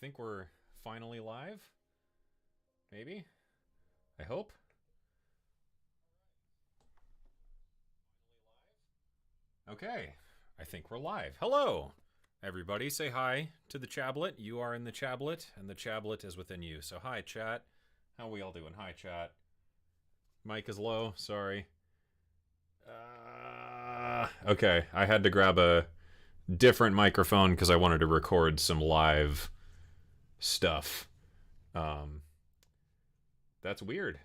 think we're finally live. Maybe. I hope. Okay. I think we're live. Hello, everybody. Say hi to the chablet. You are in the chablet, and the chablet is within you. So, hi, chat. How are we all doing? Hi, chat. Mic is low. Sorry. Okay. I had to grab a different microphone because I wanted to record some live stuff. Um, that's weird.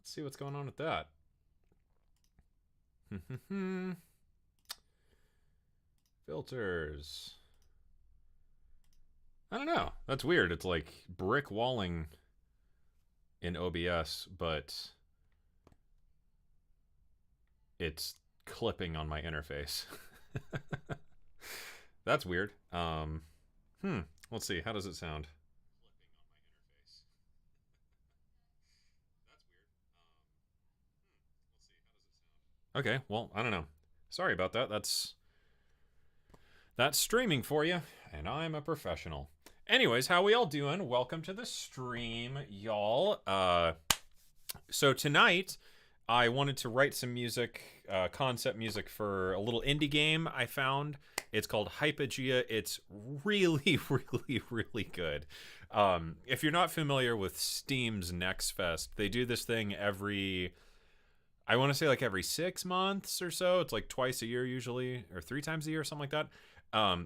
Let's see what's going on with that. Filters. I don't know. That's weird. It's like brick walling in OBS, but it's clipping on my interface. That's weird. Let's see. How does it sound? Okay, well, I don't know. Sorry about that. That's streaming for you, and I'm a professional. Anyways, how we all doing? Welcome to the stream, y'all. So tonight, I wanted to write some music, concept music for a little indie game I found. It's called Hypogea. It's really, really good. If you're not familiar with Steam's Next Fest, they do this thing I want to say like every 6 months or so. It's like twice a year usually, or 3 times a year, something like that.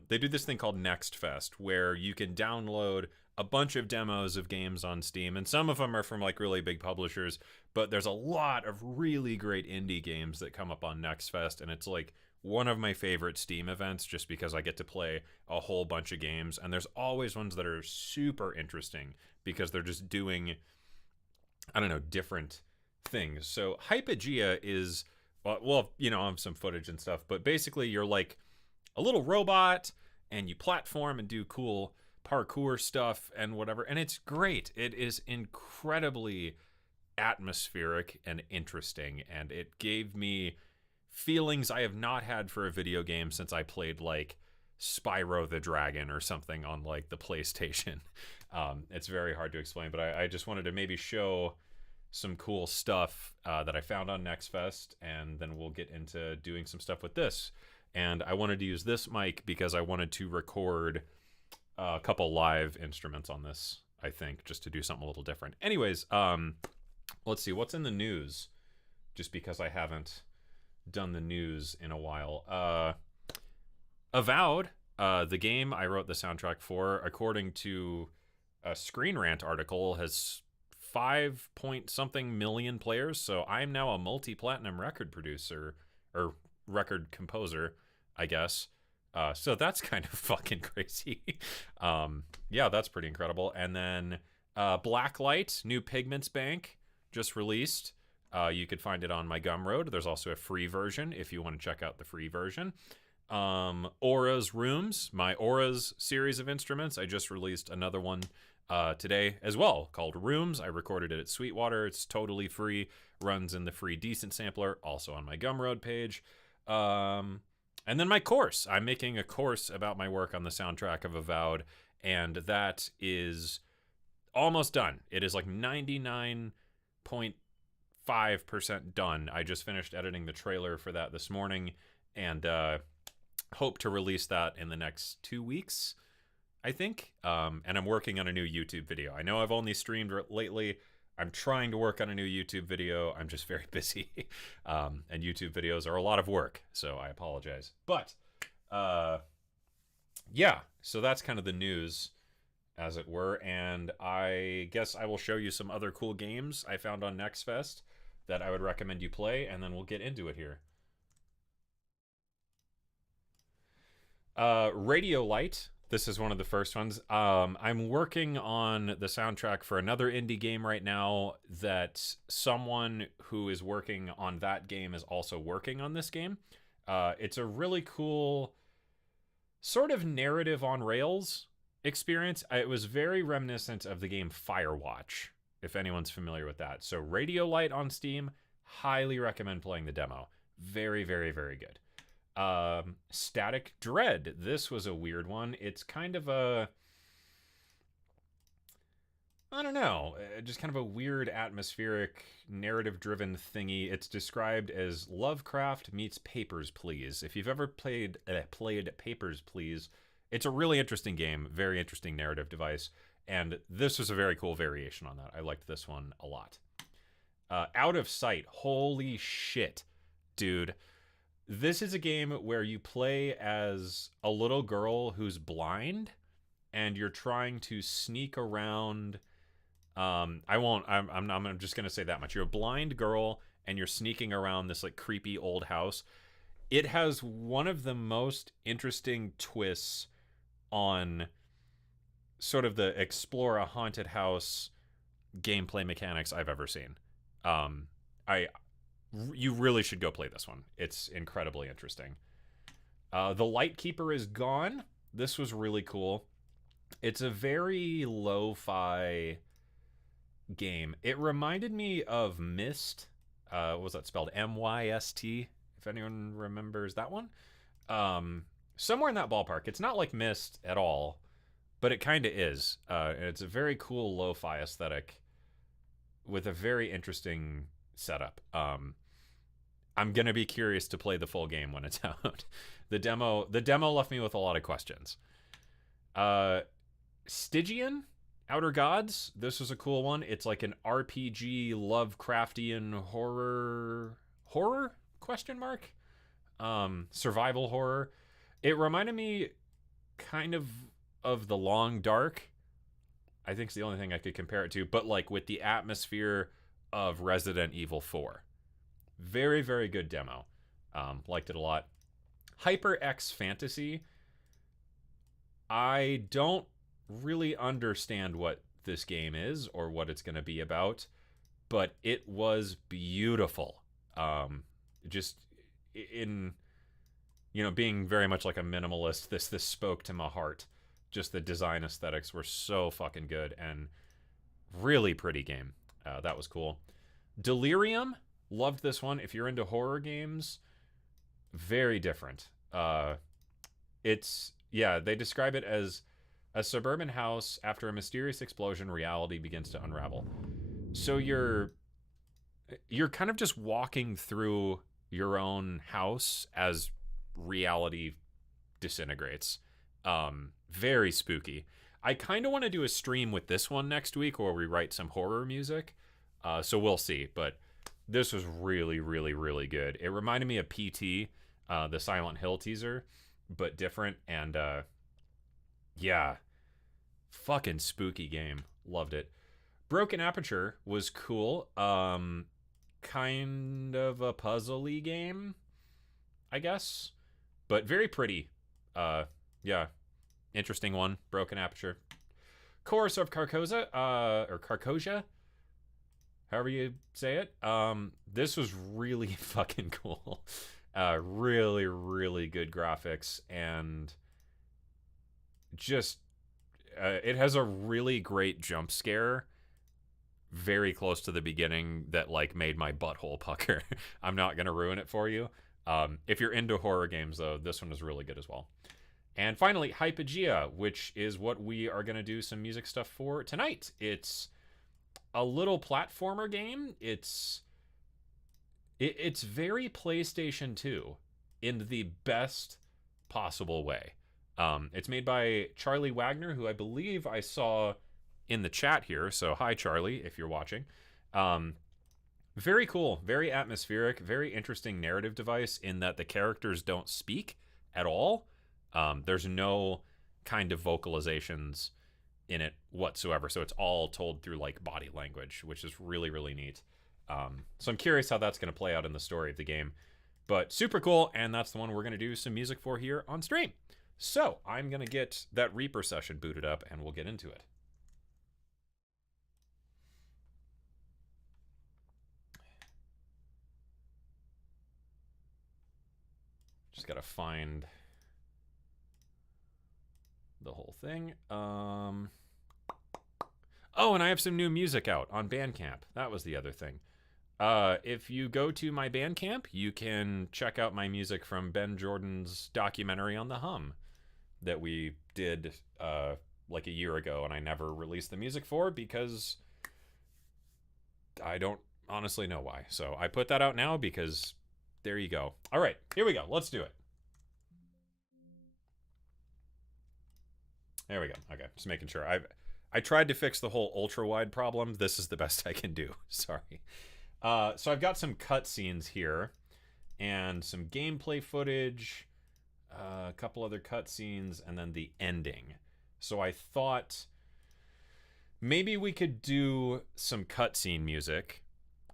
They do this thing called Next Fest, where you can download a bunch of demos of games on Steam, and some of them are from like really big publishers, but there's a lot of really great indie games that come up on Next Fest, and it's like one of my favorite Steam events just because I get to play a whole bunch of games, and there's always ones that are super interesting because they're just doing, I don't know, different things. So Hypogea is, well, I have some footage and stuff, but basically you're like a little robot and you platform and do cool parkour stuff and whatever, and it's great. It is incredibly atmospheric and interesting, and it gave me feelings I have not had for a video game since I played like Spyro the Dragon or something on like the PlayStation. It's very hard to explain, but I just wanted to maybe show some cool stuff that I found on Next Fest, and then we'll get into doing some stuff with this. And I wanted to use this mic because I wanted to record a couple live instruments on this, I think, just to do something a little different. Anyways, let's see, what's in the news? Just because I haven't done the news in a while. Avowed, the game I wrote the soundtrack for, according to a Screen Rant article, has 5 point something million players, so I'm now a multi-platinum record producer, or record composer, I guess. So that's kind of fucking crazy. Yeah, that's pretty incredible. And then Blacklight, new Pigments Bank, just released. You could find it on my Gumroad. There's also a free version if you want to check out the free version. Aura's Rooms, my Aura's series of instruments. I just released another one today as well, called Rooms. I recorded it at Sweetwater. It's totally free, runs in the free Decent Sampler, also on my Gumroad page. And then my course. I'm making a course about my work on the soundtrack of Avowed, and that is almost done. It is like 99.5% done. I just finished editing the trailer for that this morning, and hope to release that in the next 2 weeks, I think. And I'm working on a new YouTube video. I know I've only streamed lately. I'm trying to work on a new YouTube video. I'm just very busy. And YouTube videos are a lot of work, so I apologize. But, yeah, so that's kind of the news, as it were. And I guess I will show you some other cool games I found on Next Fest that I would recommend you play, and then we'll get into it here. Radiolite. This is one of the first ones. I'm working on the soundtrack for another indie game right now that someone who is working on that game is also working on this game. It's a really cool sort of narrative on rails experience. It was very reminiscent of the game Firewatch, if anyone's familiar with that. So Radiolite on Steam, highly recommend playing the demo. Very, very, very good. Static Dread. This was a weird one. It's kind of a I don't know, just kind of a weird atmospheric narrative-driven thingy. It's described as Lovecraft meets Papers, Please. If you've ever played Papers, Please, it's a really interesting game, very interesting narrative device, and this was a very cool variation on that. I liked this one a lot. Out of Sight. Holy shit, dude. This is a game where you play as a little girl who's blind, and you're trying to sneak around. I'm just gonna say that much. You're a blind girl, and you're sneaking around this like creepy old house. It has one of the most interesting twists on sort of the explore a haunted house gameplay mechanics I've ever seen. You really should go play this one. It's incredibly interesting. The Lightkeeper is Gone. This was really cool. It's a very lo-fi game. It reminded me of Myst. What was that spelled? M-Y-S-T, if anyone remembers that one. Somewhere in that ballpark. It's not like Myst at all, but it kind of is. It's a very cool lo-fi aesthetic with a very interesting setup. I'm gonna be curious to play the full game when it's out. The demo left me with a lot of questions. Stygian, Outer Gods. This was a cool one. It's like an RPG Lovecraftian horror question mark. Survival horror. It reminded me kind of The Long Dark. I think it's the only thing I could compare it to, but like with the atmosphere of Resident Evil 4. Very, very good demo. Liked it a lot. HyperX Fantasy. I don't really understand what this game is or what it's going to be about, but it was beautiful. Just in, being very much like a minimalist, this spoke to my heart. Just the design aesthetics were so fucking good and really pretty game. That was cool. Delirium. Loved this one. If you're into horror games, very different. They describe it as a suburban house after a mysterious explosion, reality begins to unravel. So you're kind of just walking through your own house as reality disintegrates. Very spooky. I kind of want to do a stream with this one next week where we write some horror music. So we'll see, but this was really, really, really good. It reminded me of PT, the Silent Hill teaser, but different. And yeah, fucking spooky game. Loved it. Broken Aperture was cool. Kind of a puzzly game, I guess, but very pretty. Yeah, interesting one. Broken Aperture. Chorus of Carcosa, or Carcosia, however you say it. This was really fucking cool. Really, really good graphics, and just it has a really great jump scare very close to the beginning that like made my butthole pucker. I'm not gonna ruin it for you. If you're into horror games though, this one is really good as well. And finally, Hypogea, which is what we are gonna do some music stuff for tonight. It's a little platformer game. It's very PlayStation 2 in the best possible way. It's made by Charlie Wagner, who I believe I saw in the chat here. So hi, Charlie, if you're watching. Very cool, very atmospheric, very interesting narrative device in that the characters don't speak at all. There's no kind of vocalizations in it whatsoever. So it's all told through like body language, which is really, really neat. So I'm curious how that's going to play out in the story of the game. But super cool, and that's the one we're going to do some music for here on stream. So I'm going to get that Reaper session booted up, and we'll get into it. Just got to find the whole thing. Oh, and I have some new music out on Bandcamp. That was the other thing. If you go to my Bandcamp, you can check out my music from Ben Jordan's documentary on The Hum that we did like a year ago, and I never released the music for because I don't honestly know why. So I put that out now because there you go. All right, here we go. Let's do it. There we go. Okay, just making sure. I tried to fix the whole ultra wide problem. This is the best I can do. Sorry. So I've got some cutscenes here and some gameplay footage, a couple other cutscenes, and then the ending. So I thought maybe we could do some cutscene music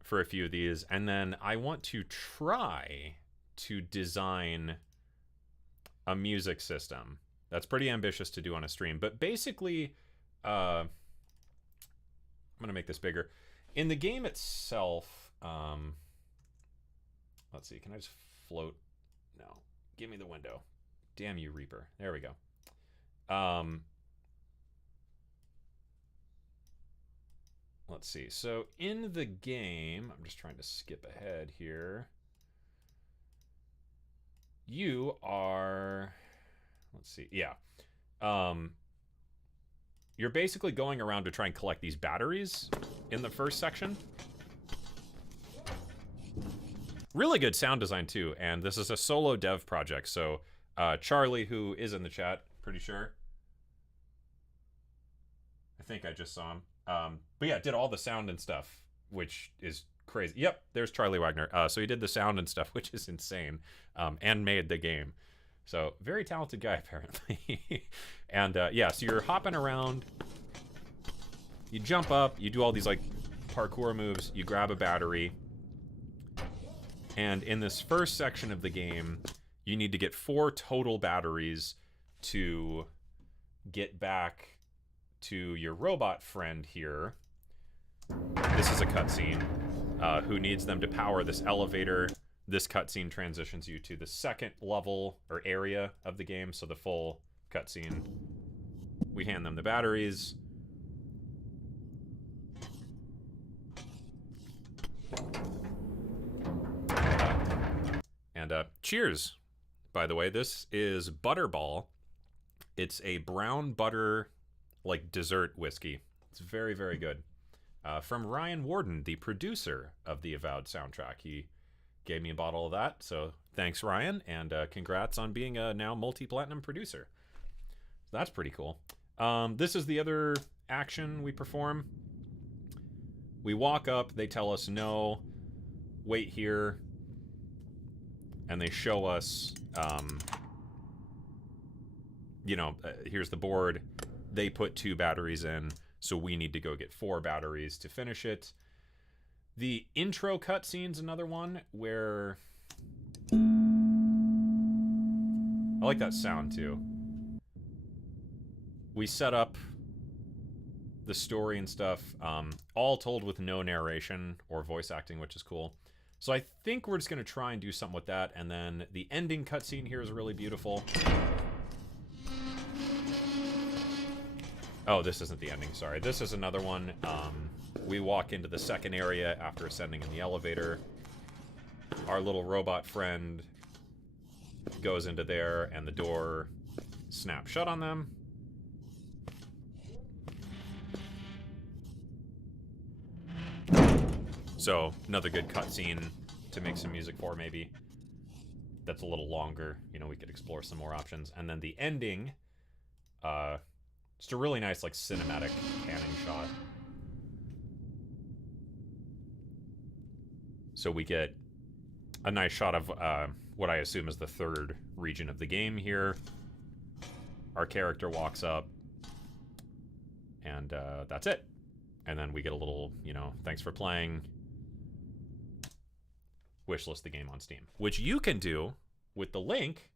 for a few of these, and then I want to try to design a music system. That's pretty ambitious to do on a stream, but basically, I'm gonna make this bigger. In the game itself, let's see, can I just float? No, give me the window. Damn you, Reaper. There we go. Let's see. So in the game, I'm just trying to skip ahead here. You are, let's see. Yeah. You're basically going around to try and collect these batteries in the first section. Really good sound design too, and this is a solo dev project. So Charlie, who is in the chat, pretty sure. I think I just saw him. But yeah, did all the sound and stuff, which is crazy. Yep, there's Charlie Wagner. So he did the sound and stuff, which is insane, and made the game. So very talented guy, apparently. And yeah, so you're hopping around. You jump up. You do all these like parkour moves. You grab a battery. And in this first section of the game, you need to get 4 total batteries to get back to your robot friend here. This is a cutscene. Who needs them to power this elevator. This cutscene transitions you to the second level or area of the game, so the full cutscene. We hand them the batteries. And cheers, by the way. This is Butterball. It's a brown butter, like, dessert whiskey. It's very, very good. From Ryan Warden, the producer of the Avowed soundtrack. He gave me a bottle of that, so thanks, Ryan, and congrats on being a now multi-platinum producer. That's pretty cool. This is the other action we perform. We walk up, they tell us no, wait here, and they show us, you know, here's the board. They put 2 batteries in, so we need to go get 4 batteries to finish it. The intro cutscene's another one where... I like that sound, too. We set up the story and stuff, all told with no narration or voice acting, which is cool. So I think we're just going to try and do something with that, and then the ending cutscene here is really beautiful. Oh, this isn't the ending, sorry. This is another one. We walk into the second area after ascending in the elevator. Our little robot friend goes into there, and the door snaps shut on them. So, another good cutscene to make some music for, maybe. That's a little longer. You know, we could explore some more options. And then the ending, just a really nice, like, cinematic panning shot. So we get a nice shot of what I assume is the 3rd region of the game here. Our character walks up, and that's it. And then we get a little, you know, thanks for playing. Wishlist the game on Steam, which you can do with the link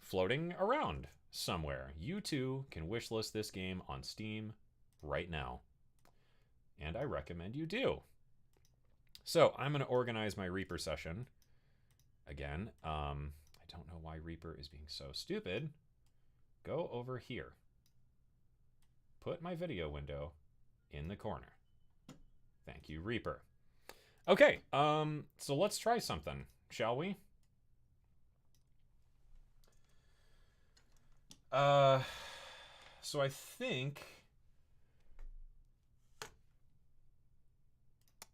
floating around somewhere. You too can wishlist this game on Steam right now, and I recommend you do. So I'm going to organize my Reaper session again. I don't know why Reaper is being so stupid. Go over here. Put my video window in the corner. Thank you, Reaper. Okay, so let's try something, shall we? So I think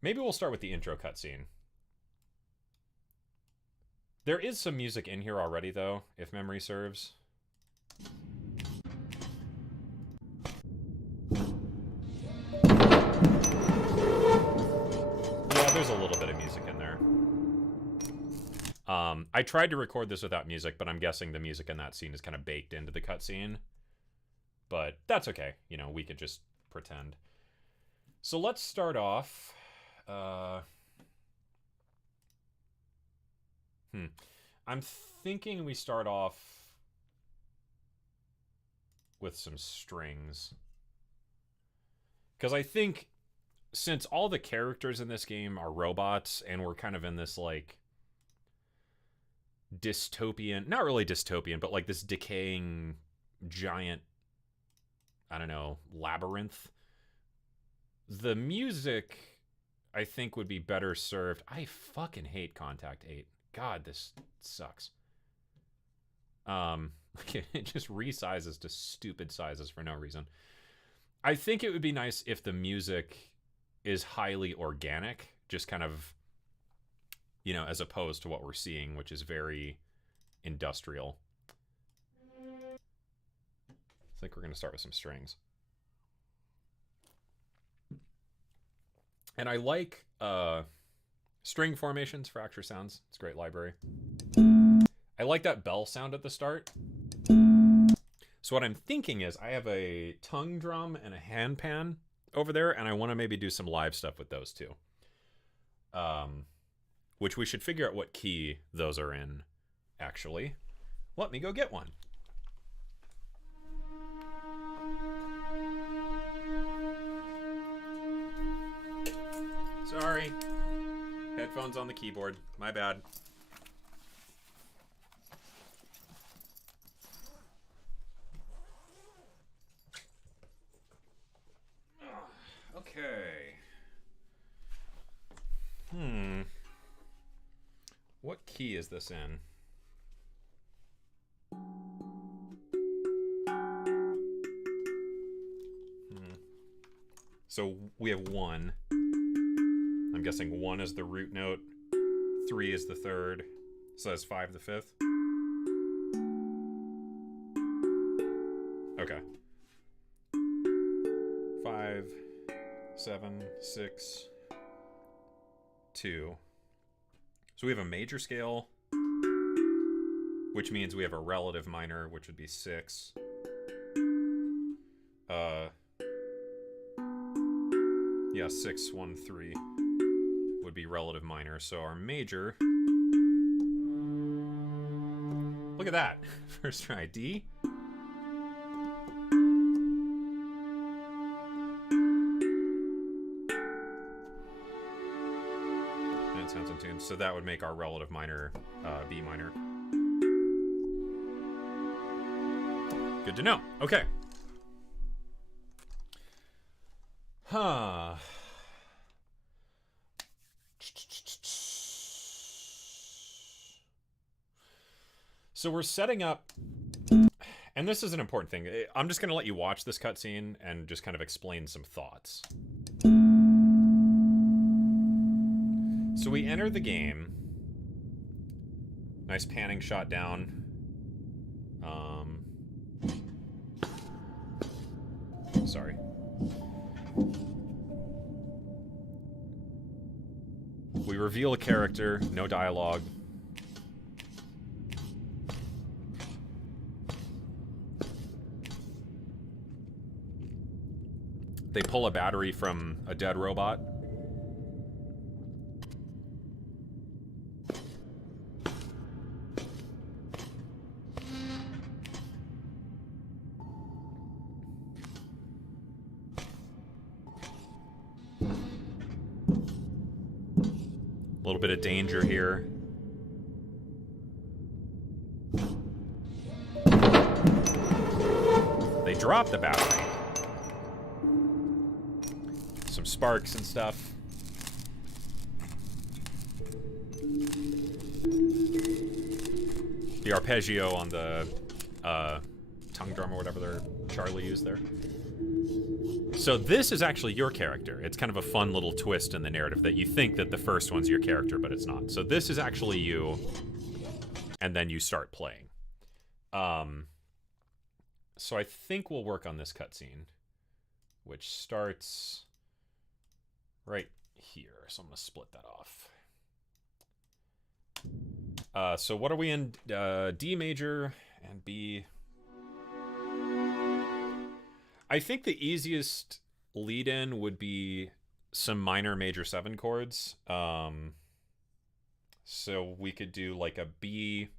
maybe we'll start with the intro cutscene. There is some music in here already, though, if memory serves. Yeah, there's a little bit of music in there. I tried to record this without music, but I'm guessing the music in that scene is kind of baked into the cutscene. But that's okay. You know, we could just pretend. So let's start off. I'm thinking we start off with some strings. Because I think since all the characters in this game are robots and we're kind of in this, like, dystopian, not really dystopian, but like this decaying giant, I don't know, labyrinth, the music, I think, would be better served. I fucking hate Contact 8. God, this sucks. It just resizes to stupid sizes for no reason. I think it would be nice if the music is highly organic, just kind of, you know, as opposed to what we're seeing, which is very industrial. I think we're going to start with some strings. And I like string formations, Fracture Sounds. It's a great library. I like that bell sound at the start. So what I'm thinking is I have a tongue drum and a handpan over there, and I want to maybe do some live stuff with those too. Which we should figure out what key those are in, actually. Let me go get one. Sorry. Headphones on the keyboard. My bad. Okay. What key is this in? So we have 1. I'm guessing 1 is the root note, 3 is the third, so that's 5 the fifth. Okay. 5, 7, 6, 2. So we have a major scale, which means we have a relative minor, which would be 6. Yeah, 6, 1, 3 would be relative minor. So our major, look at that. First try, D. And it sounds in tune. So that would make our relative minor B minor. Good to know. Okay. Huh. So we're setting up, and this is an important thing. I'm just going to let you watch this cutscene and just kind of explain some thoughts. So we enter the game. Nice panning shot down. Sorry. We reveal a character, no dialogue. They pull a battery from a dead robot. A little bit of danger here. They drop the battery. Some sparks and stuff. The arpeggio on the tongue drum or whatever they're Charlie used there. So this is actually your character. It's kind of a fun little twist in the narrative that you think that the first one's your character, but it's not. So this is actually you, and then you start playing. So I think we'll work on this cutscene, which starts right here. So I'm going to split that off. So what are we in? D major and B. I think the easiest lead-in would be some minor major 7 chords. So we could do like a B,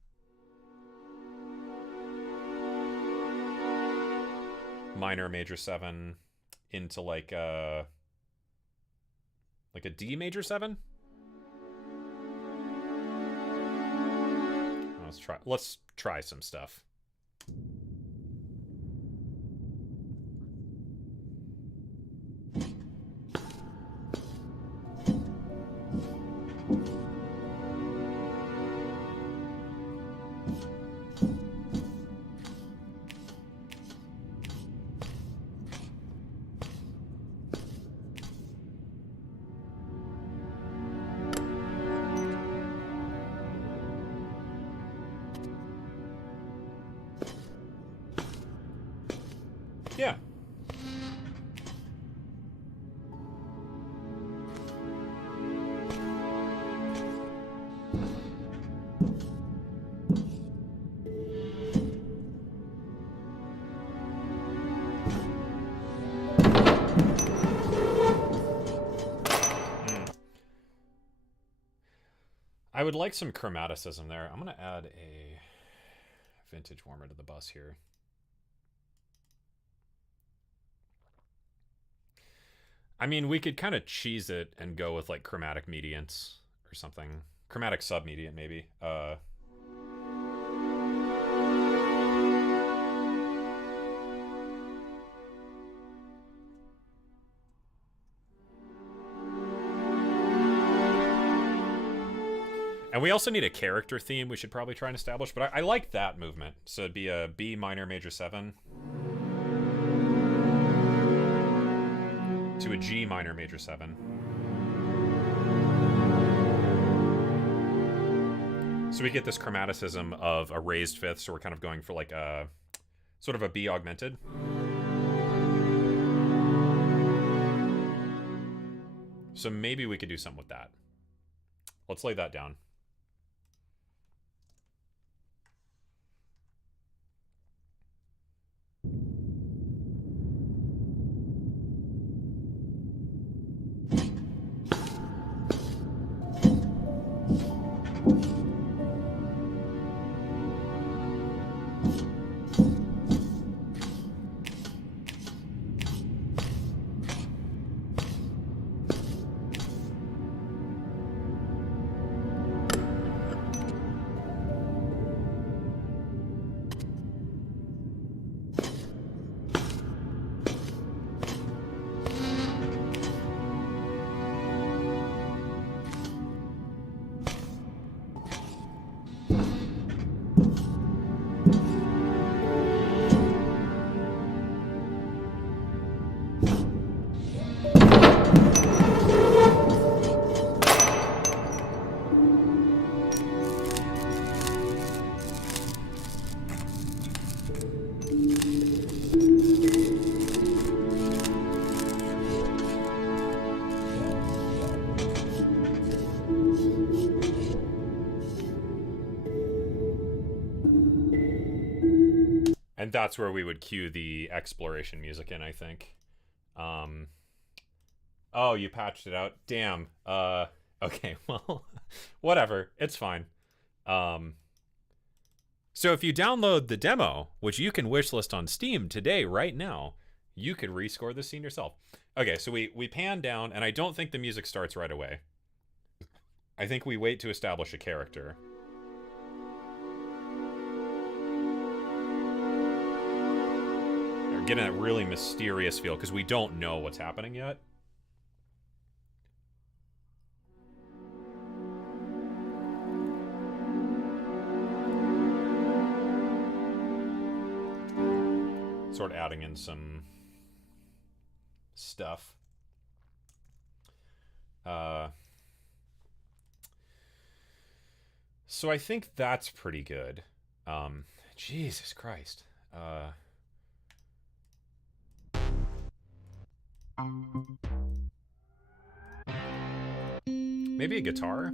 minor major 7 into like a D major 7. Let's try some stuff. Yeah. I would like some chromaticism there. I'm going to add a vintage warmer to the bus here. I mean, we could kind of cheese it and go with like chromatic mediants or something. Chromatic submediant, maybe. And we also need a character theme we should probably try and establish, but I like that movement. So it'd be a B minor major 7 to a G minor major 7. So we get this chromaticism of a raised fifth, so we're kind of going for like a sort of a B augmented. So maybe we could do something with that. Let's lay that down. And that's where we would cue the exploration music in, I think. Oh, you patched it out? Damn. Okay, well, whatever. It's fine. So if you download the demo, which you can wishlist on Steam today, right now, you could rescore the scene yourself. Okay, so we pan down, and I don't think the music starts right away. I think we wait to establish a character. We're getting that really mysterious feel, because we don't know what's happening yet. Sort of adding in some stuff. So I think that's pretty good. Jesus Christ. Maybe a guitar?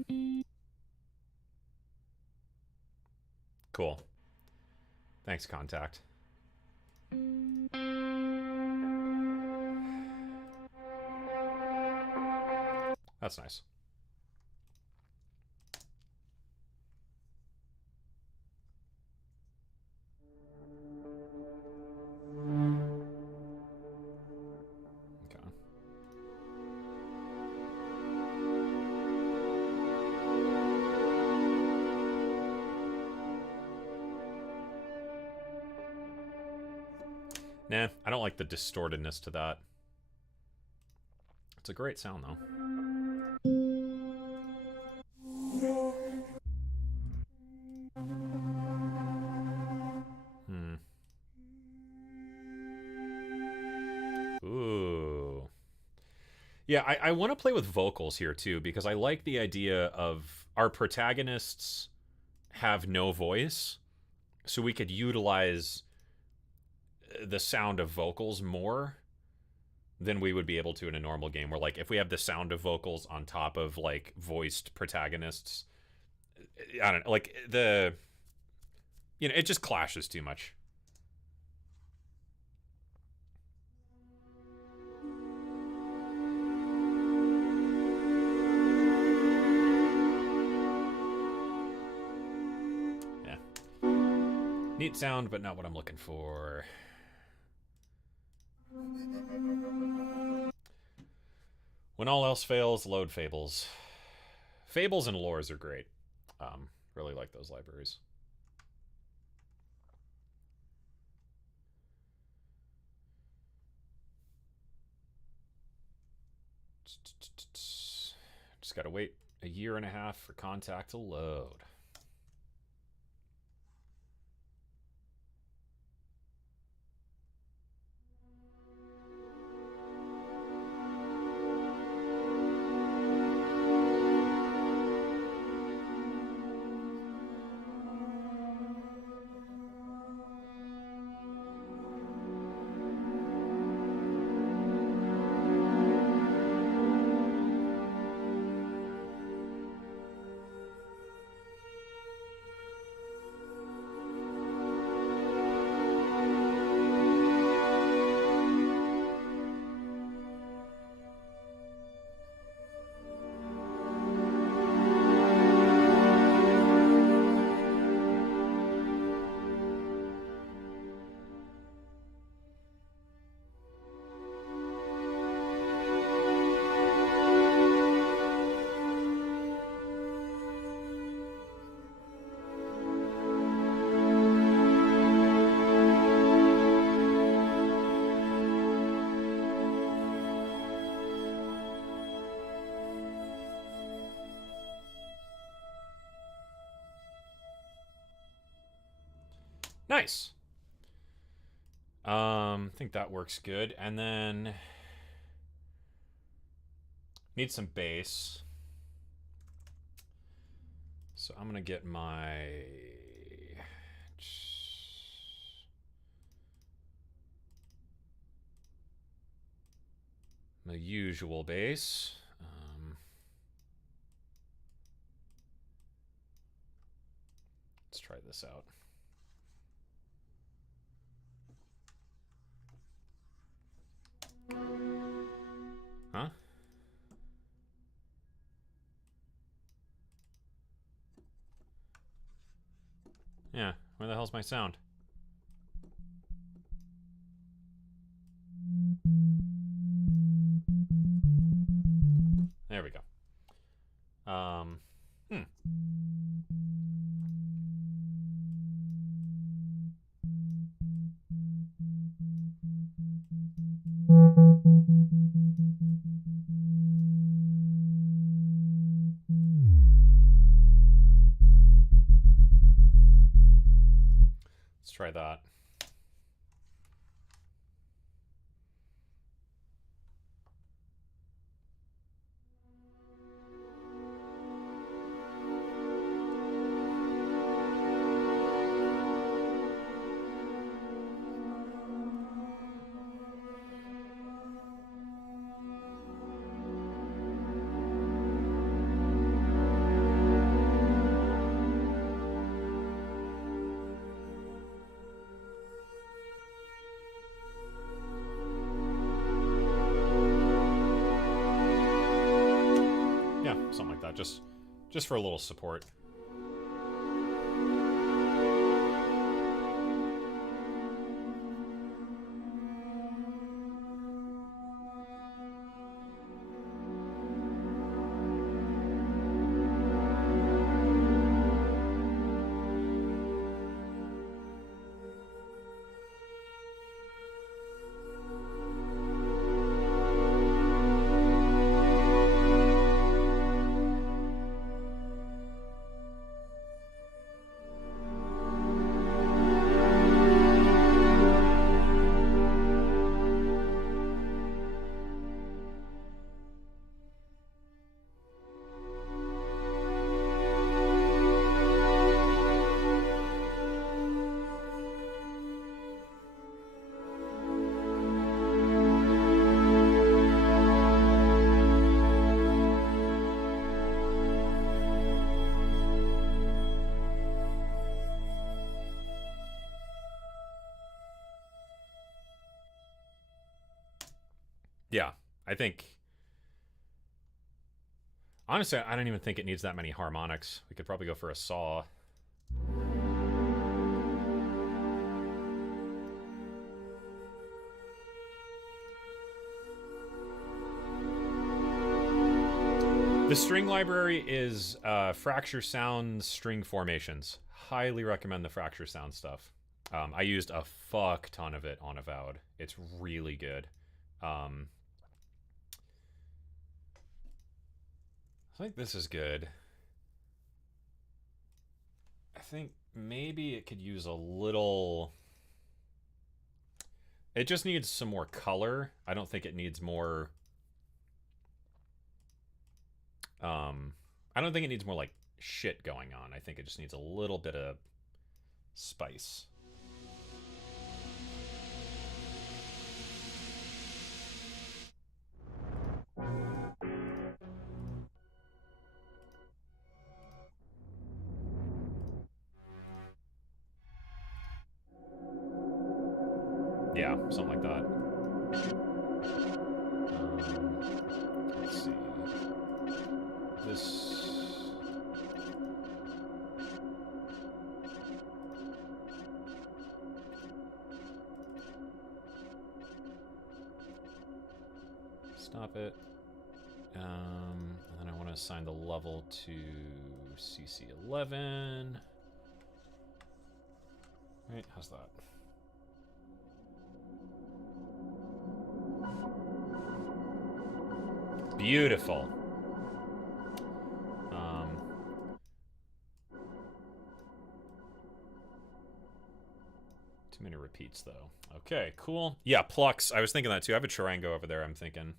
Cool. Thanks, Contact. That's nice. Okay. Nah, I don't like the distortedness to that. It's a great sound, though. Ooh. Yeah, I want to play with vocals here, too, because I like the idea of our protagonists have no voice, so we could utilize the sound of vocals more than we would be able to in a normal game, where, like, if we have the sound of vocals on top of, like, voiced protagonists, I don't know, like, it just clashes too much. Yeah. Neat sound, but not what I'm looking for. When all else fails, load Fables. Fables and Lores are great. Really like those libraries. Just gotta wait a year and a half for Contact to load. Nice. I think that works good. And then need some bass. So I'm gonna get my usual bass. Let's try this out. Huh? Yeah, where the hell's my sound? There we go. Let's try that. just for a little support. Yeah, I think... Honestly, I don't even think it needs that many harmonics. We could probably go for a saw. The string library is Fracture Sound string formations. Highly recommend the Fracture Sound stuff. I used a fuck ton of it on Avowed. It's really good. I think this is good. I think maybe it could use a little... It just needs some more color. I don't think it needs more... I don't think it needs more, like, shit going on. I think it just needs a little bit of spice. Yeah, something like that. Let's see. This... Stop it. And then I want to assign the level to CC11. Right, how's that? Beautiful. Too many repeats, though. Okay, cool. Yeah, Plux. I was thinking that, too. I have a Charango over there, I'm thinking.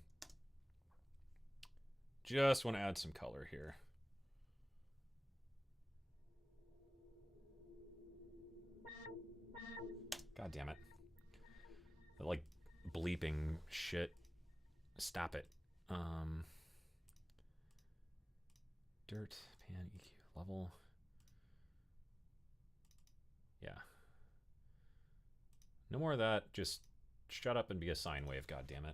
Just want to add some color here. God damn it. The, like, bleeping shit. Stop it. Dirt, pan, EQ, level. Yeah. No more of that. Just shut up and be a sine wave, God damn it.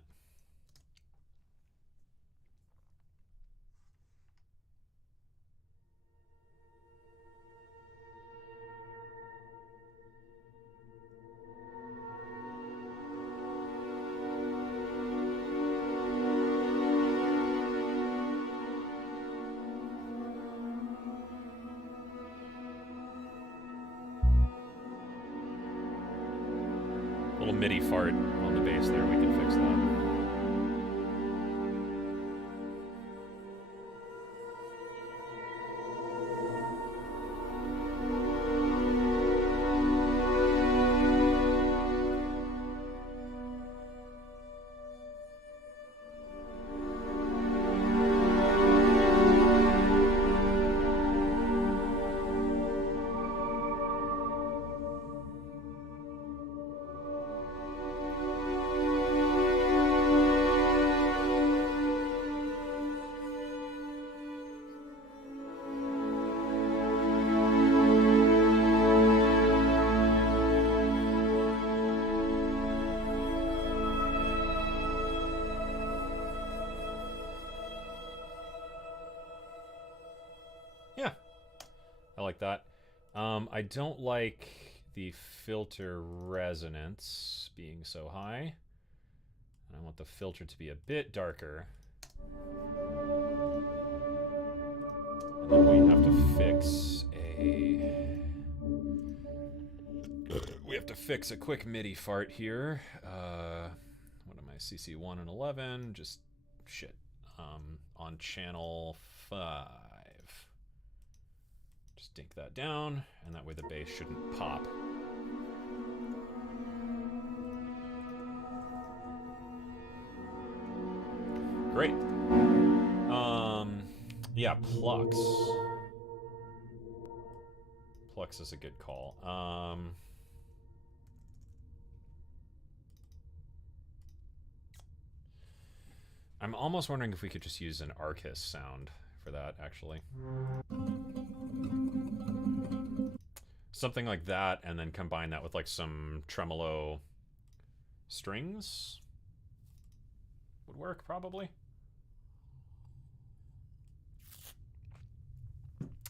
Little MIDI fart on the bass there. We can fix that. I like that. I don't like the filter resonance being so high. I want the filter to be a bit darker. And then we have to fix a... We have to fix a quick MIDI fart here. What am I? CC1 and 11. Just shit. On channel 5. Just dink that down, and that way the bass shouldn't pop. Great. Yeah, Plux. Plux is a good call. I'm almost wondering if we could just use an Arcus sound for that, actually. Something like that, and then combine that with like some tremolo strings would work, probably.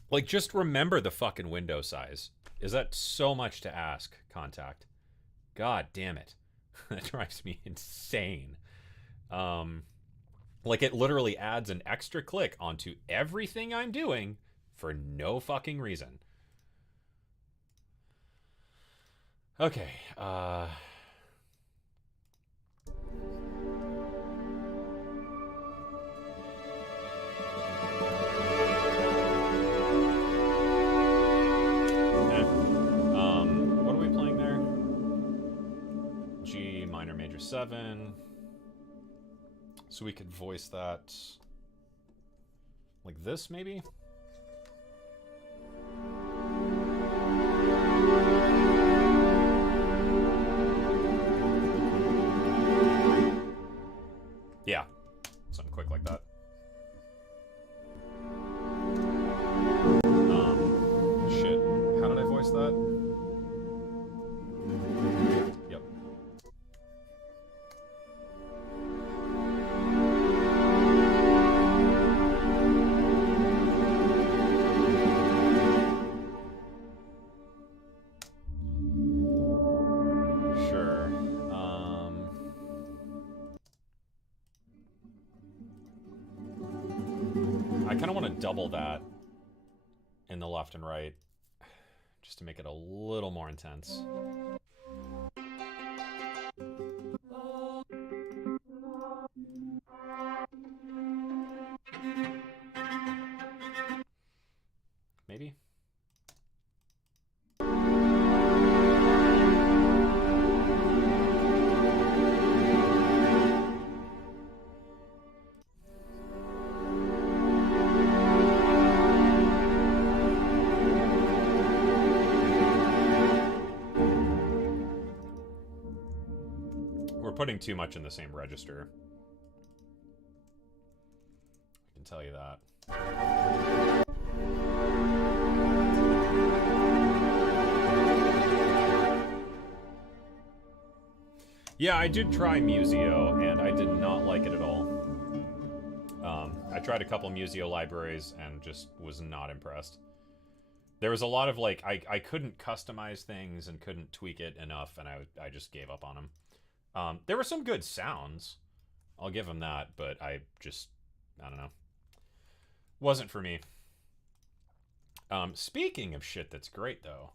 Like, just remember the fucking window size. Is that so much to ask, Contact? God damn it. That drives me insane. Like, it literally adds an extra click onto everything I'm doing for no fucking reason. Okay, what are we playing there? G minor major 7. So we could voice that like this, maybe? Yeah, something quick like that. Shit. How did I voice that? Yep. Sure. I kind of want to double that in the left and right, just to make it a little more intense. Maybe? We're putting too much in the same register. I can tell you that. Yeah, I did try Musio, and I did not like it at all. I tried a couple Musio libraries and just was not impressed. There was a lot of, like, I couldn't customize things and couldn't tweak it enough, and I just gave up on them. There were some good sounds. I'll give them that, but I don't know. Wasn't for me. Speaking of shit that's great, though.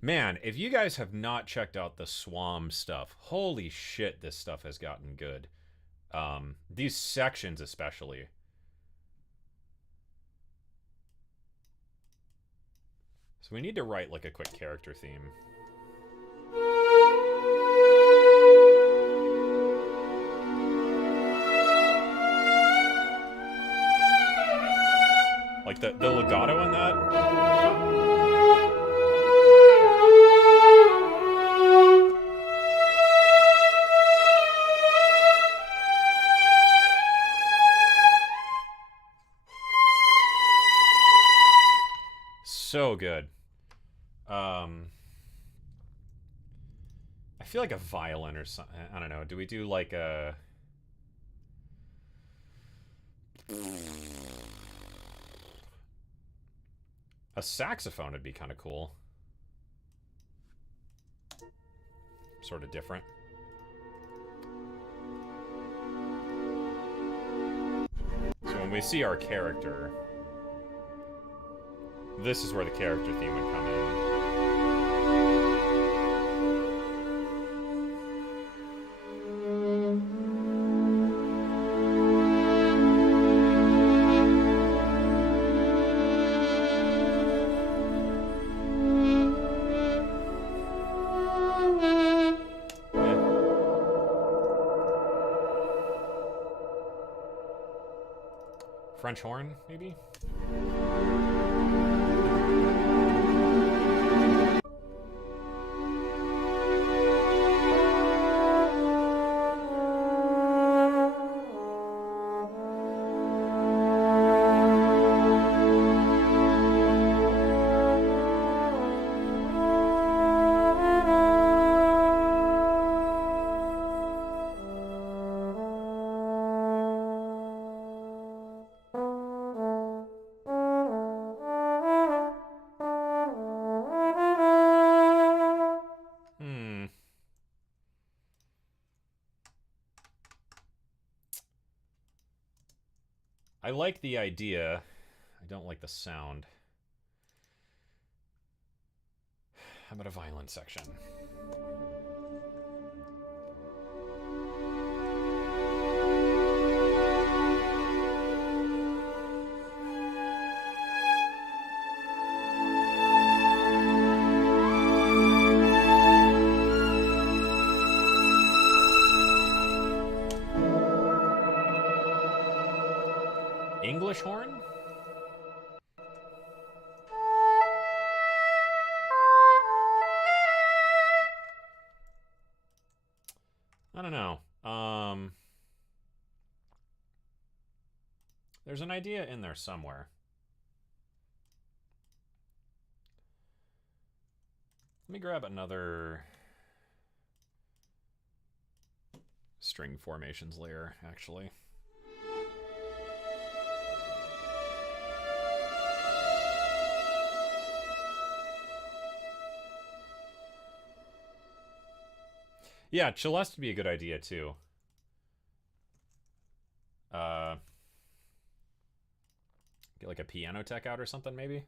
Man, if you guys have not checked out the SWAM stuff, holy shit, this stuff has gotten good. These sections especially. So we need to write like a quick character theme. Like the legato in that. So good. I feel like a violin or something. I don't know. Do we do like a... A saxophone would be kind of cool. Sort of different. So when we see our character, this is where the character theme would come in. French horn, maybe? I like the idea. I don't like the sound. How about a violin section? English horn? I don't know. There's an idea in there somewhere. Let me grab another string formations layer, actually. Yeah, Celeste would be a good idea, too. Get like a piano tech out or something, maybe?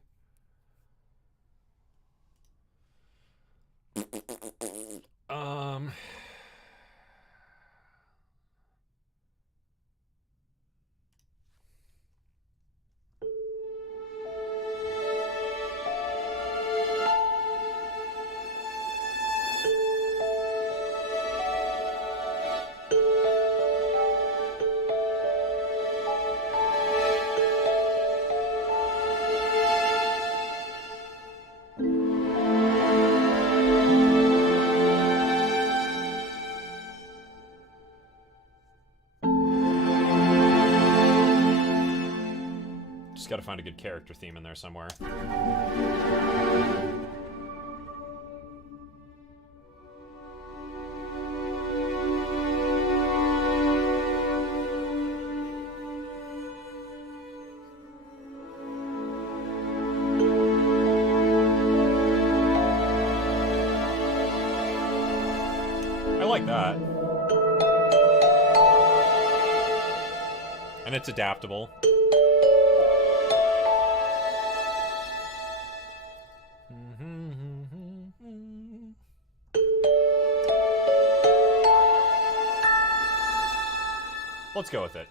Just gotta find a good character theme in there somewhere. I like that. And it's adaptable. Let's go with it.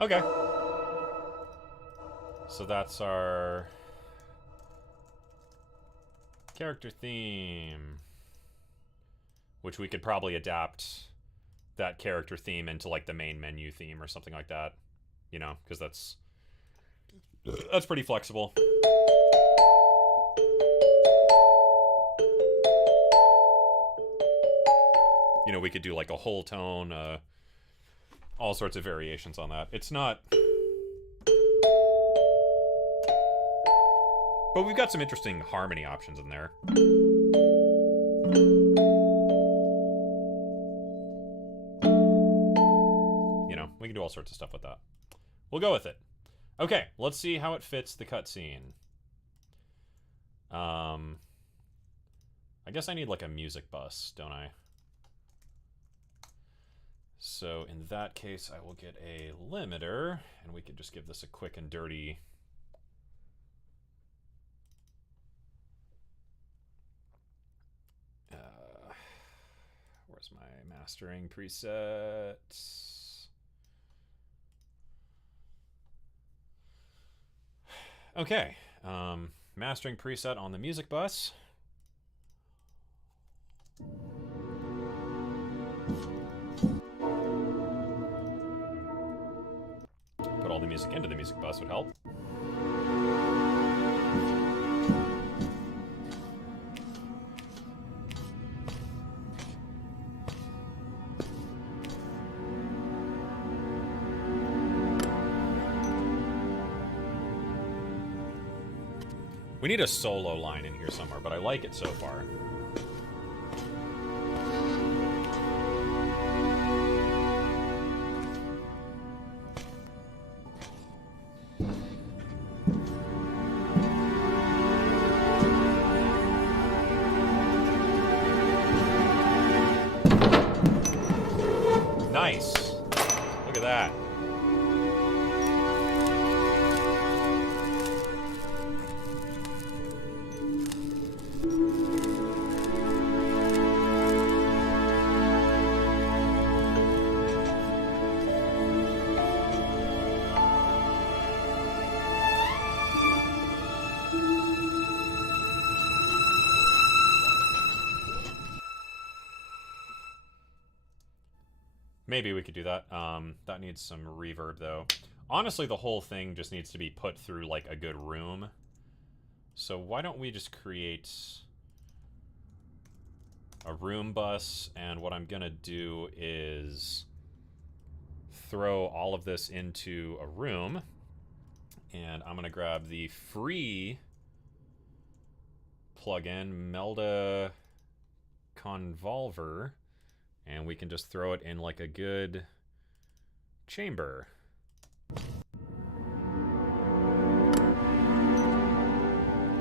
Okay. So that's our character theme, which we could probably adapt that character theme into like the main menu theme or something like that. you know, because that's pretty flexible. You know, we could do like a whole tone, all sorts of variations on that. It's not... But we've got some interesting harmony options in there. You know, we can do all sorts of stuff with that. We'll go with it. Okay, let's see how it fits the cutscene. I guess I need like a music bus, don't I? So in that case, I will get a limiter, and we can just give this a quick and dirty... where's my mastering presets? Okay, mastering preset on the music bus. Put all the music into the music bus would help. We need a solo line in here somewhere, but I like it so far. Nice. Look at that. Maybe we could do that. That needs some reverb, though. Honestly, the whole thing just needs to be put through, like, a good room. So why don't we just create a room bus, and what I'm gonna do is throw all of this into a room, and I'm gonna grab the free plugin, Melda Convolver, and we can just throw it in like a good chamber.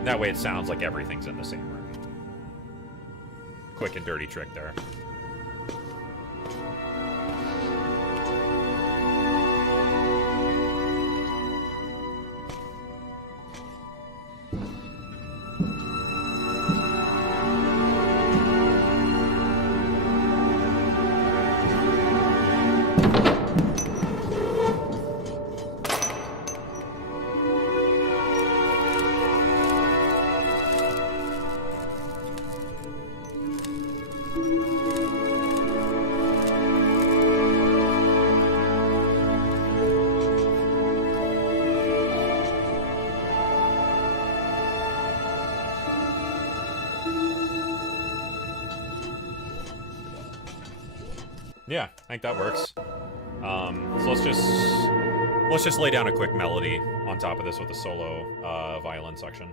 That way it sounds like everything's in the same room. Quick and dirty trick there. Yeah, I think that works. So let's just lay down a quick melody on top of this with a solo violin section.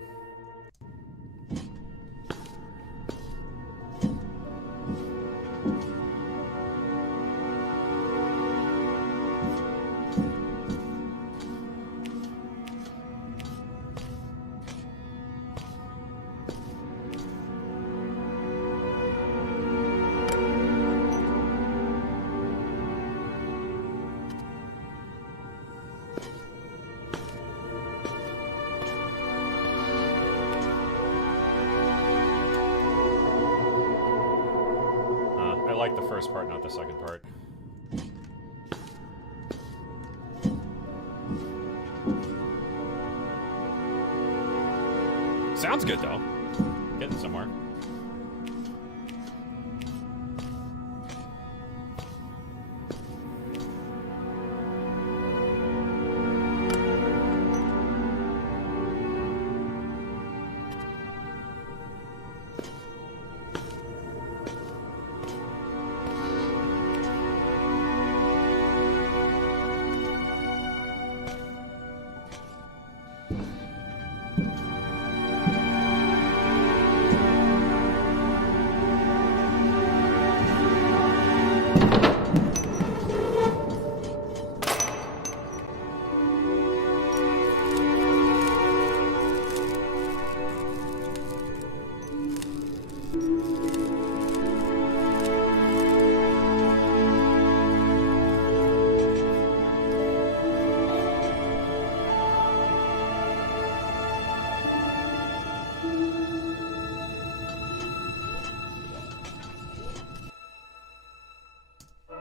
I like the first part, not the second part. Sounds good, though. Getting somewhere.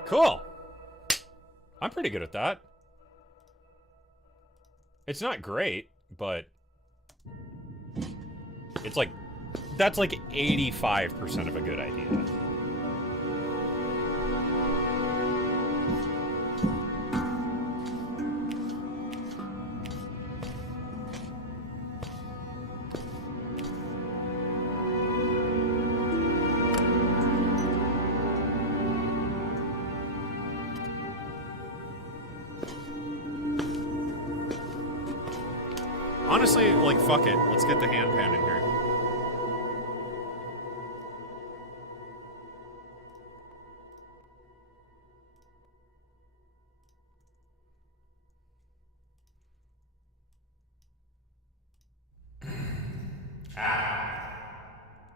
Cool. I'm pretty good at that. It's not great, but it's like, that's like 85% of a good idea. Honestly, like, fuck it. Let's get the handpan in here.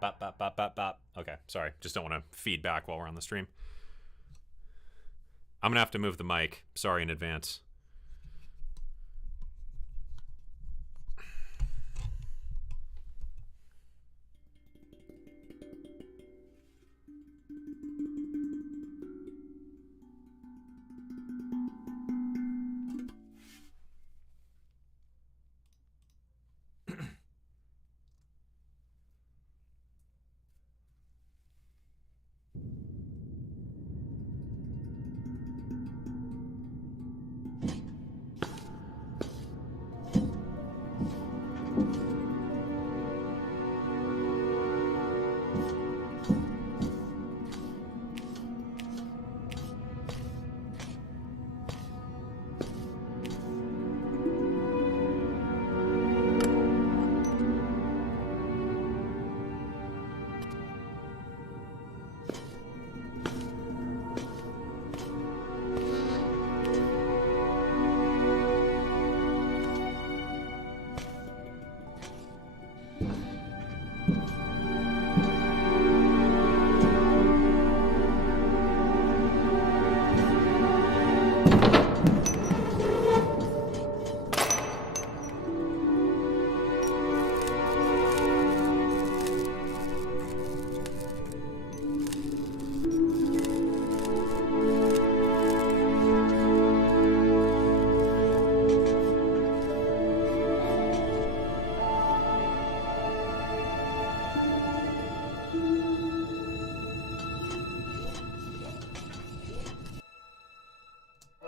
Bop, bop, bop, bop, bop. Okay, sorry. Just don't want to feed back while we're on the stream. I'm going to have to move the mic. Sorry in advance.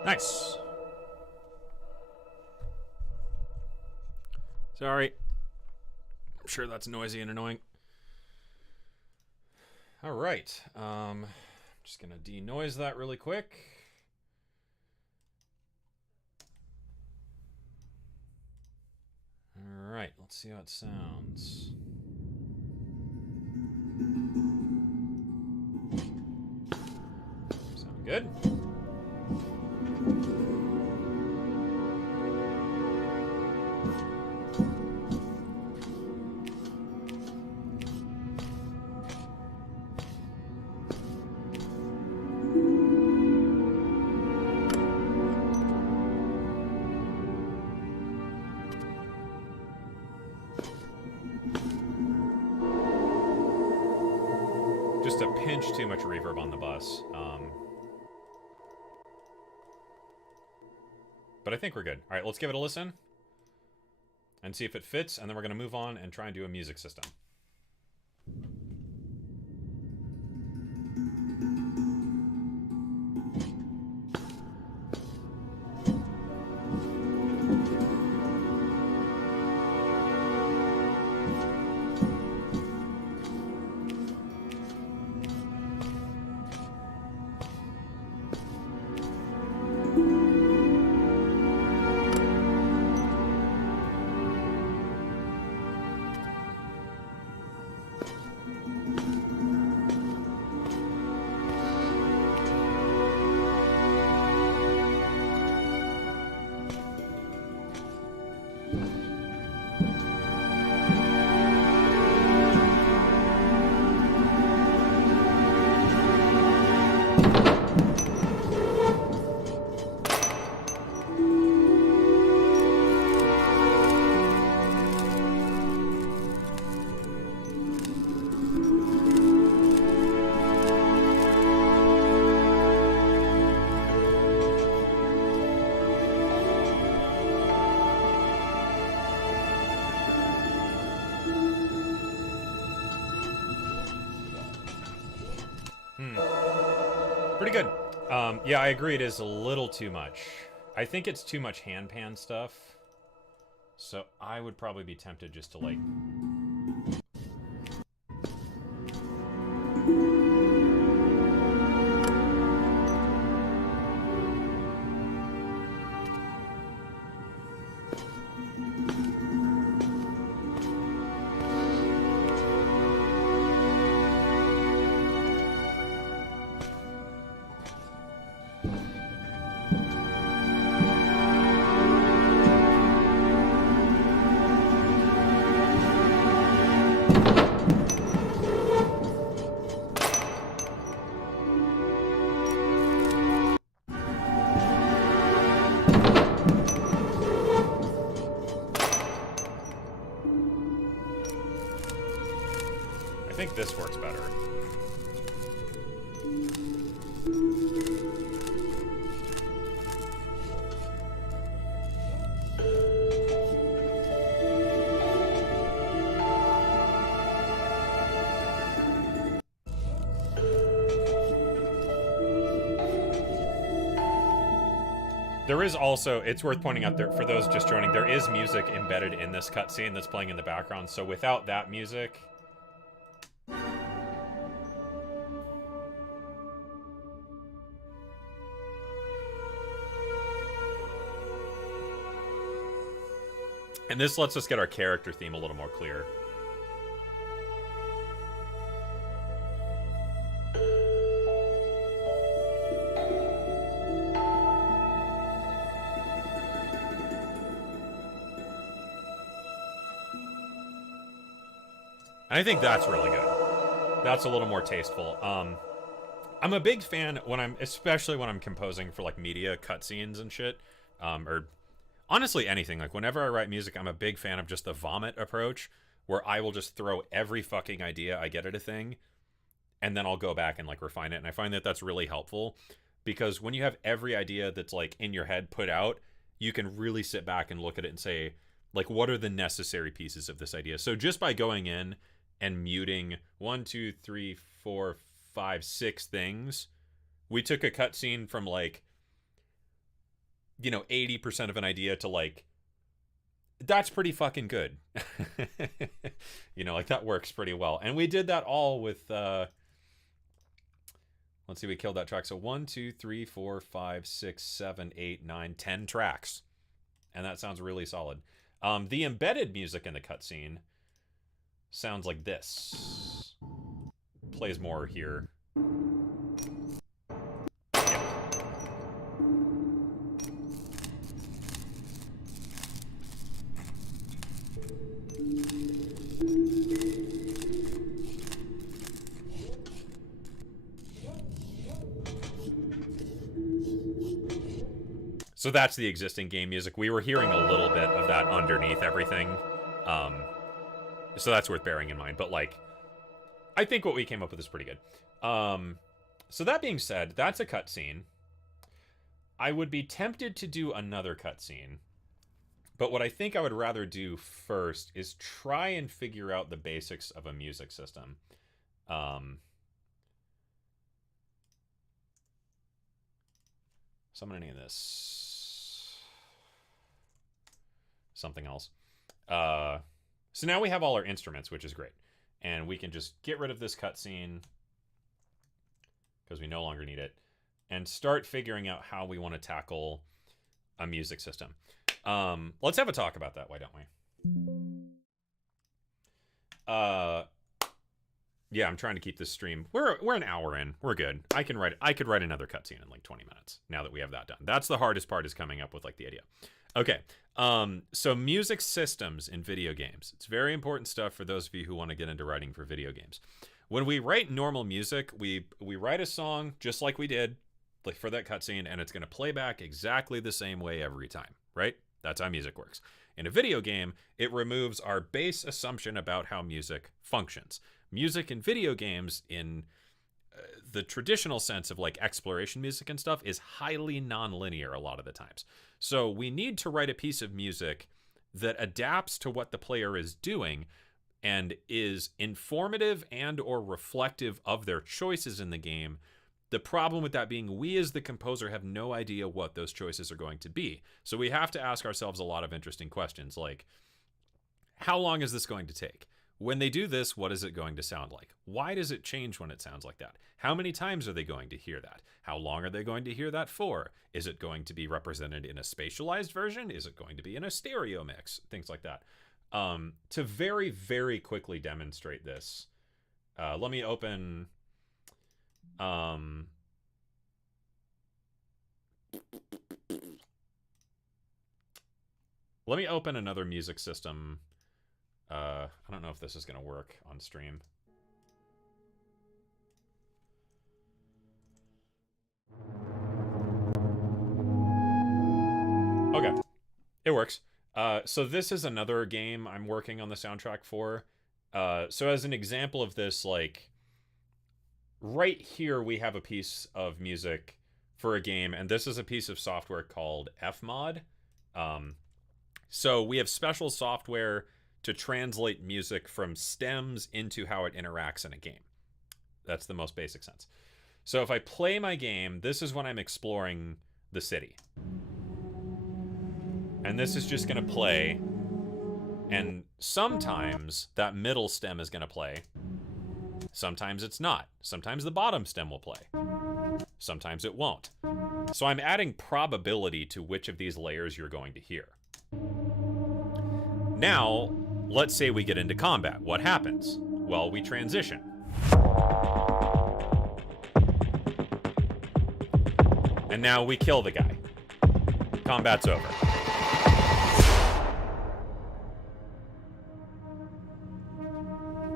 Nice. Sorry. I'm sure that's noisy and annoying. All right. Just gonna denoise that really quick. All right. Let's see how it sounds. Sound good? Just a pinch too much reverb on the bus. But I think we're good. All right, let's give it a listen and see if it fits, and then we're going to move on and try and do a music system. Pretty good. Yeah, I agree. It is a little too much. I think it's too much hand pan stuff. So I would probably be tempted just to like... I think this works better. There is also, it's worth pointing out there, for those just joining, there is music embedded in this cutscene that's playing in the background, so without that music... And this lets us get our character theme a little more clear. I think that's really good. That's a little more tasteful. I'm a big fan especially when I'm composing for like media cutscenes and shit, or honestly anything. Like whenever I write music, I'm a big fan of just the vomit approach, where I will just throw every fucking idea I get at a thing, and then I'll go back and like refine it. And I find that that's really helpful, because when you have every idea that's like in your head put out, you can really sit back and look at it and say, like, what are the necessary pieces of this idea? So just by going in and muting 1, 2, 3, 4, 5, 6 things, we took a cutscene from like, 80% of an idea to like, that's pretty fucking good. Like that works pretty well. And we did that all with, let's see, we killed that track. So 1, 2, 3, 4, 5, 6, 7, 8, 9, 10 tracks. And that sounds really solid. The embedded music in the cutscene sounds like this. Plays more here. Yeah. So that's the existing game music. We were hearing a little bit of that underneath everything. So that's worth bearing in mind. But like, I think what we came up with is pretty good. So that being said, that's a cutscene. I would be tempted to do another cutscene. But what I think I would rather do first is try and figure out the basics of a music system. So I'm going to name this something else. So now we have all our instruments, which is great. And we can just get rid of this cutscene because we no longer need it, and start figuring out how we want to tackle a music system. Let's have a talk about that. Why don't we? Yeah, I'm trying to keep this stream. We're an hour in. We're good. I could write another cutscene in like 20 minutes now that we have that done. That's the hardest part, is coming up with like the idea. Okay. So music systems in video games. It's very important stuff for those of you who want to get into writing for video games. When we write normal music, we write a song just like we did, like for that cutscene, and it's going to play back exactly the same way every time, right? That's how music works. In a video game, it removes our base assumption about how music functions. Music in video games, in the traditional sense of like exploration music and stuff, is highly non-linear a lot of the times. So we need to write a piece of music that adapts to what the player is doing and is informative and or reflective of their choices in the game, The problem with that being we as the composer have no idea what those choices are going to be. So we have to ask ourselves a lot of interesting questions like, how long is this going to take? When they do this, what is it going to sound like? Why does it change when it sounds like that? How many times are they going to hear that? How long are they going to hear that for? Is it going to be represented in a spatialized version? Is it going to be in a stereo mix? Things like that. To very, very quickly demonstrate this, let me open... let me open another music system. I don't know if this is going to work on stream. Okay, it works. So this is another game I'm working on the soundtrack for. So as an example of this, like, right here we have a piece of music for a game, and this is a piece of software called Fmod. So we have special software to translate music from stems into how it interacts in a game. That's the most basic sense. So if I play my game, this is when I'm exploring the city. And this is just going to play. And sometimes that middle stem is going to play. Sometimes it's not. Sometimes the bottom stem will play. Sometimes it won't. So I'm adding probability to which of these layers you're going to hear. Now, let's say we get into combat. What happens? Well, we transition. And now we kill the guy. Combat's over.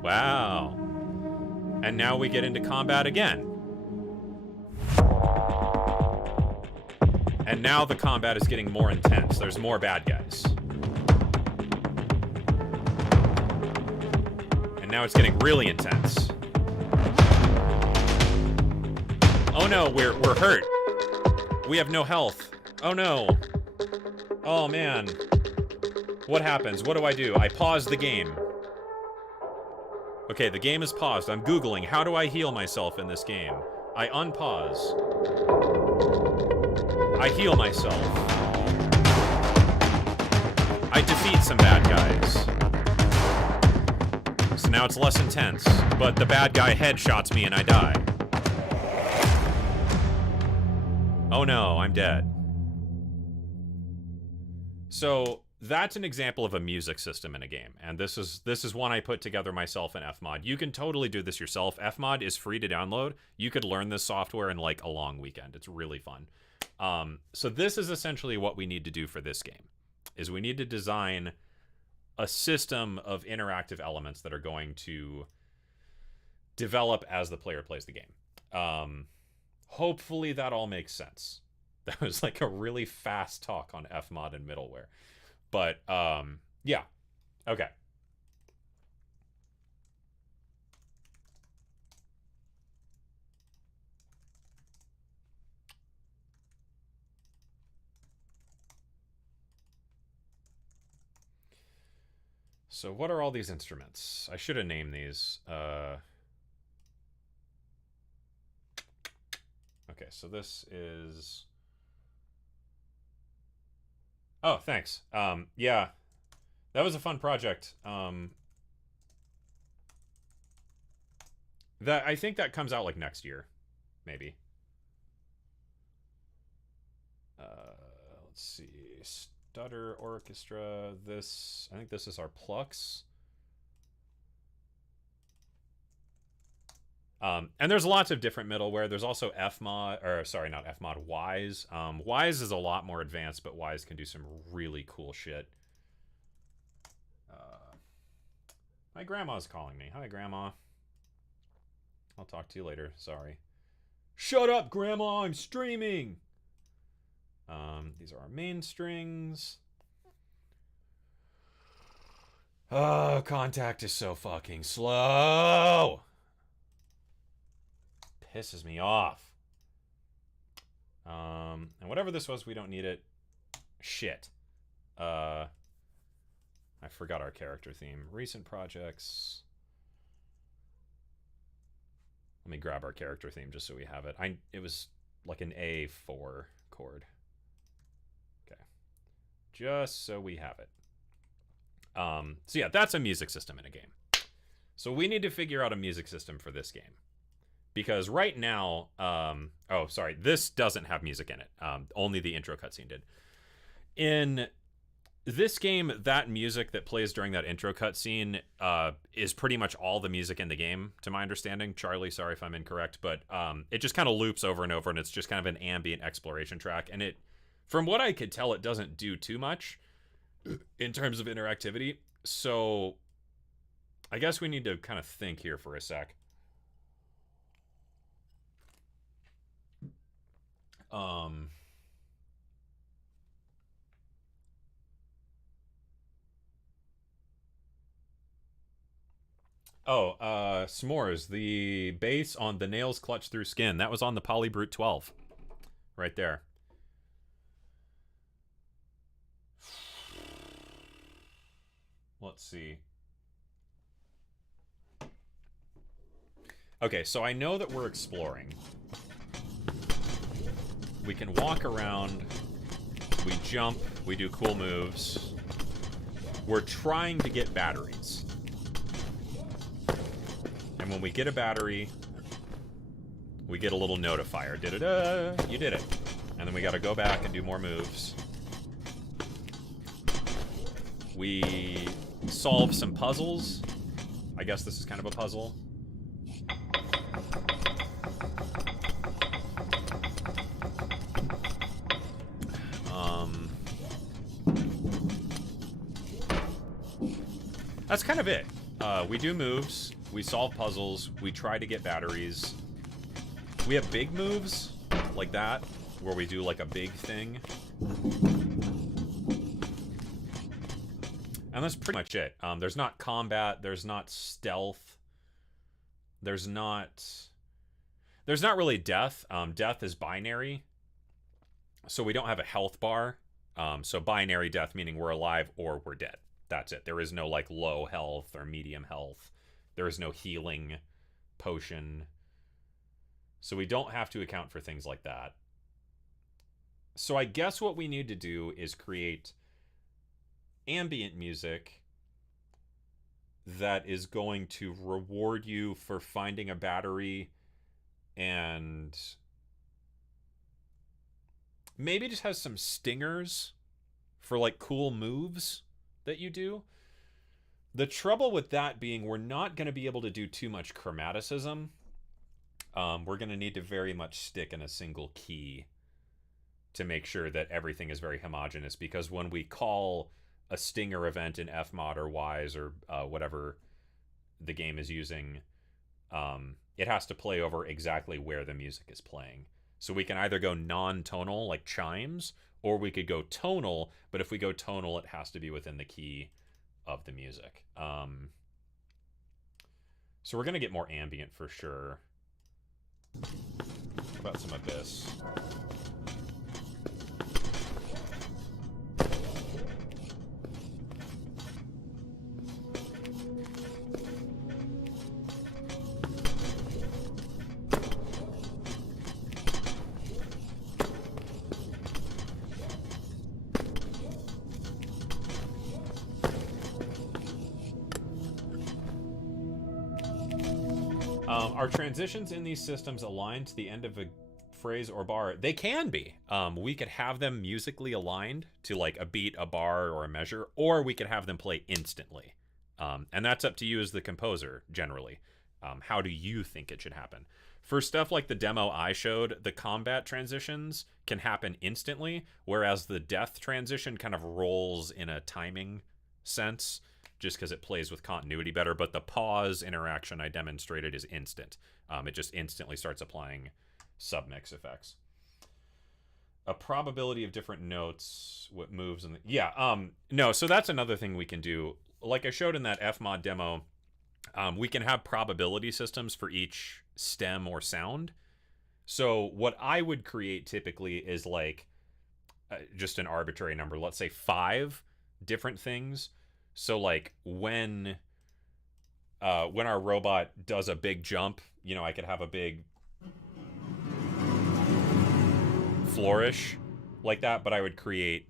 Wow. And now we get into combat again. And now the combat is getting more intense. There's more bad guys. And now it's getting really intense. Oh no, we're hurt. We have no health. Oh no. Oh man. What happens? What do? I pause the game. Okay, the game is paused. I'm Googling, how do I heal myself in this game? I unpause. I heal myself. I defeat some bad guys. So now it's less intense, but the bad guy headshots me and I die. Oh no, I'm dead. So that's an example of a music system in a game, and this is one I put together myself in Fmod. You can totally do this yourself. Fmod is free to download. You could learn this software in like a long weekend. It's really fun. So this is essentially what we need to do for this game, is we need to design a system of interactive elements that are going to develop as the player plays the game. Hopefully that all makes sense. That was like a really fast talk on Fmod and middleware. But, yeah. Okay. So what are all these instruments? I should have named these. Okay, so this is... Oh, thanks. Yeah, that was a fun project. That I think that comes out like next year, maybe. Let's see, Stutter Orchestra. I think this is our Plux. And there's lots of different middleware. There's also Fmod, or sorry, not Fmod, Wwise. Wwise is a lot more advanced, but Wwise can do some really cool shit. My grandma's calling me. Hi, Grandma. I'll talk to you later. Sorry. Shut up, Grandma. I'm streaming. These are our main strings. Oh, Kontakt is so fucking slow. Pisses me off. And whatever this was, we don't need it. Shit. I forgot our character theme. Recent projects. Let me grab our character theme just so we have it. It was like an A4 chord. Okay. Just so we have it. So yeah, that's a music system in a game. So we need to figure out a music system for this game. Because right now, oh, sorry, this doesn't have music in it. Only the intro cutscene did. In this game, that music that plays during that intro cutscene is pretty much all the music in the game, to my understanding. Charlie, sorry if I'm incorrect, but it just kind of loops over and over, and it's just kind of an ambient exploration track. And it, from what I could tell, it doesn't do too much in terms of interactivity. So I guess we need to kind of think here for a sec. S'mores, the bass on The Nails Clutch Through Skin. That was on the Polybrute 12. Right there. Let's see. Okay, so I know that we're exploring. We can walk around. We jump. We do cool moves. We're trying to get batteries. And when we get a battery, we get a little notifier. Da-da-da! You did it. And then we gotta go back and do more moves. We solve some puzzles. I guess this is kind of a puzzle. That's kind of it. We do moves, we solve puzzles, we try to get batteries. We have big moves, like that, where we do like a big thing. And that's pretty much it. There's not combat, there's not stealth. There's not really death. Death is binary. So we don't have a health bar. So binary death meaning we're alive or we're dead. That's it. There is no like low health or medium health. There is no healing potion. So we don't have to account for things like that. So I guess what we need to do is create ambient music that is going to reward you for finding a battery and maybe just has some stingers for like cool moves that you do. The trouble with that being we're not going to be able to do too much chromaticism. We're going to need to very much stick in a single key to make sure that everything is very homogeneous, because when we call a stinger event in Fmod or Wise or whatever the game is using, it has to play over exactly where the music is playing. So we can either go non-tonal, like chimes, or we could go tonal, but if we go tonal, it has to be within the key of the music. So we're going to get more ambient for sure. What about some Abyss? Are transitions in these systems aligned to the end of a phrase or bar? They can be. We could have them musically aligned to like a beat, a bar, or a measure, or we could have them play instantly. And that's up to you as the composer, generally. How do you think it should happen? For stuff like the demo I showed, the combat transitions can happen instantly, whereas the death transition kind of rolls in a timing sense, just because it plays with continuity better. But the pause interaction I demonstrated is instant. It just instantly starts applying submix effects. A probability of different notes, what moves, and no, so that's another thing we can do. Like I showed in that Fmod demo, we can have probability systems for each stem or sound. So what I would create typically is like just an arbitrary number, let's say 5 different things. So like when our robot does a big jump, you know, I could have a big flourish like that, but I would create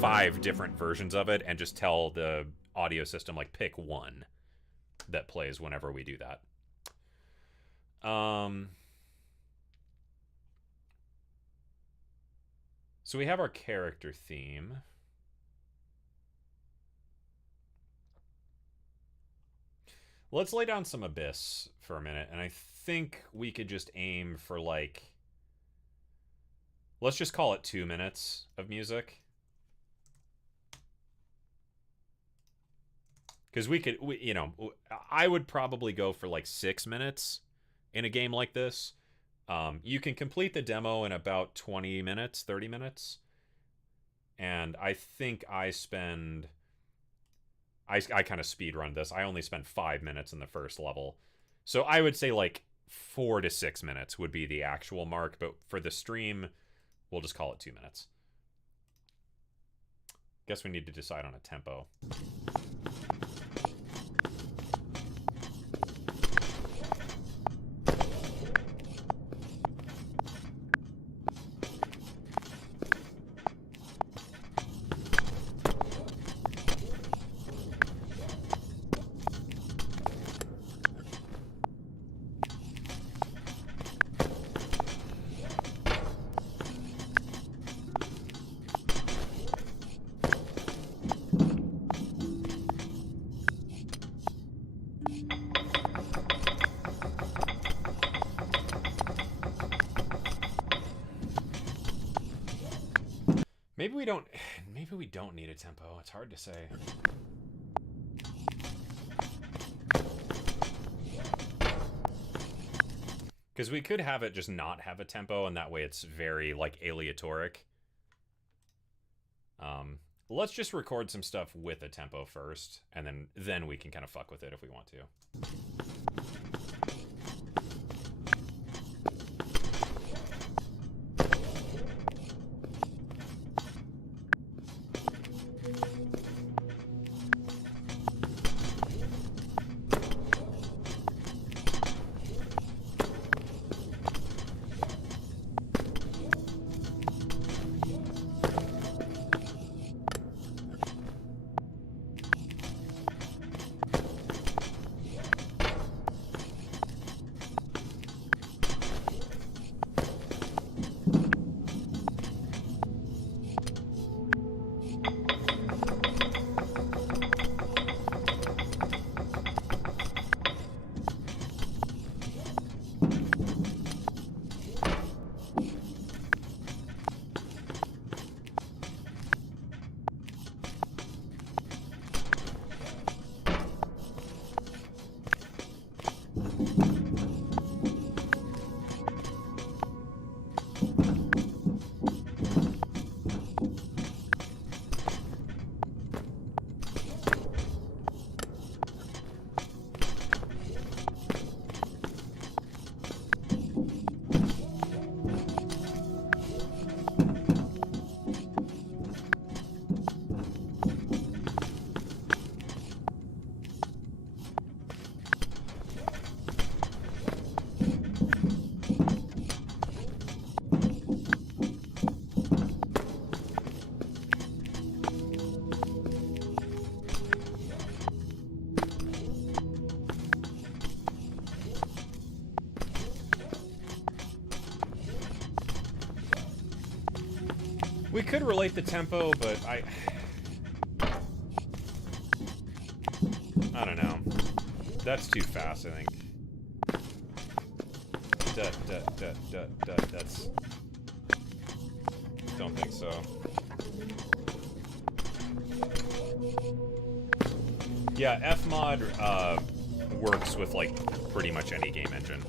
5 different versions of it and just tell the audio system, like, pick one that plays whenever we do that. So we have our character theme. Let's lay down some Abyss for a minute, and I think we could just aim for, like, let's just call it 2 minutes of music. Because you know, I would probably go for like 6 minutes in a game like this. You can complete the demo in about 20 minutes, 30 minutes. And I think I kind of speed run this. I only spent 5 minutes in the first level. So I would say like 4 to 6 minutes would be the actual mark. But for the stream, we'll just call it 2 minutes. Guess we need to decide on a tempo. Maybe we don't need a tempo. It's hard to say. Because we could have it just not have a tempo, and that way it's very, like, aleatoric. Let's just record some stuff with a tempo first, and then we can kind of fuck with it if we want to. We could relate the tempo, but I don't know. That's too fast, I think. That's... Don't think so. Yeah, Fmod works with, like, pretty much any game engine.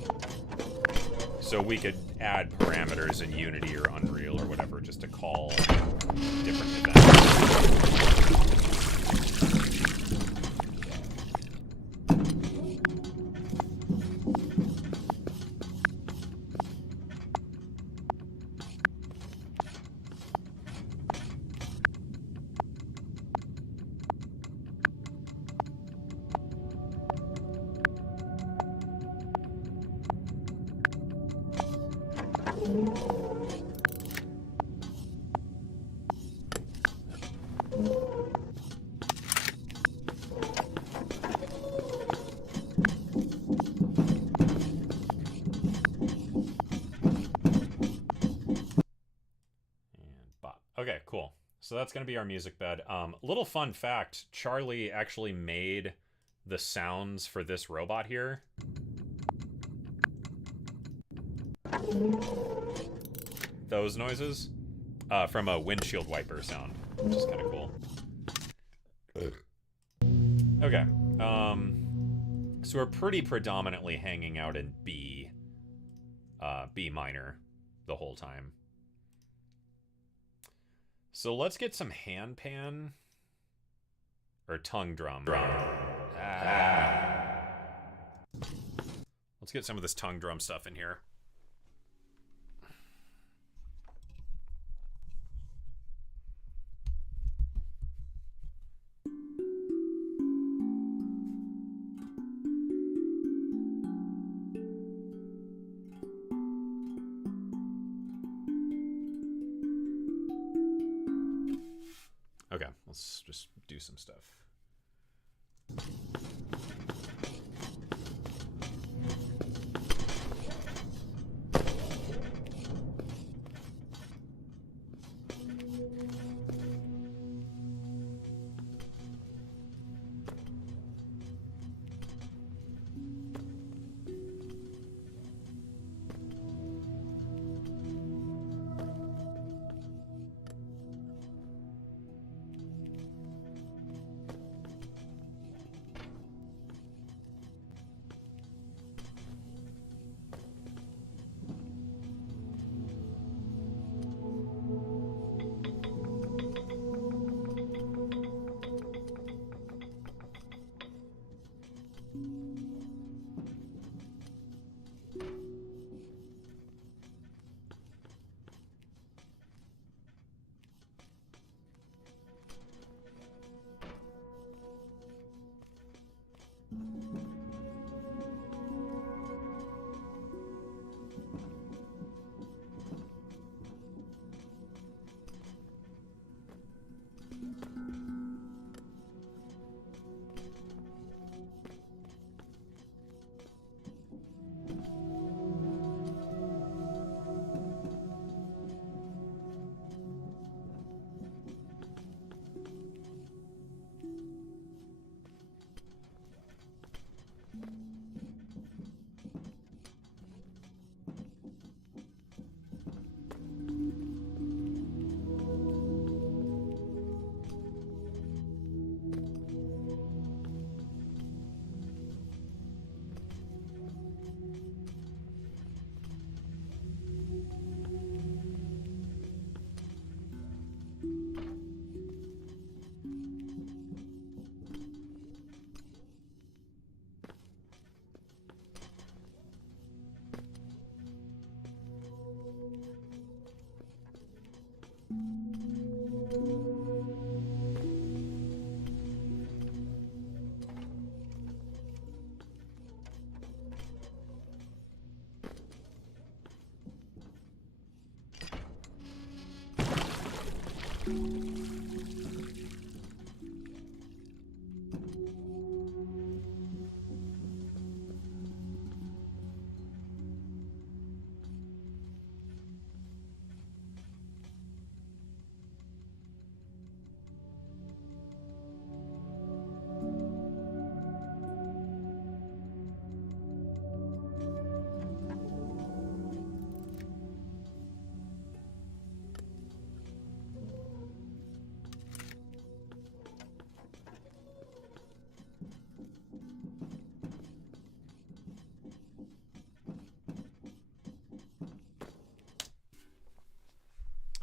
So we could add parameters in Unity or Unreal or whatever just to call different events. Okay, cool. So that's going to be our music bed. Little fun fact, Charlie actually made the sounds for this robot here. Those noises from a windshield wiper sound, which is kind of cool. Okay. So we're pretty predominantly hanging out in B minor the whole time. So let's get some hand pan or tongue drum. Let's get some of this tongue drum stuff in here. Okay, let's just do some stuff.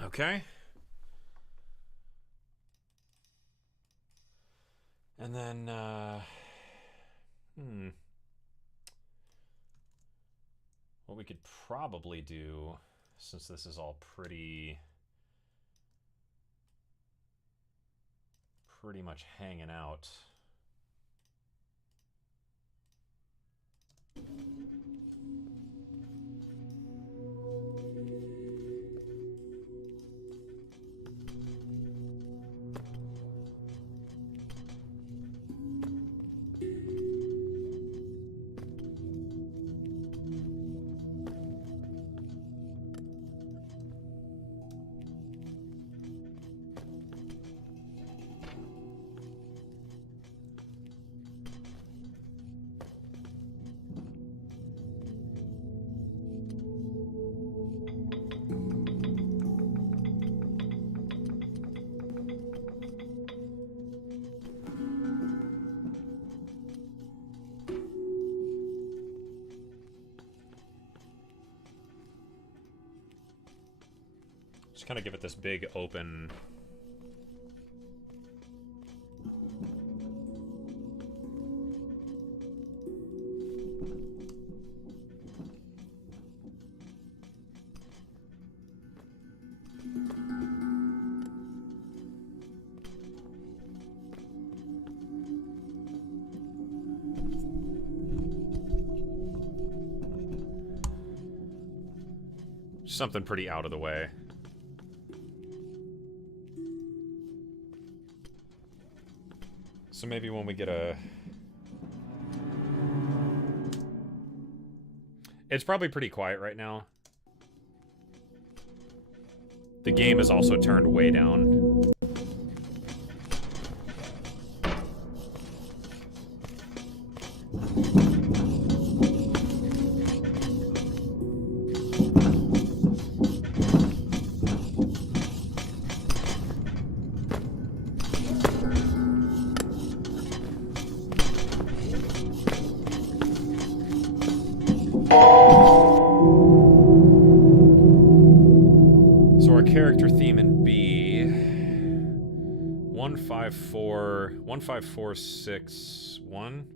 Okay. And then, what we could probably do, since this is all pretty much hanging out. kind of give it this big open... Something pretty out of the way. So maybe when we get a... It's probably pretty quiet right now. The game is also turned way down. So our character theme in B, 15461.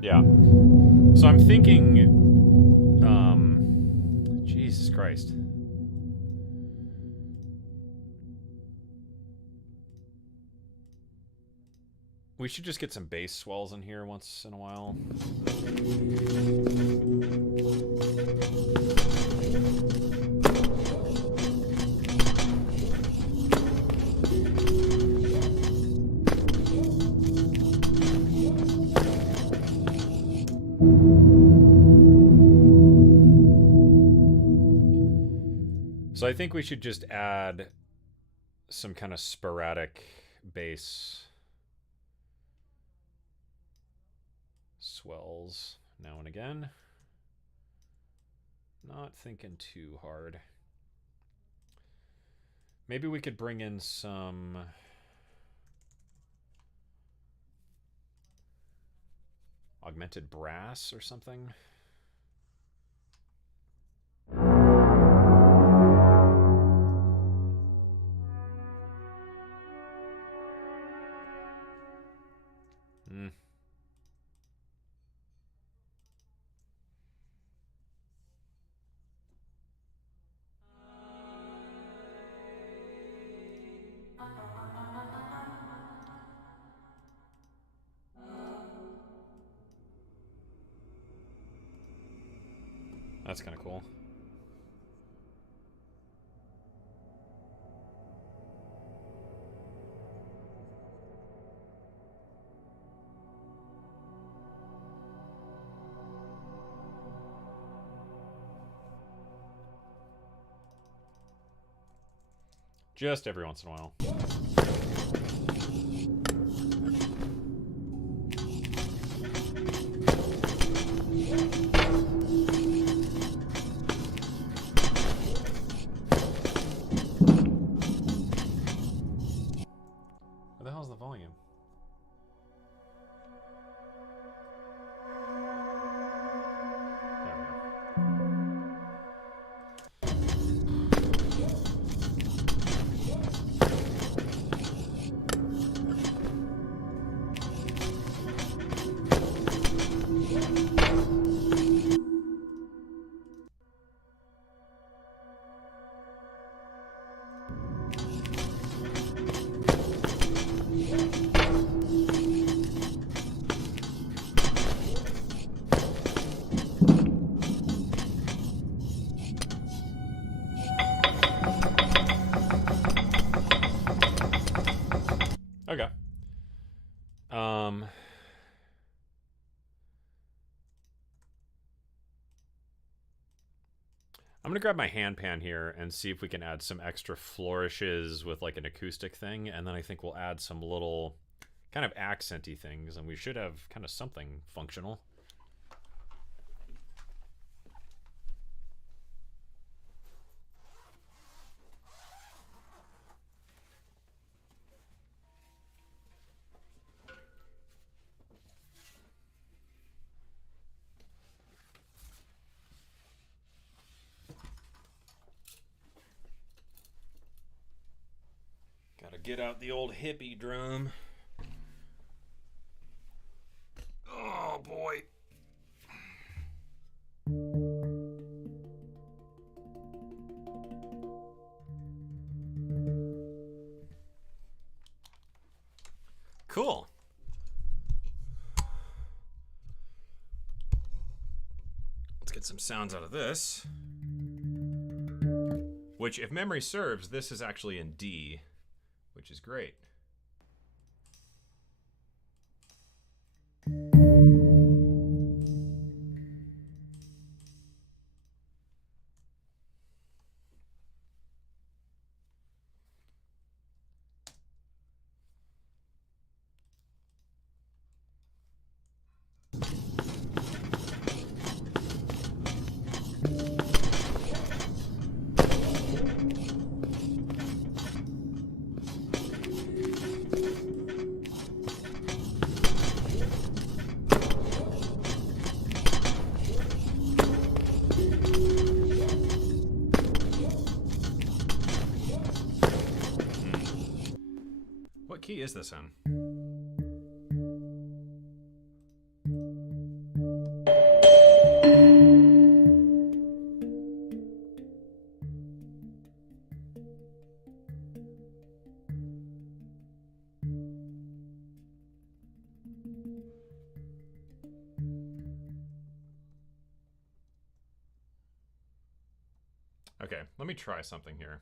Yeah. So I'm thinking, Jesus Christ. We should just get some bass swells in here once in a while. So I think we should just add some kind of sporadic bass swells now and again. Not thinking too hard. Maybe we could bring in some augmented brass or something. That's kind of cool. Just every once in a while. Where the hell's the volume? There we go. Okay. I'm gonna grab my hand pan here and see if we can add some extra flourishes with like an acoustic thing, and then I think we'll add some little kind of accenty things, and we should have kind of something functional. Gotta get out the old hippie drum. Oh boy. Cool. Let's get some sounds out of this. Which, if memory serves, this is actually in D, which is great. What key is this in? Okay, let me try something here.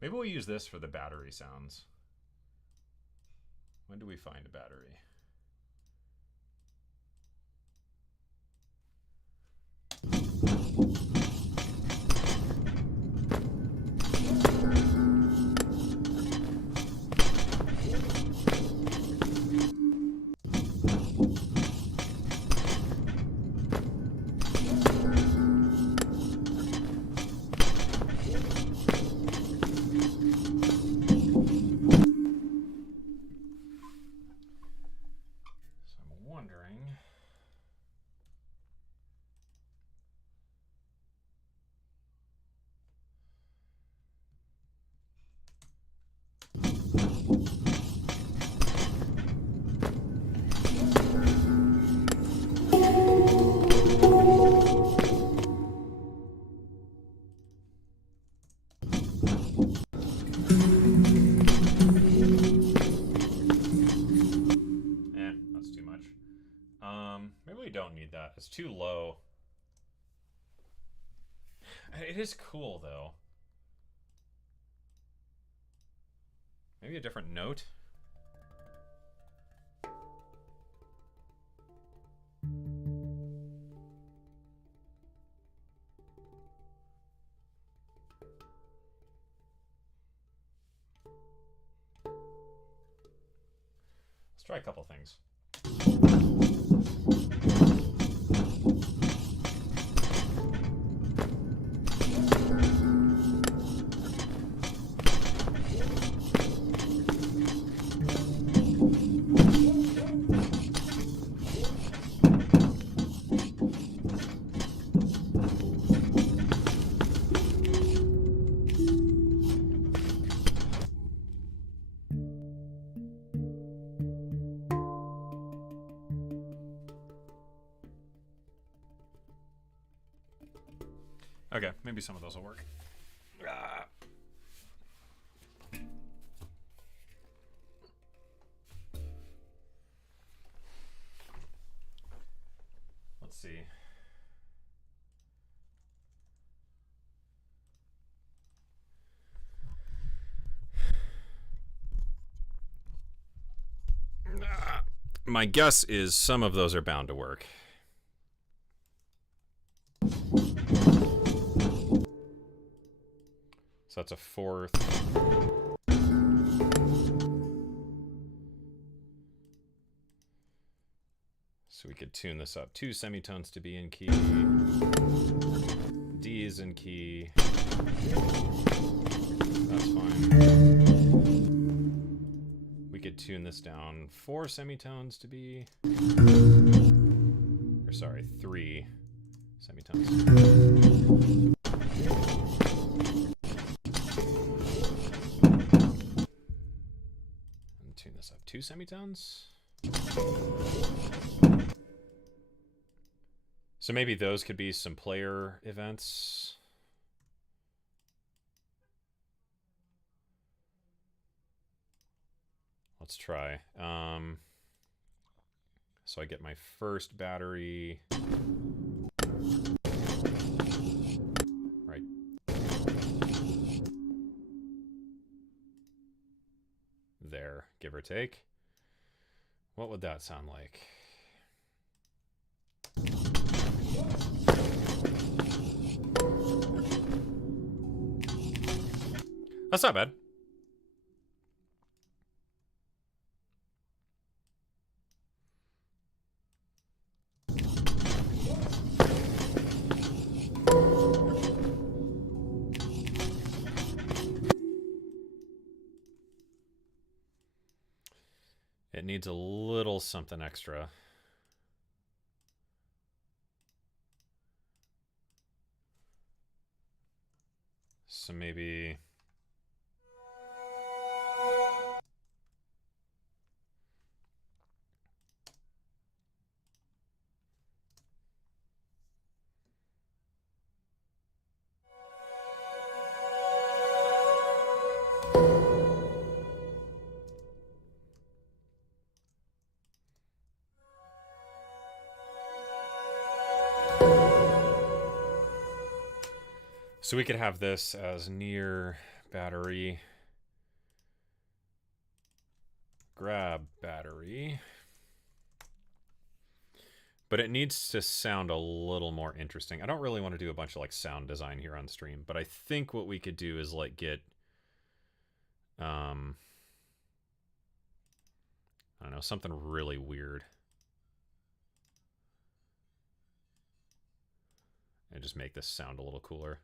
Maybe we'll use this for the battery sounds. When do we find a battery? That's too much. Maybe we don't need that. It's too low. It is cool, though. Maybe a different note? Let's try a couple things. Okay, maybe some of those will work. Let's see. My guess is some of those are bound to work. So that's a fourth. So we could tune this up. 2 semitones to be in key. D is in key. That's fine. We could tune this down 4 semitones to be... Or sorry, 3 semitones. And tune this up 2 semitones. So maybe those could be some player events. Let's try. So I get my first battery. Right. There, give or take. What would that sound like? That's not bad. It needs a little something extra. So maybe... So we could have this as near battery, grab battery, but it needs to sound a little more interesting. I don't really want to do a bunch of like sound design here on stream, but I think what we could do is like get, I don't know, something really weird. And just make this sound a little cooler.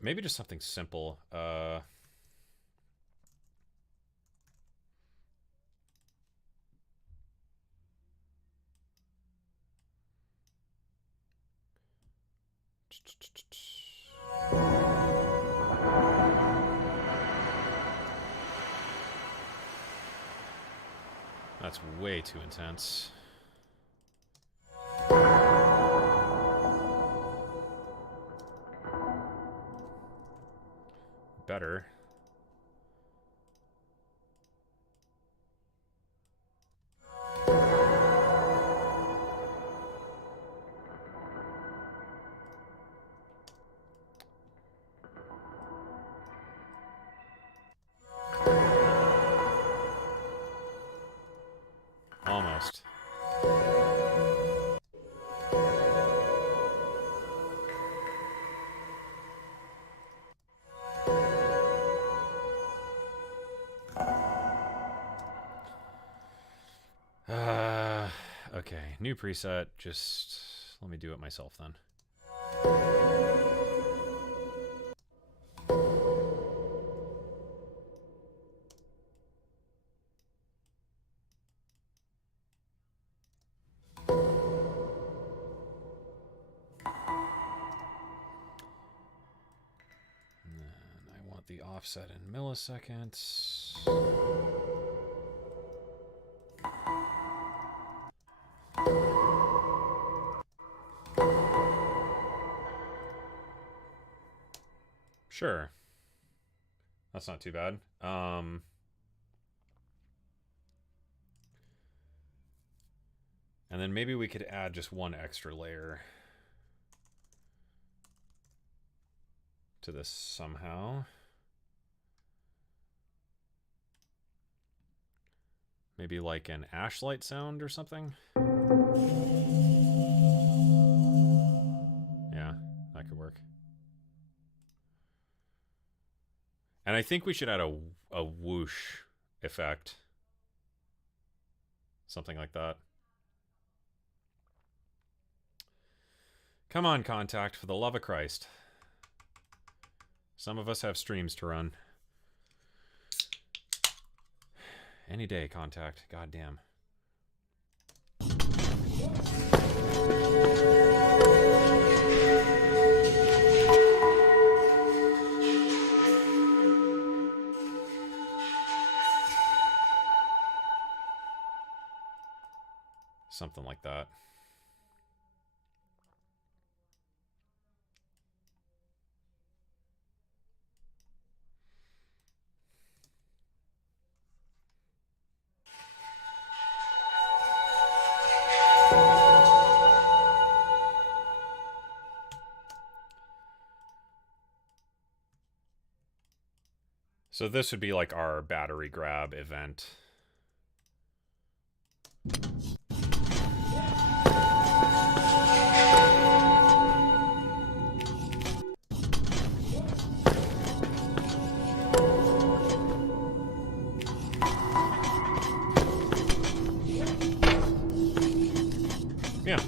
Maybe just something simple. That's way too intense. Better. Almost. Okay, new preset. Just let me do it myself then. And then I want the offset in milliseconds. Sure. That's not too bad. And then maybe we could add just one extra layer to this somehow. Maybe like an ashlight sound or something. Yeah, that could work. And I think we should add a whoosh effect. Something like that. Come on, Contact, for the love of Christ. Some of us have streams to run. Any day, Contact. Goddamn. Something like that. So this would be like our battery grab event. Yeah.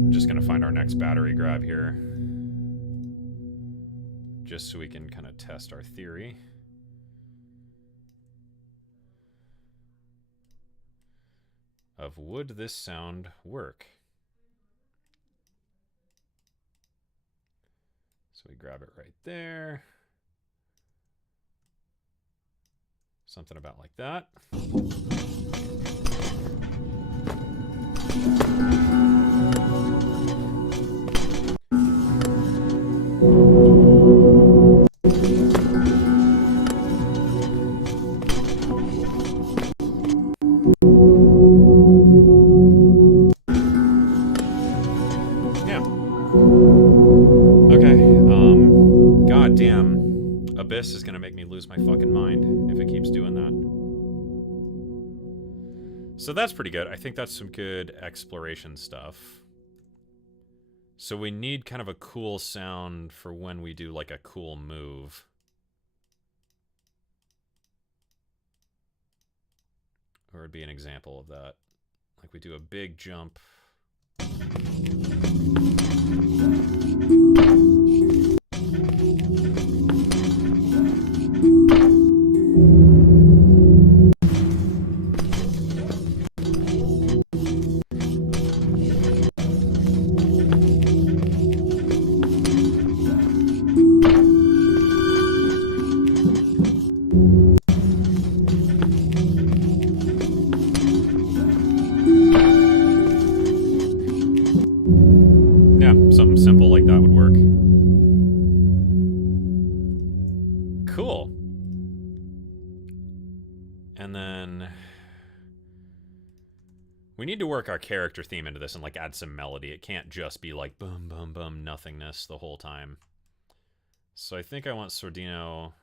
I'm just going to find our next battery grab here, just so we can kind of test our theory. Of would this sound work? So we grab it right there. Something about like that. Abyss is gonna make me lose my fucking mind if it keeps doing that. So that's pretty good. I think that's some good exploration stuff. So we need kind of a cool sound for when we do like a cool move. Or it'd be an example of that. Like we do a big jump. Need to work our character theme into this and like add some melody. It can't just be like boom, boom, boom, nothingness the whole time. So I think I want Sordino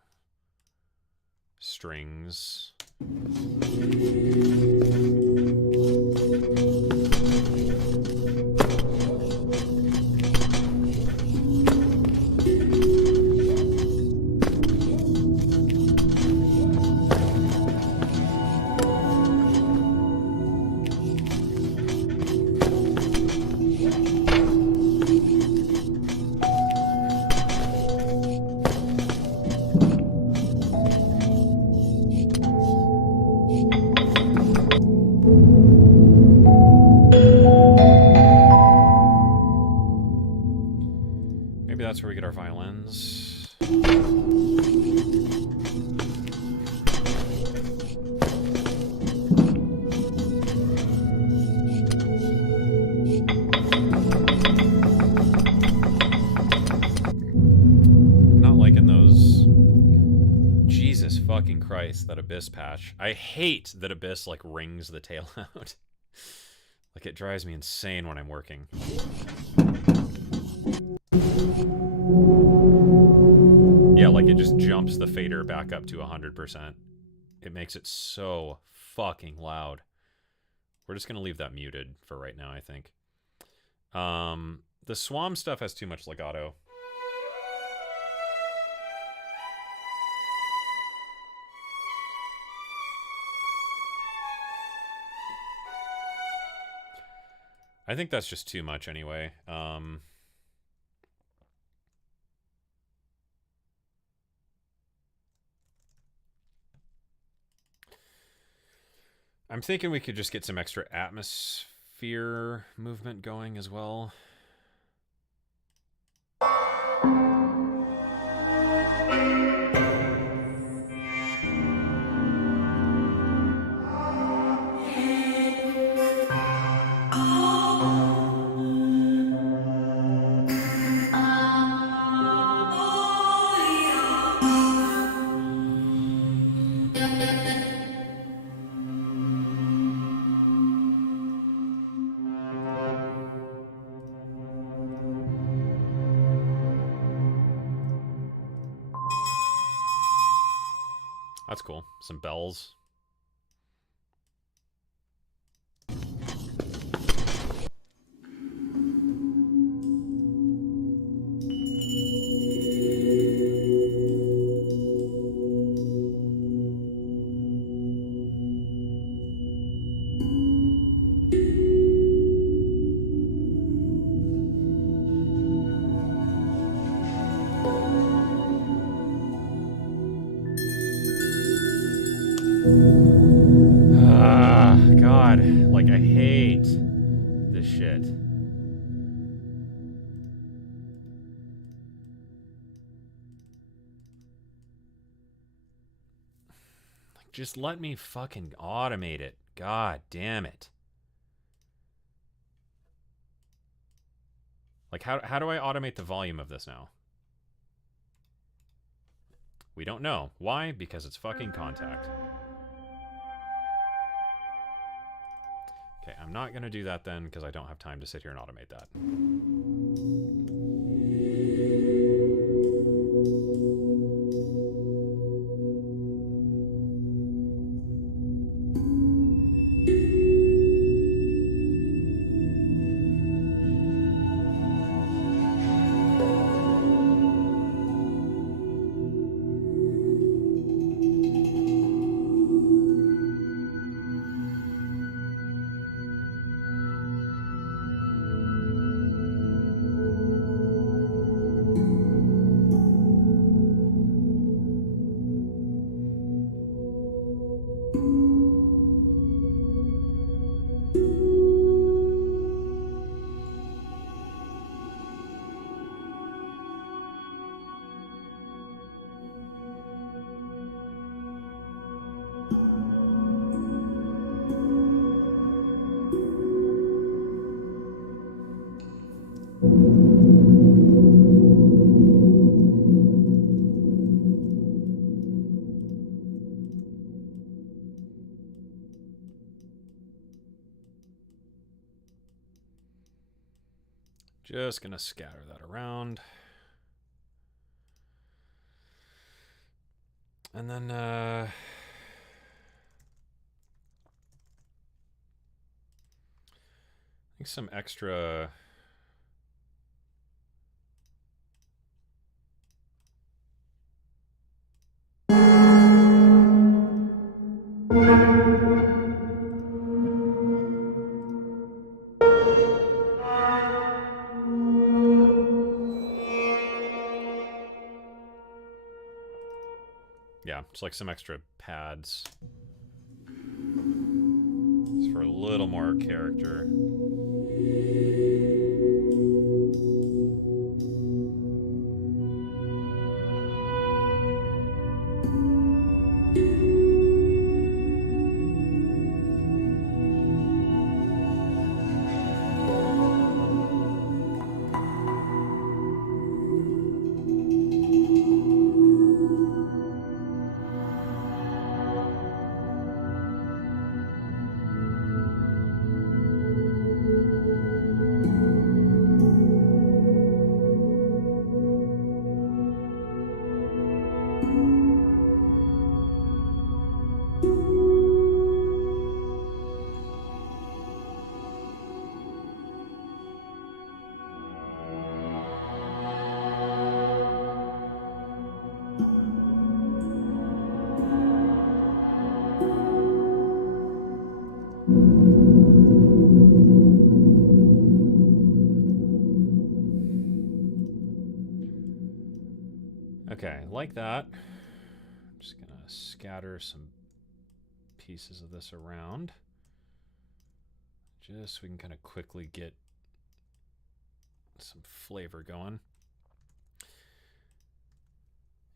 strings. that's where we get our violins. Not liking those. Jesus fucking Christ, that Abyss patch. I hate that Abyss, like, rings the tail out. Like, it drives me insane when I'm working. Yeah, like, it just jumps the fader back up to 100%. It makes it so fucking loud. We're just gonna leave that muted for right now, I think. The Swam stuff has too much legato. I think that's just too much anyway. I'm thinking we could just get some extra atmosphere movement going as well. That's cool. Some bells. God, like, I hate this shit. Like, just let me fucking automate it. God damn it. Like, how do I automate the volume of this now? We don't know. Why? Because it's fucking Kontakt. Okay, I'm not going to do that then, because I don't have time to sit here and automate that. Just gonna scatter that around. And then, I think some extra... Yeah, just like some extra pads. Just for a little more character. like that. I'm just gonna scatter some pieces of this around, just so we can kind of quickly get some flavor going.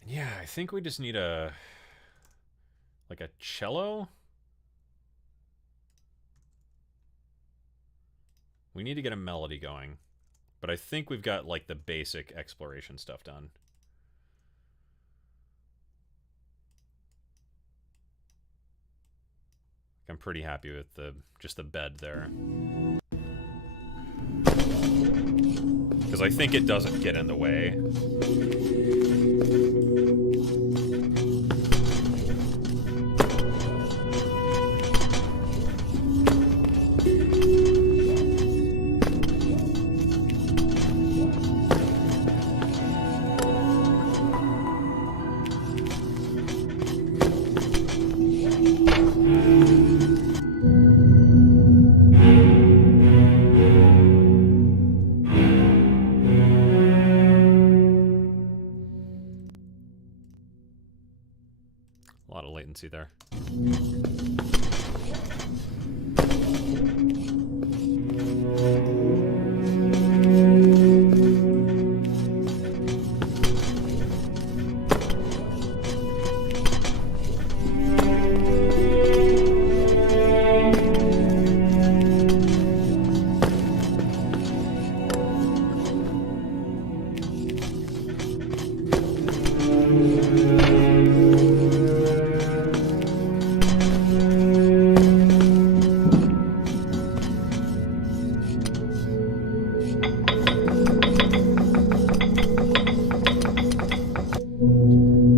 And yeah, I think we just need a cello. We need to get a melody going, but I think we've got like the basic exploration stuff done. I'm pretty happy with just the bed there, because I think it doesn't get in the way. A lot of latency there.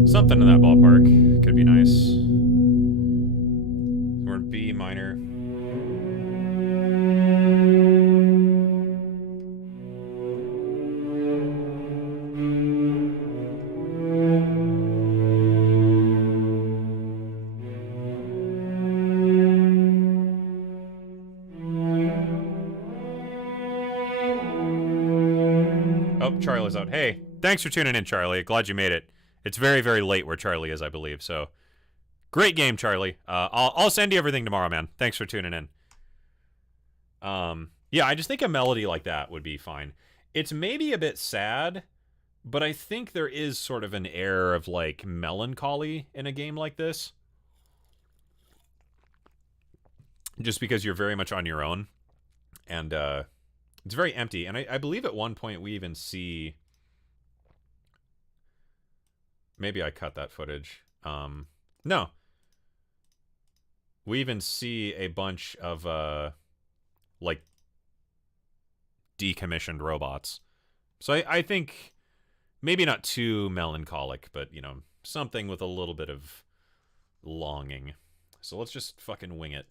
Something in that ballpark could be nice. Or B minor. Oh, Charlie's out. Hey, thanks for tuning in, Charlie. Glad you made it. It's very, very late where Charlie is, I believe. So, great game, Charlie. I'll send you everything tomorrow, man. Thanks for tuning in. Yeah, I just think a melody like that would be fine. It's maybe a bit sad, but I think there is sort of an air of, like, melancholy in a game like this. Just because you're very much on your own. And it's very empty. And I believe at one point we even see... Maybe I cut that footage. No. We even see a bunch of, like, decommissioned robots. So I think maybe not too melancholic, but, you know, something with a little bit of longing. So let's just fucking wing it.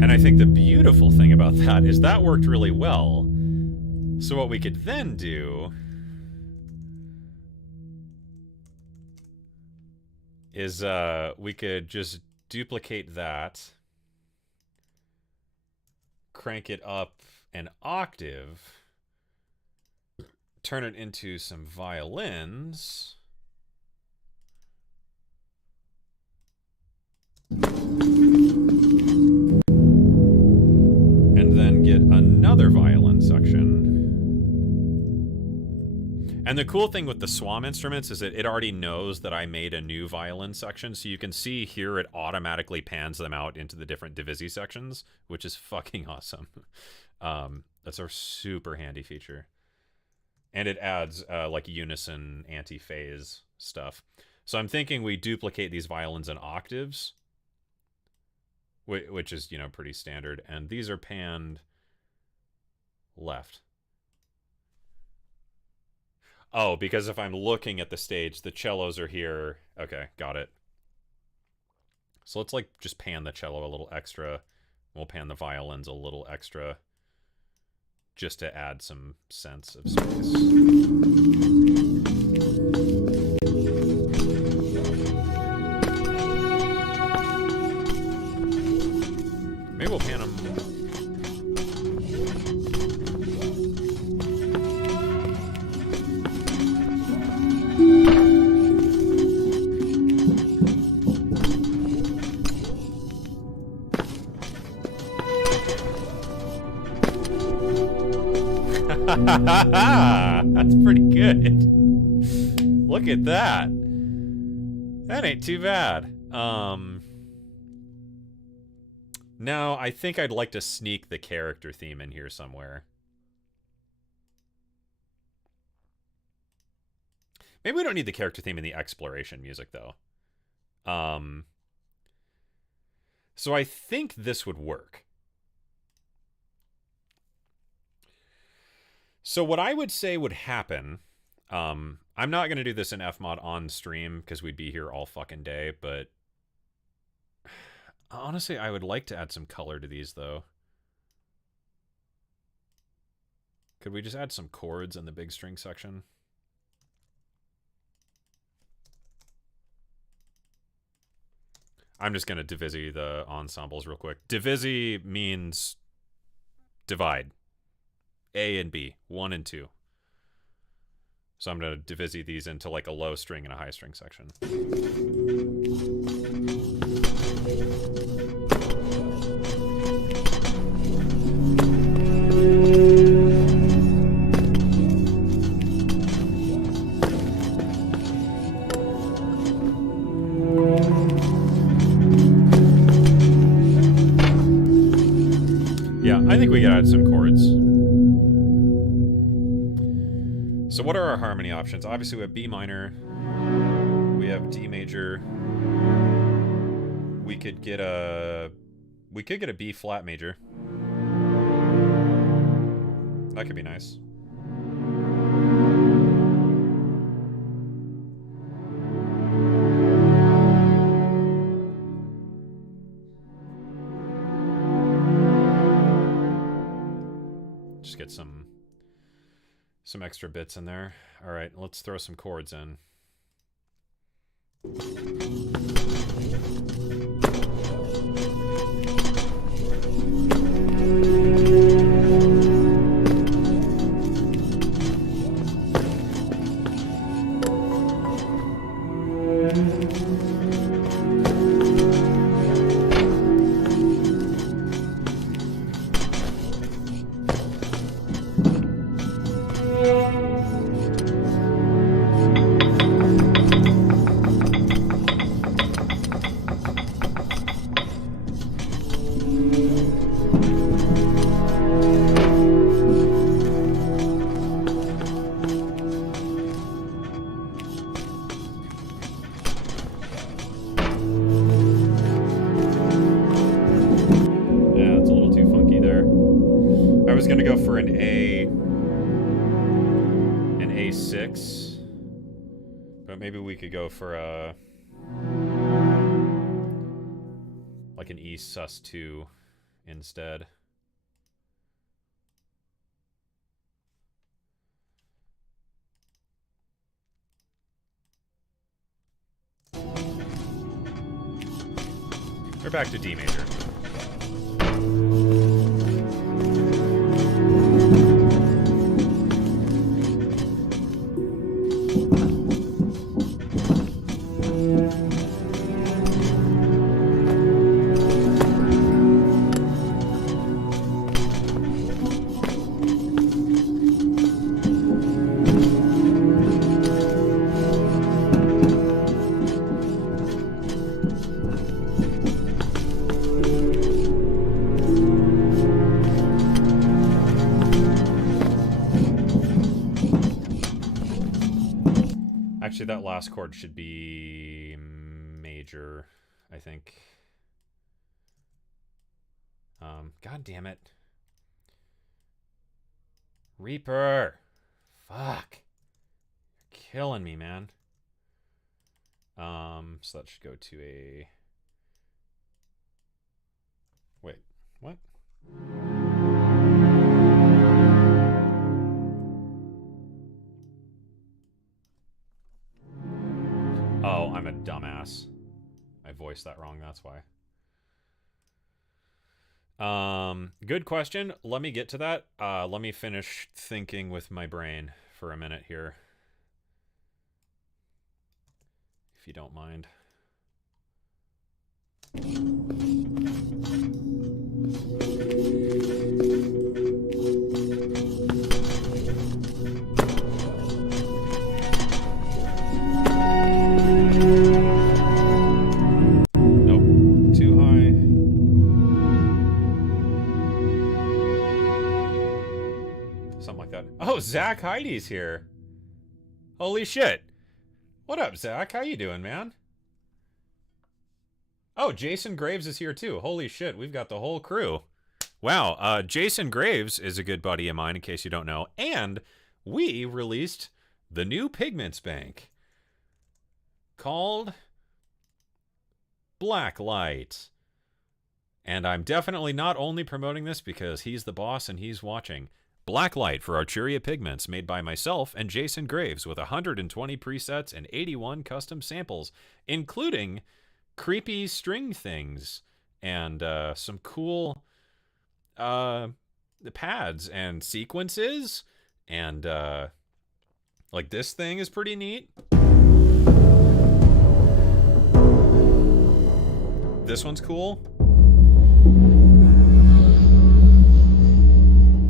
And I think the beautiful thing about that is that worked really well, So what we could then do is we could just duplicate that, crank it up an octave, turn it into some violins, and then get another violin section. And the cool thing with the SWAM instruments is that it already knows that I made a new violin section, so you can see here it automatically pans them out into the different Divisi sections, which is fucking awesome. That's a super handy feature. And it adds like unison anti-phase stuff. So I'm thinking we duplicate these violins in octaves, which is, you know, pretty standard. And these are panned left. Oh, because if I'm looking at the stage, the cellos are here. Okay, got it. So let's like just pan the cello a little extra. We'll pan the violins a little extra, just to add some sense of space. Maybe we'll pan them. That's pretty good. Look at that. That ain't too bad. No, I think I'd like to sneak the character theme in here somewhere. Maybe we don't need the character theme in the exploration music, though. So I think this would work. So what I would say would happen, I'm not going to do this in Fmod on stream because we'd be here all fucking day, but honestly, I would like to add some color to these, though. Could we just add some chords in the big string section? I'm just going to divisi the ensembles real quick. Divisi means divide. A and B, 1 and 2. So I'm going to divisi these into like a low string and a high string section. Yeah, I think we could add some chords. So what are our harmony options? Obviously we have B minor, we have D major, we could get a B flat major. That could be nice. Just get some extra bits in there. All right, let's throw some chords in. Maybe we could go for a like an E sus2 instead. We're back to D major. Actually, that last chord should be major, I think. God damn it. Reaper! Fuck. You're killing me, man. So that should go to a... Wait, what? Oh, I'm a dumbass. I voiced that wrong, that's why. Good question. Let me get to that. Let me finish thinking with my brain for a minute here. If you don't mind. Oh, Zach Heidi's here. Holy shit. What up, Zach? How you doing, man? Oh, Jason Graves is here too. Holy shit, we've got the whole crew. Wow, Jason Graves is a good buddy of mine, in case you don't know. And we released the new Pigments Bank called Blacklight. And I'm definitely not only promoting this because he's the boss and he's watching. Blacklight for Arturia Pigments, made by myself and Jason Graves, with 120 presets and 81 custom samples, including creepy string things and some cool pads and sequences, and like this thing is pretty neat. This one's cool.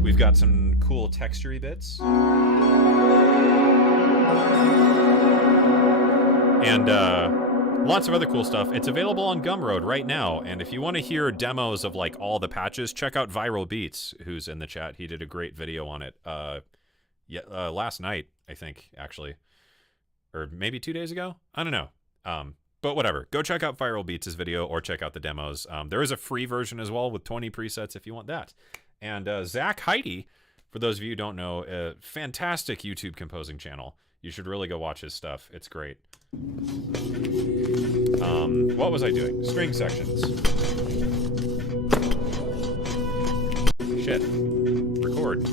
We've got some cool textury bits. And lots of other cool stuff. It's available on Gumroad right now. And if you want to hear demos of like all the patches, check out Viral Beats, who's in the chat. He did a great video on it. Last night, I think, actually. Or maybe 2 days ago? I don't know. But whatever. Go check out Viral Beats' video or check out the demos. There is a free version as well with 20 presets if you want that. And Zach Heidi, for those of you who don't know, a fantastic YouTube composing channel. You should really go watch his stuff. It's great. What was I doing? String sections. Shit. Record.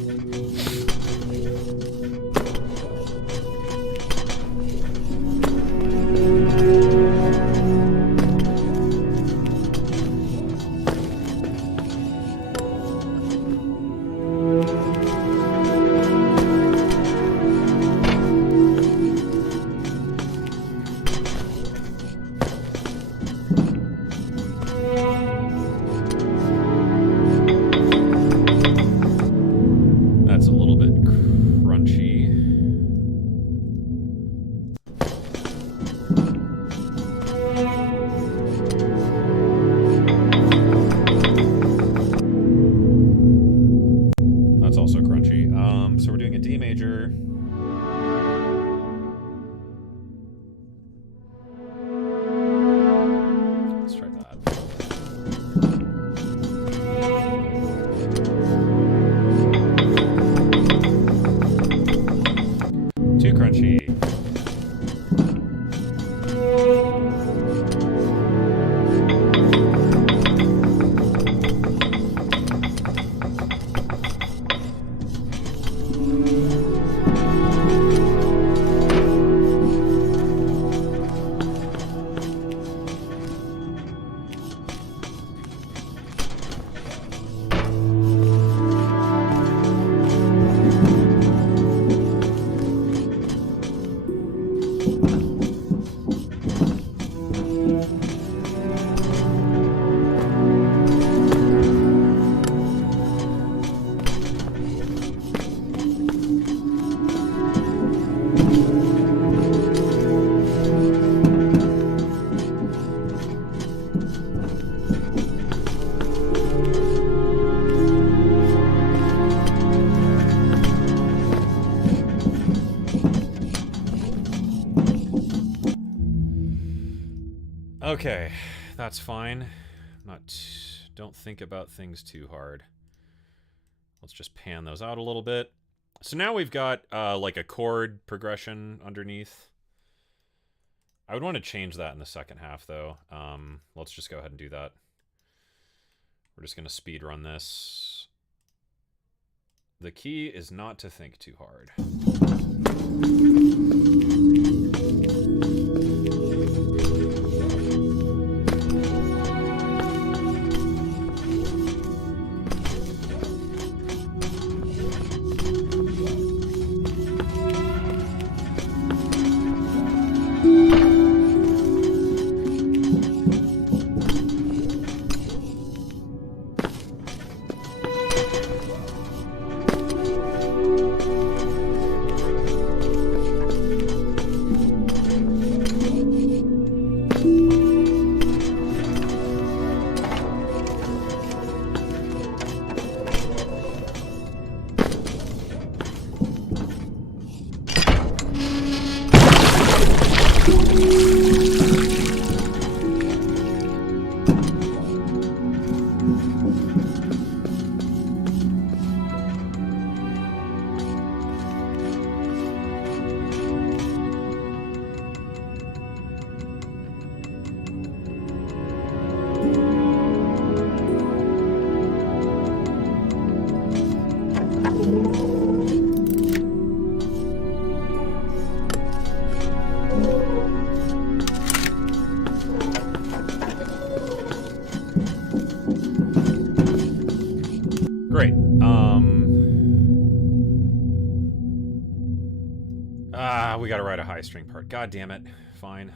Okay, that's fine. Don't think about things too hard. Let's just pan those out a little bit. So now we've got like a chord progression underneath. I would want to change that in the second half, though. Let's just go ahead and do that. We're just going to speed run this. The key is not to think too hard. Great. We gotta write a high string part. God damn it. Fine.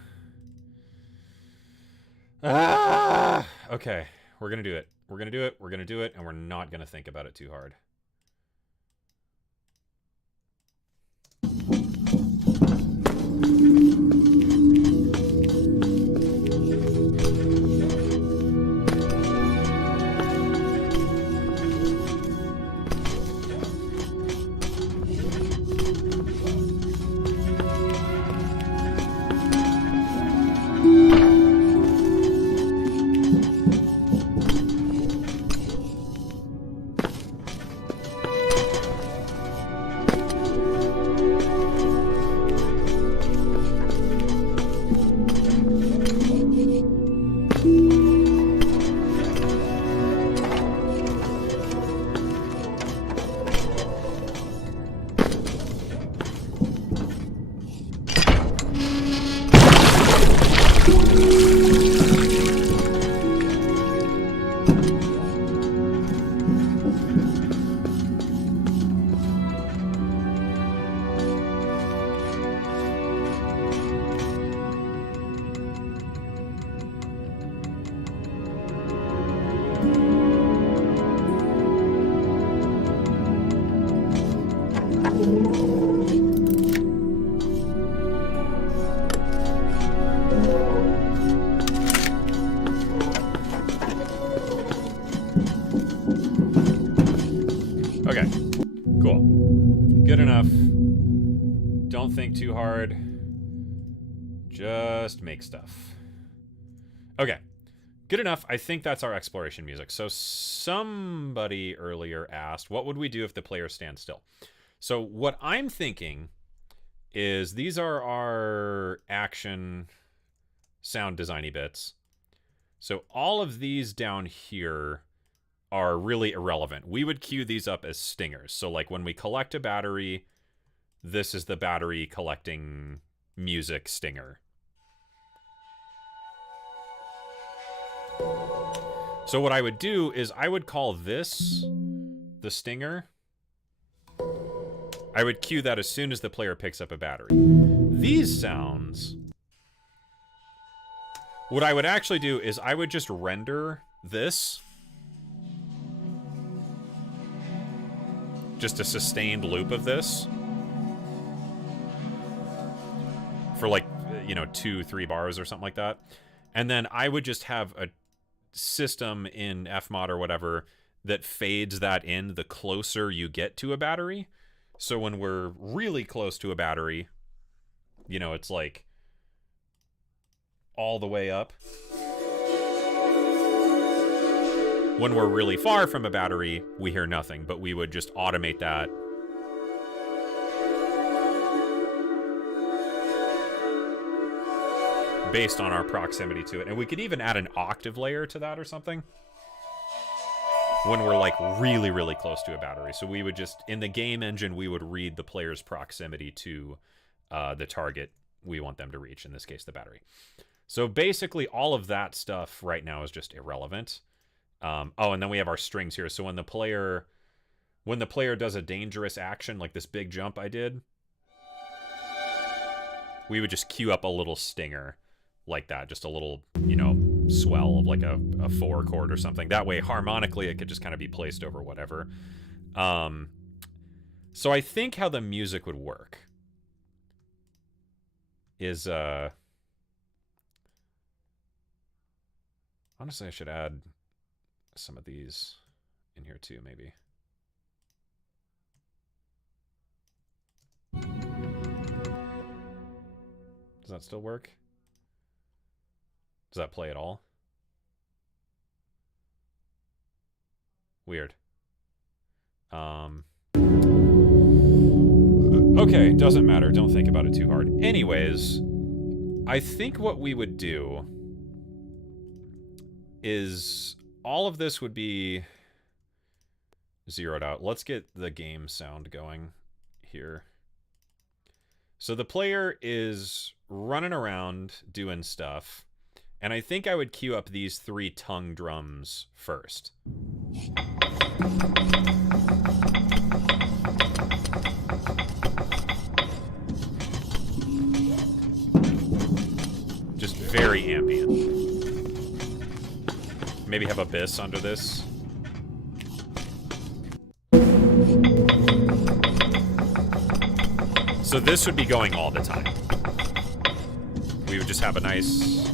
Okay. We're gonna do it. We're gonna do it. We're gonna do it, and we're not gonna think about it too hard. Okay, cool. Good enough. Don't think too hard. Just make stuff. Okay, good enough. I think that's our exploration music. So somebody earlier asked, what would we do if the player stands still? So what I'm thinking is these are our action sound designy bits. So all of these down here are really irrelevant. We would queue these up as stingers. So like when we collect a battery, this is the battery collecting music stinger. So what I would do is I would call this the stinger. I would cue that as soon as the player picks up a battery. These sounds, what I would actually do is I would just render this. Just a sustained loop of this. For like, 2-3 bars or something like that. And then I would just have a system in Fmod or whatever that fades that in the closer you get to a battery. So when we're really close to a battery, it's like all the way up. When we're really far from a battery, we hear nothing, but we would just automate that. Based on our proximity to it. And we could even add an octave layer to that or something. When we're like really, really close to a battery. So we would just, in the game engine, we would read the player's proximity to the target we want them to reach, in this case, the battery. So basically all of that stuff right now is just irrelevant. Oh, and then we have our strings here. So when the player does a dangerous action, like this big jump I did, we would just cue up a little stinger like that, just a little, you know, swell of like a 4 chord or something. That way, harmonically, it could just kind of be placed over whatever. So I think how the music would work is, honestly, I should add some of these in here too, maybe. Does that still work? Does that play at all? Weird. Okay, doesn't matter. Don't think about it too hard. Anyways, I think what we would do is all of this would be zeroed out. Let's get the game sound going here. So the player is running around doing stuff, and I think I would cue up these 3 tongue drums first. Just very ambient. Maybe have Abyss under this. So this would be going all the time. We would just have a nice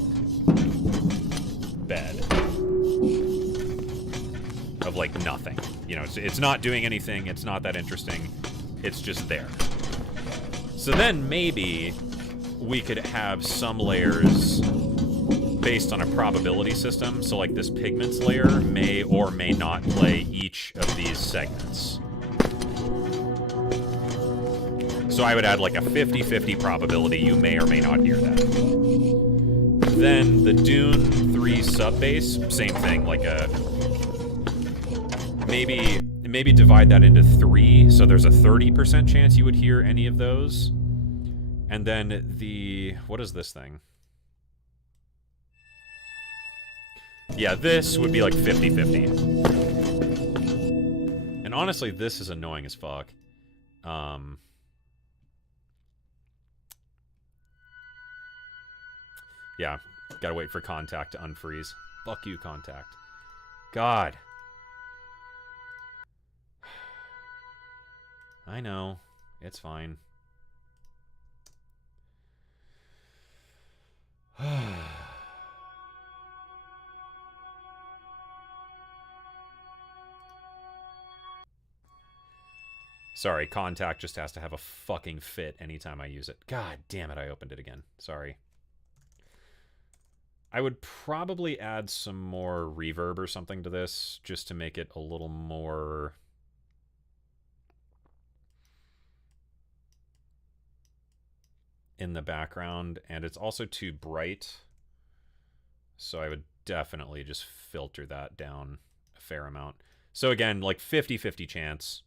bed of like nothing. You know, it's not doing anything. It's not that interesting. It's just there. So then maybe we could have some layers based on a probability system. So like this pigments layer may or may not play each of these segments. So I would add like a 50-50 probability you may or may not hear that. Then the Dune 3 sub bass, same thing, like a maybe divide that into 3, so there's a 30% chance you would hear any of those. And then the, what is this thing? Yeah, this would be like 50-50. And honestly, this is annoying as fuck. Yeah, gotta wait for Contact to unfreeze. Fuck you, Contact. God. I know. It's fine. Sorry, Contact just has to have a fucking fit anytime I use it. God damn it, I opened it again. Sorry. I would probably add some more reverb or something to this, just to make it a little more in the background, and it's also too bright, so I would definitely just filter that down a fair amount. So again, like 50-50 chance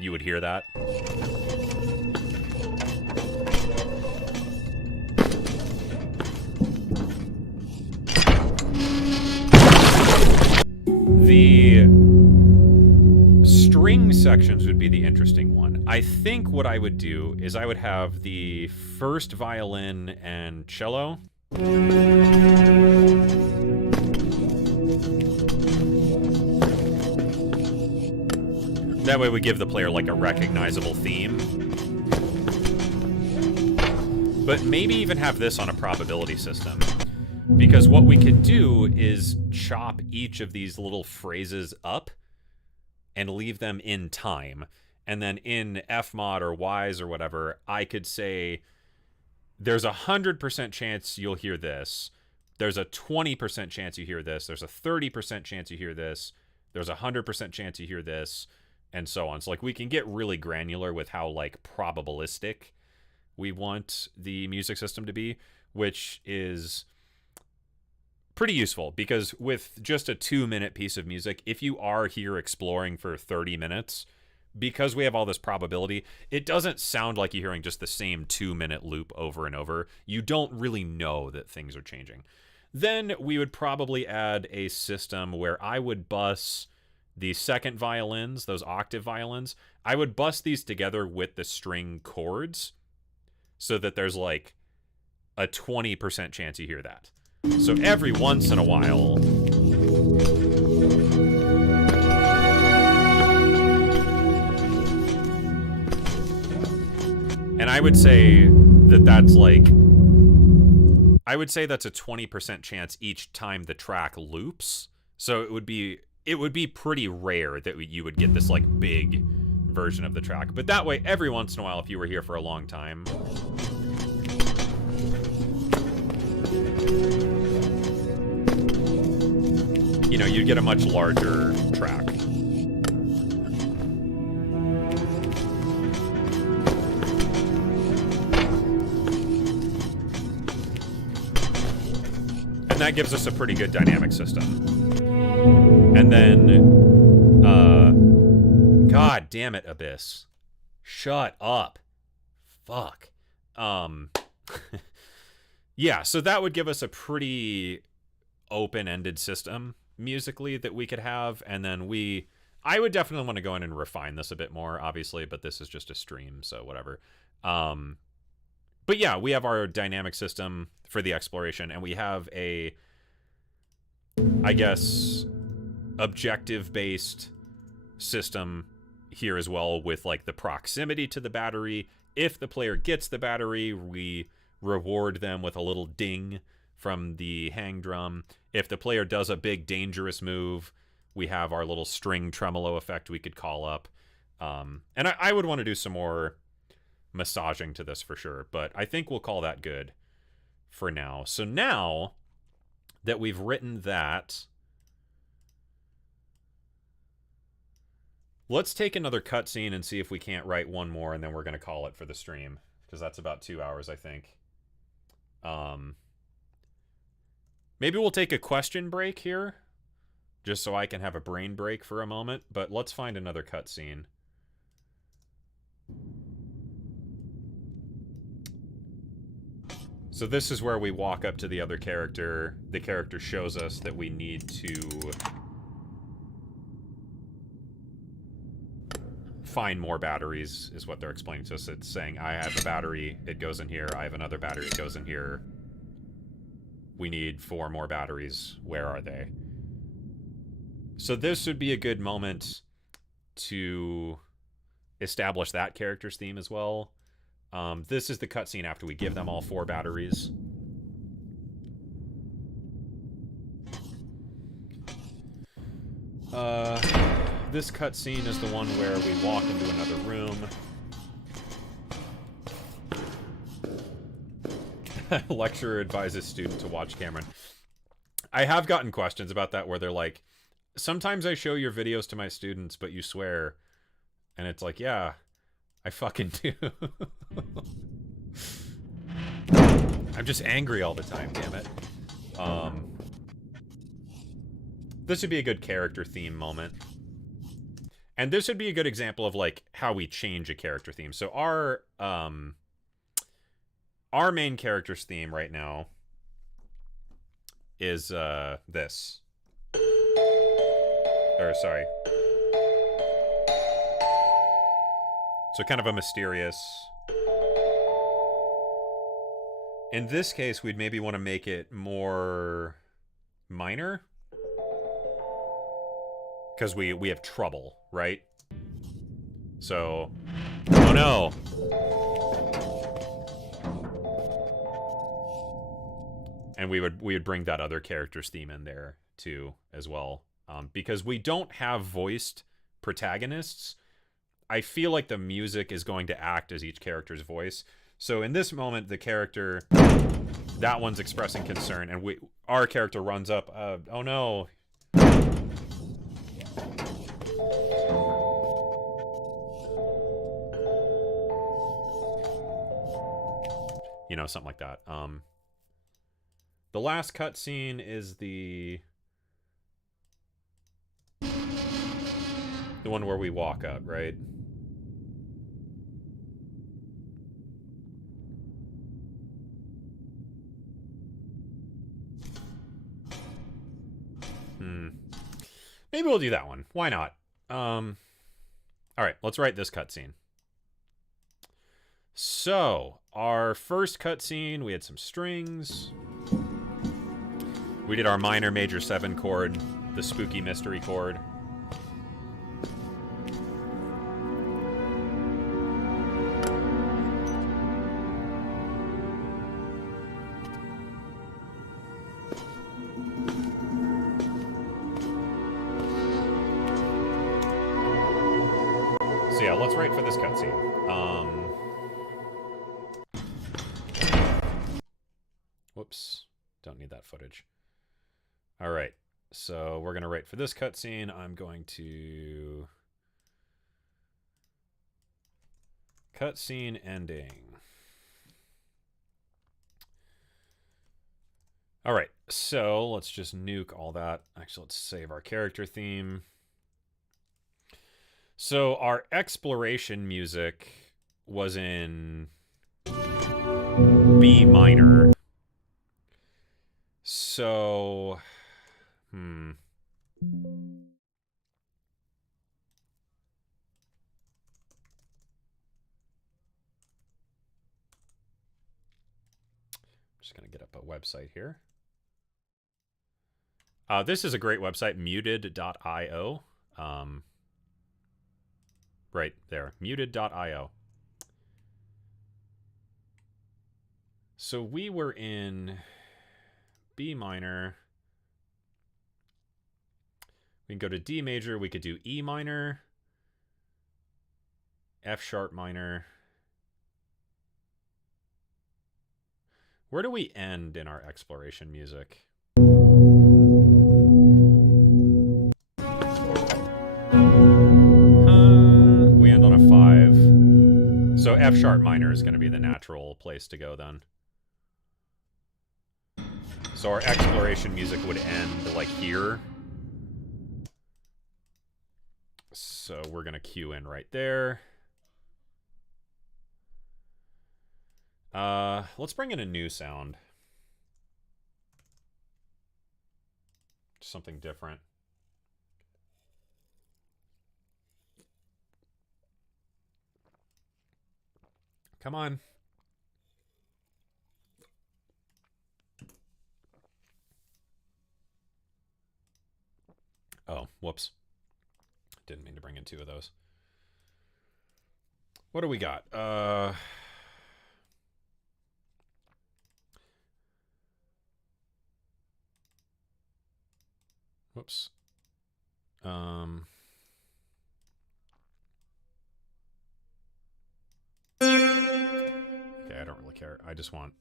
you would hear that. The string sections would be the interesting one. I think what I would do is I would have the first violin and cello. That way we give the player like a recognizable theme. But maybe even have this on a probability system. Because what we could do is chop each of these little phrases up and leave them in time. And then in Fmod or Wise or whatever, I could say there's 100% chance you'll hear this. There's a 20% chance you hear this. There's a 30% chance you hear this. There's a 100% chance you hear this, and so on. So like we can get really granular with how like probabilistic we want the music system to be, which is pretty useful because with just a 2-minute piece of music, if you are here exploring for 30 minutes, because we have all this probability, it doesn't sound like you're hearing just the same 2-minute loop over and over. You don't really know that things are changing. Then we would probably add a system where I would bus the second violins, those octave violins, I would bus these together with the string chords so that there's like a 20% chance you hear that. So every once in a while, and I would say that that's like, I would say that's a 20% chance each time the track loops. So it would be pretty rare that you would get this like big version of the track. But that way, every once in a while, if you were here for a long time, you know, you'd get a much larger track. And that gives us a pretty good dynamic system. And then, God damn it, Abyss. Shut up. Fuck. Yeah, so that would give us a pretty open-ended system musically that we could have, and then I would definitely want to go in and refine this a bit more, obviously, but this is just a stream, so whatever. But yeah, we have our dynamic system for the exploration, and we have a, I guess, objective-based system here as well with like the proximity to the battery. If the player gets the battery, we reward them with a little ding from the hang drum. If the player does a big dangerous move, we have our little string tremolo effect we could call up. And I would want to do some more massaging to this for sure, but I think we'll call that good for now. So now that we've written that, let's take another cutscene and see if we can't write one more, and then we're going to call it for the stream, because that's about 2 hours, I think. Maybe we'll take a question break here, just so I can have a brain break for a moment, but let's find another cutscene. So this is where we walk up to the other character. The character shows us that we need to find more batteries, is what they're explaining to us. It's saying, I have a battery, it goes in here. I have another battery, it goes in here. We need 4 more batteries. Where are they? So this would be a good moment to establish that character's theme as well. This is the cutscene after we give them all 4 batteries. This cutscene is the one where we walk into another room. Lecturer advises student to watch Cameron. I have gotten questions about that where they're like, sometimes I show your videos to my students, but you swear. And it's like, yeah, I fucking do. I'm just angry all the time, damn it. This would be a good character theme moment. And this would be a good example of like how we change a character theme. So our main character's theme right now is this. Or sorry. So kind of a mysterious. In this case, we'd maybe want to make it more minor. Because we have trouble, right? So, oh no. And we would bring that other character's theme in there too as well. Because we don't have voiced protagonists, I feel like the music is going to act as each character's voice. So in this moment, the character, that one's expressing concern, and our character runs up. Oh no. You know, something like that. The last cutscene is the one where we walk up, right? Maybe we'll do that one. Why not? All right, let's write this cutscene. So, our first cutscene, we had some strings. We did our minor major 7 chord, the spooky mystery chord. So yeah, let's write for this cutscene. Whoops, don't need that footage. All right, so we're gonna write for this cutscene. I'm going to cutscene ending. All right, so let's just nuke all that. Actually, let's save our character theme. So our exploration music was in B minor. So, just going to get up a website here. This is a great website, muted.io. Right there, muted.io. So we were in B minor. We can go to D major. We could do E minor, F sharp minor. Where do we end in our exploration music? We end on a 5. So F sharp minor is going to be the natural place to go then. So our exploration music would end like here. So we're going to cue in right there. Let's bring in a new sound. Something different. Come on. Oh, whoops. Didn't mean to bring in 2 of those. What do we got? Whoops. Okay, I don't really care. I just want...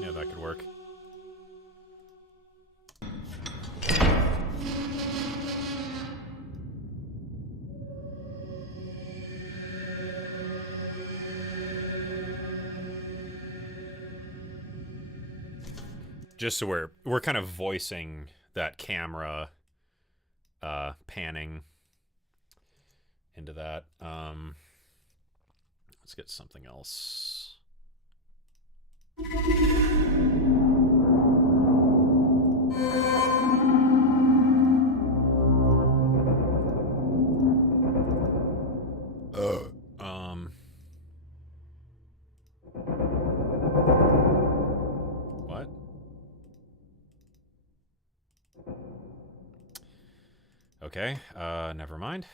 Yeah, that could work. Just so we're kind of voicing that camera panning into that. Let's get something else. What? Okay, never mind.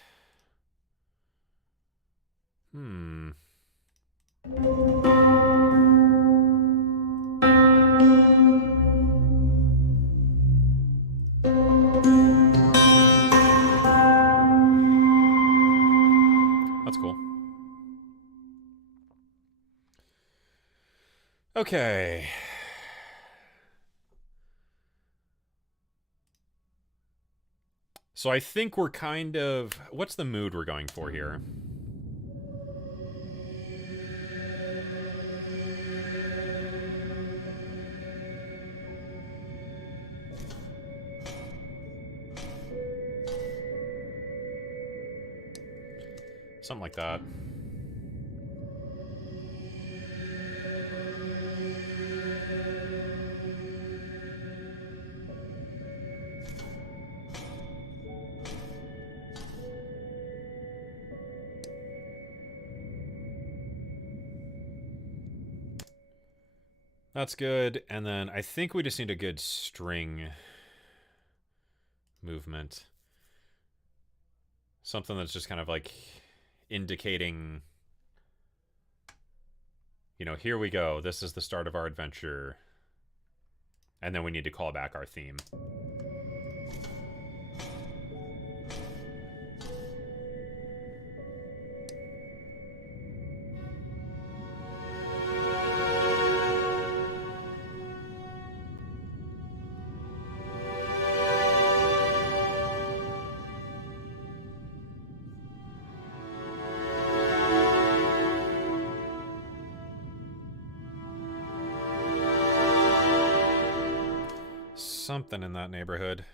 That's cool. Okay. So I think we're kind of... What's the mood we're going for here? Something like that. That's good. And then I think we just need a good string movement. Something that's just kind of like indicating, you know, here we go. This is the start of our adventure. And then we need to call back our theme. Something in that neighborhood.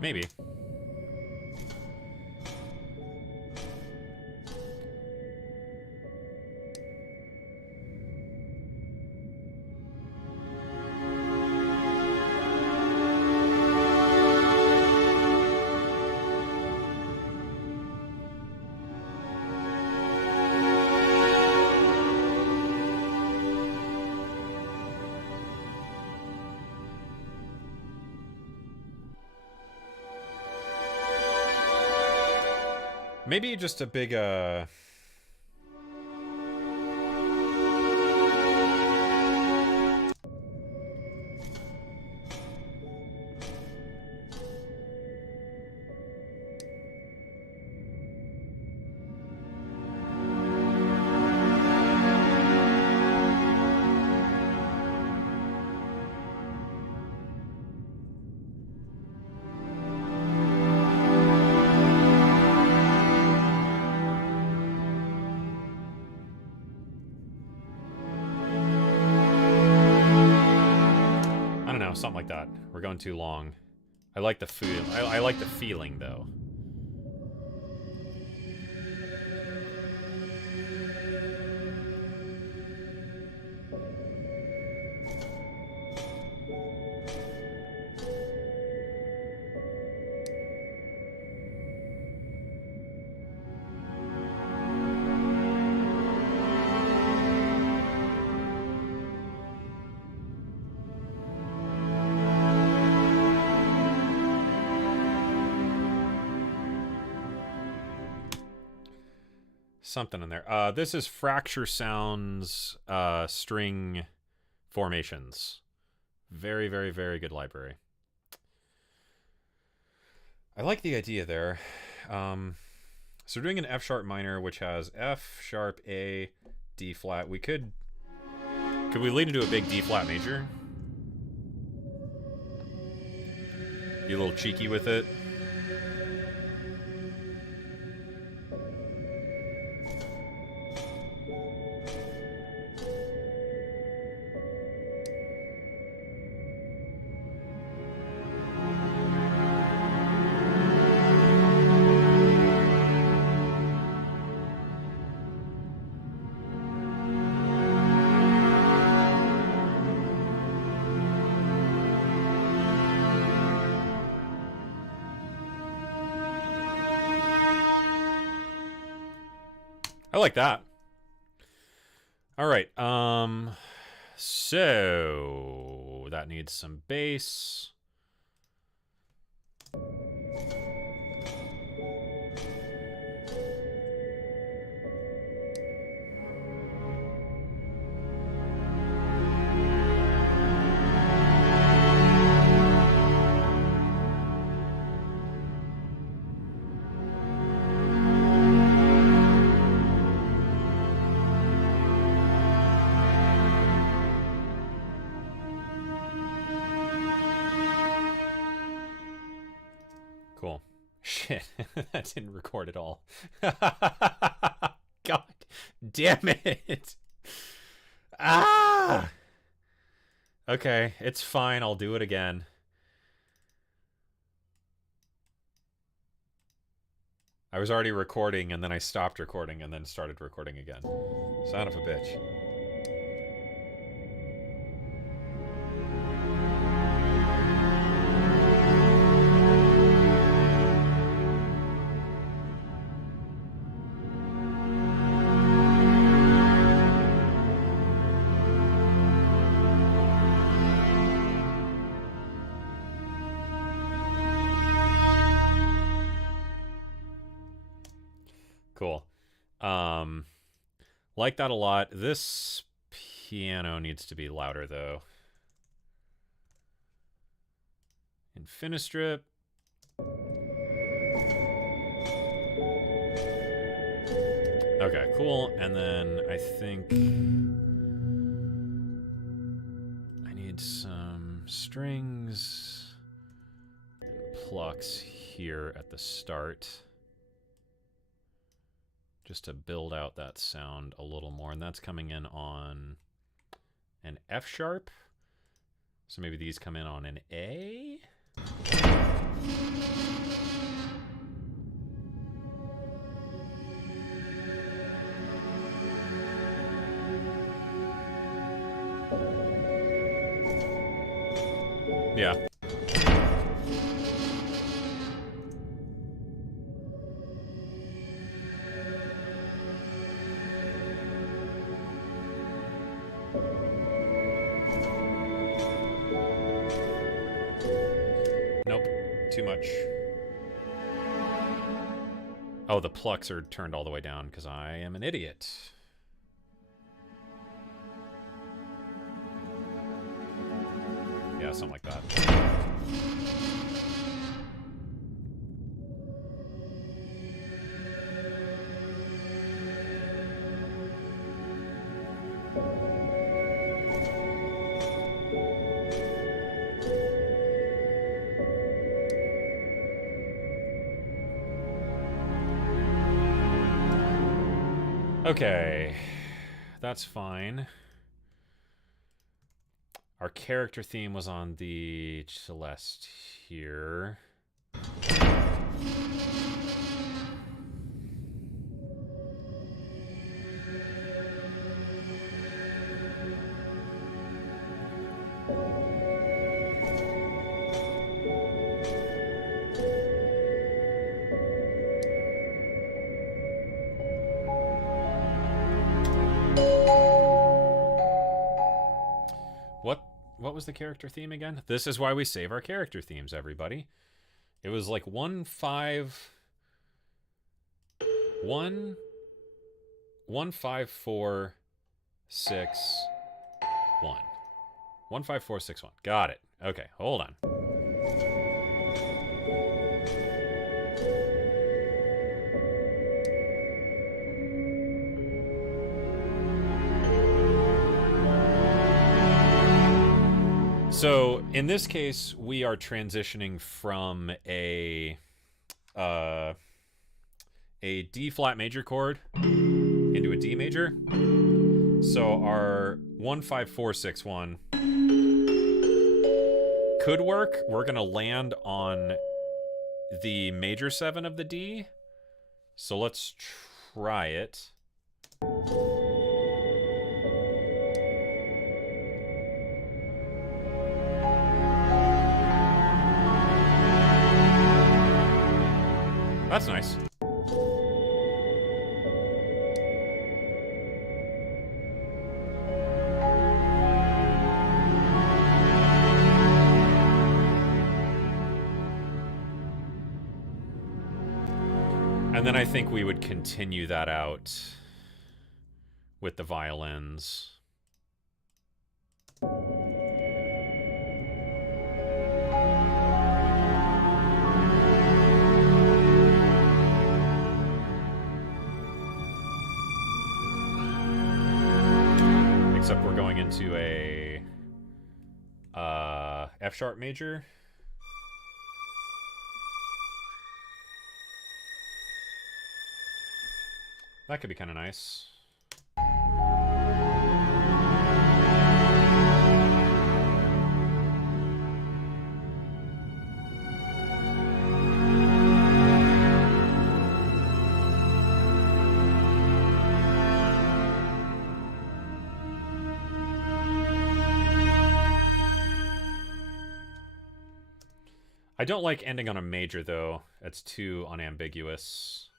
Maybe. Maybe just a big, something like that. We're going too long. I like the feel. I like the feeling, though. Something in there. This is Fracture Sounds string formations. Very, very, very good library. I like the idea there. So we're doing an F sharp minor, which has F sharp, A, D flat. We could we lead into a big D flat major? Be a little cheeky with it. I like that. All right. So that needs some bass. Cool. Shit, that didn't record at all. God damn it. Ah! Okay, it's fine. I'll do it again. I was already recording, and then I stopped recording, and then started recording again. Son of a bitch. Cool. Like that a lot. This piano needs to be louder, though. Infinistrip. Okay, cool. And then I think I need some strings and plucks here at the start, just to build out that sound a little more. And that's coming in on an F sharp. So maybe these come in on an A. Yeah. Nope. Too much. Oh, the plucks are turned all the way down because I am an idiot. Yeah, something like that. Okay, that's fine. Our character theme was on the Celeste here. What was the character theme again? This is why we save our character themes, everybody. It was like 1 5 1 1 5 4 6 1 1 5 4 6 1. Got it. Okay, hold on. So in this case, we are transitioning from a D flat major chord into a D major. So our 1 5 4 6 1 could work. We're gonna land on the major 7 of the D. So let's try it. That's nice. And then I think we would continue that out with the violins. Except we're going into a F sharp major. That could be kind of nice. I don't like ending on a major, though. That's too unambiguous.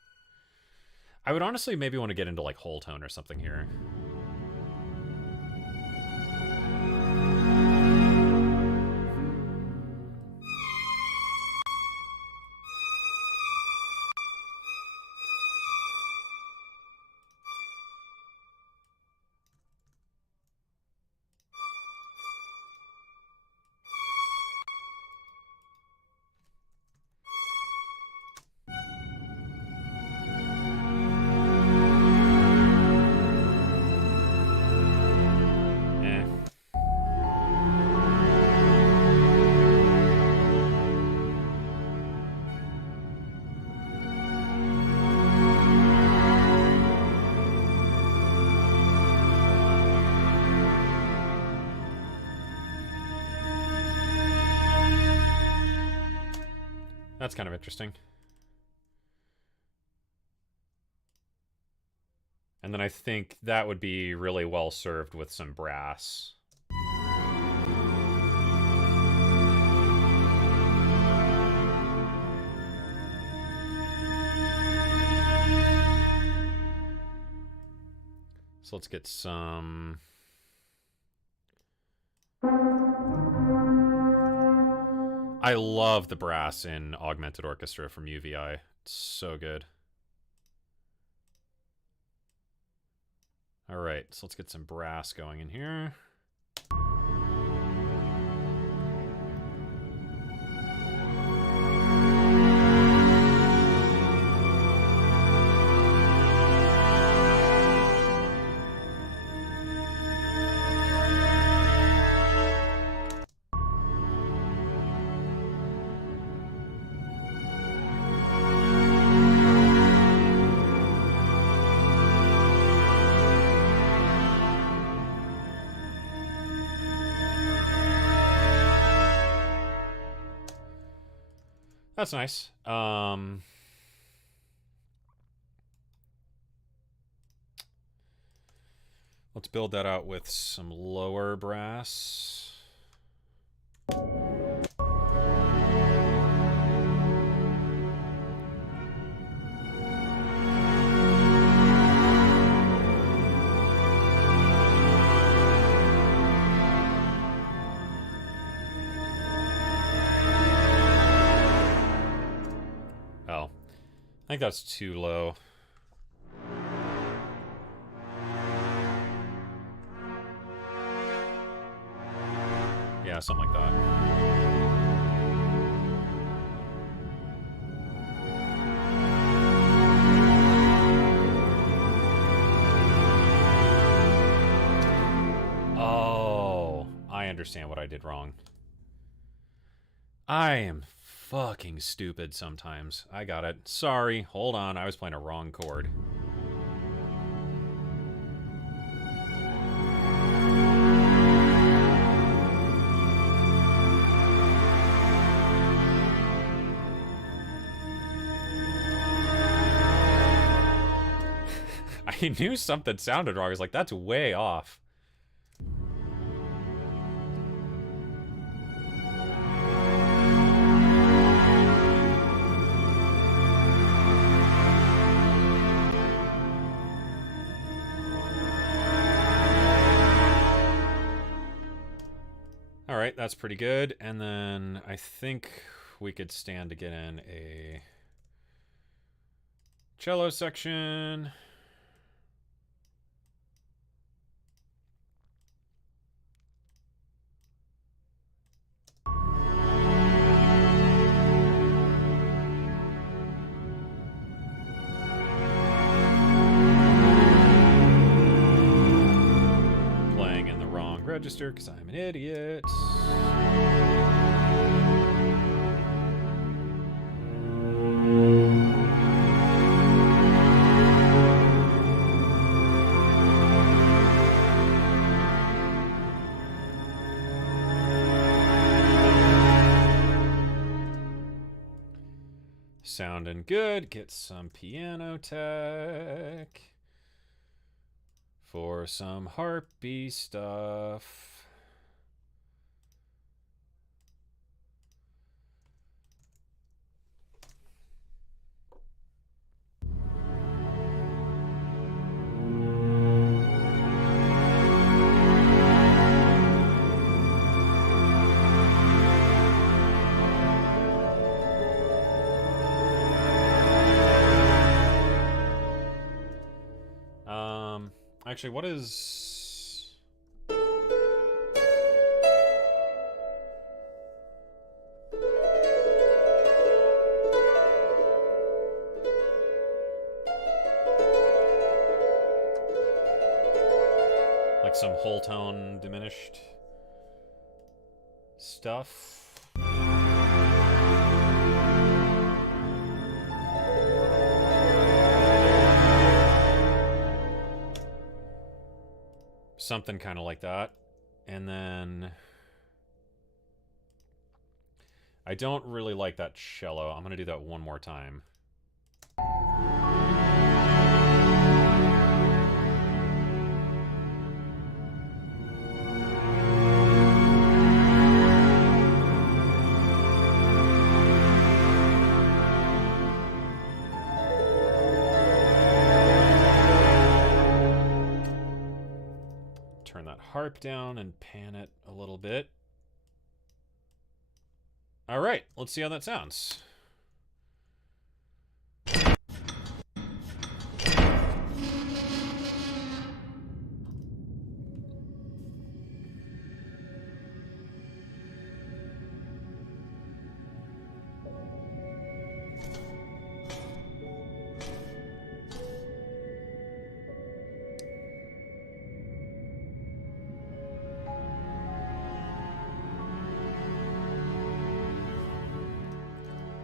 I would honestly maybe want to get into, like, whole tone or something here. That's kind of interesting. And then I think that would be really well served with some brass. So let's get some... I love the brass in Augmented Orchestra from UVI. It's so good. All right, so let's get some brass going in here. That's nice. Let's build that out with some lower brass. I think that's too low. Yeah, something like that. Oh, I understand what I did wrong. I am fucking stupid sometimes. I got it. Sorry. Hold on. I was playing a wrong chord. I knew something sounded wrong. I was like, that's way off. All right, that's pretty good. And then I think we could stand to get in a Cello section. Playing in the wrong register because I'm an idiot. Sounding good. Get some piano tech for some harpy stuff. Actually, what is... like some whole tone diminished stuff. Something kind of like that. And then I don't really like that cello. I'm going to do that one more time. Turn that harp down and pan it a little bit. All right, let's see how that sounds.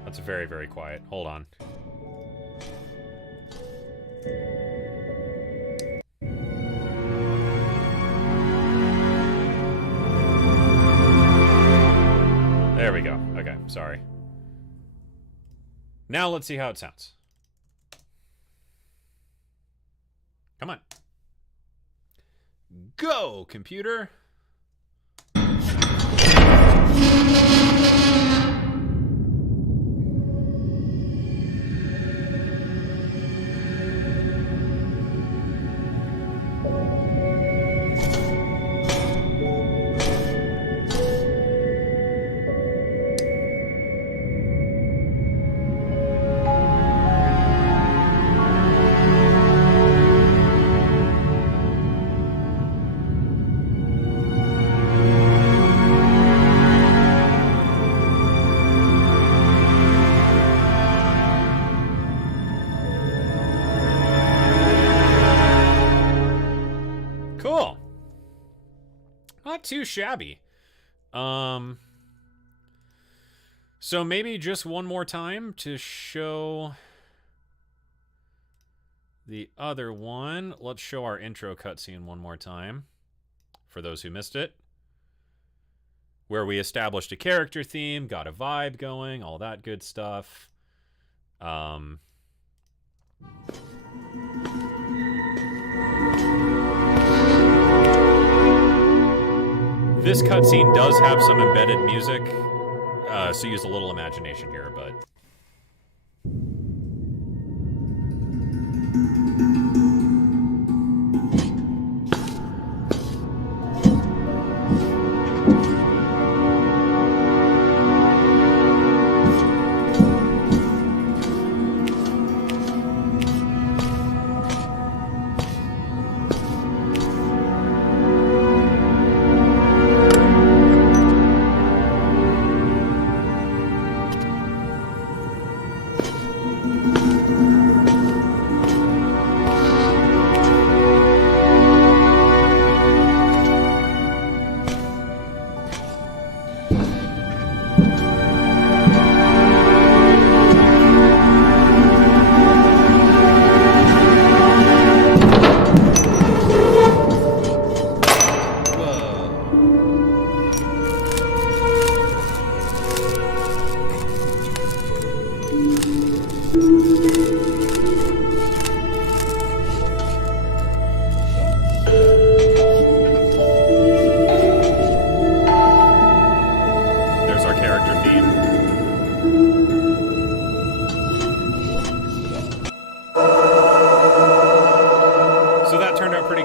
That's very, very quiet. Hold on. There we go. Okay, sorry. Now let's see how it sounds. Come on. Go, computer! Cool. Not too shabby. So maybe just one more time to show the other one. Let's show our intro cutscene one more time for those who missed it, where we established a character theme, got a vibe going, all that good stuff. This cutscene does have some embedded music, so use a little imagination here, but...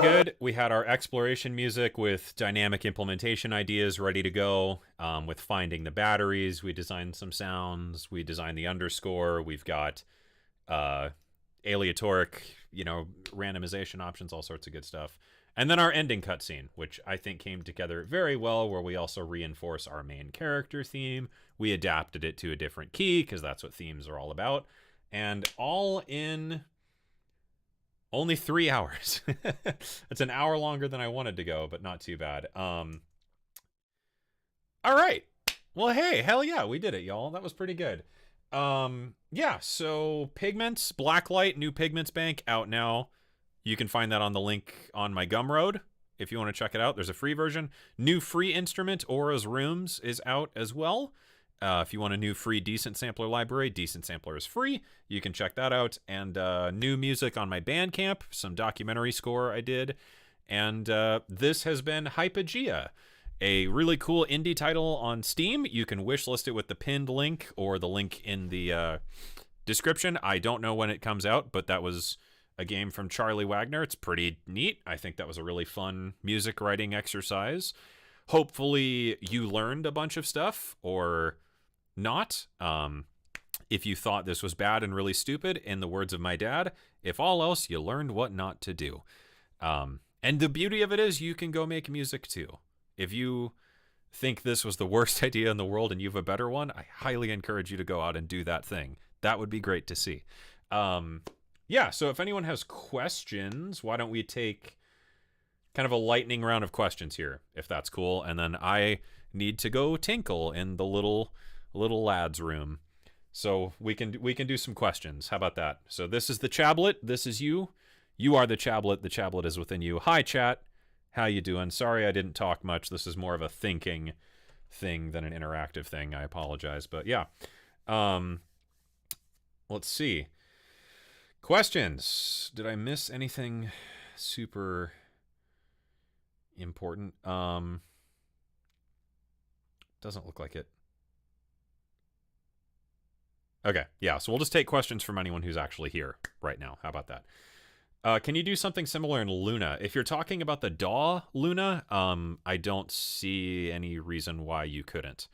good. We had our exploration music with dynamic implementation ideas ready to go. With finding the batteries, we designed some sounds. We designed the underscore. We've got aleatoric, randomization options, all sorts of good stuff. And then our ending cutscene, which I think came together very well, where we also reinforce our main character theme. We adapted it to a different key, because that's what themes are all about. And all in only 3 hours. It's an hour longer than I wanted to go, but not too bad. All right. Well, hey, hell yeah, we did it, y'all. That was pretty good. Yeah, so Pigments, Blacklight, new Pigments bank out now. You can find that on the link on my Gumroad if you want to check it out. There's a free version. New free instrument, Aura's Rooms, is out as well. If you want a new free Decent Sampler library, Decent Sampler is free. You can check that out. And new music on my Bandcamp, some documentary score I did. And this has been Hypogea, a really cool indie title on Steam. You can wishlist it with the pinned link or the link in the description. I don't know when it comes out, but that was a game from Charlie Wagner. It's pretty neat. I think that was a really fun music writing exercise. Hopefully you learned a bunch of stuff, or not. If you thought this was bad and really stupid, in the words of my dad, if all else, you learned what not to do. And the beauty of it is you can go make music too. If you think this was the worst idea in the world and you have a better one, I highly encourage you to go out and do that thing. That would be great to see. Yeah, so if anyone has questions, why don't we take kind of a lightning round of questions here, if that's cool. And then I need to go tinkle in the little lad's room. So we can do some questions. How about that? So this is the Chablet. This is you. You are the Chablet. The Chablet is within you. Hi, chat. How you doing? Sorry I didn't talk much. This is more of a thinking thing than an interactive thing. I apologize. But yeah. Let's see. Questions. Did I miss anything super important? Doesn't look like it. Okay, yeah, so we'll just take questions from anyone who's actually here right now. How about that? Can you do something similar in Luna? If you're talking about the DAW Luna, I don't see any reason why you couldn't.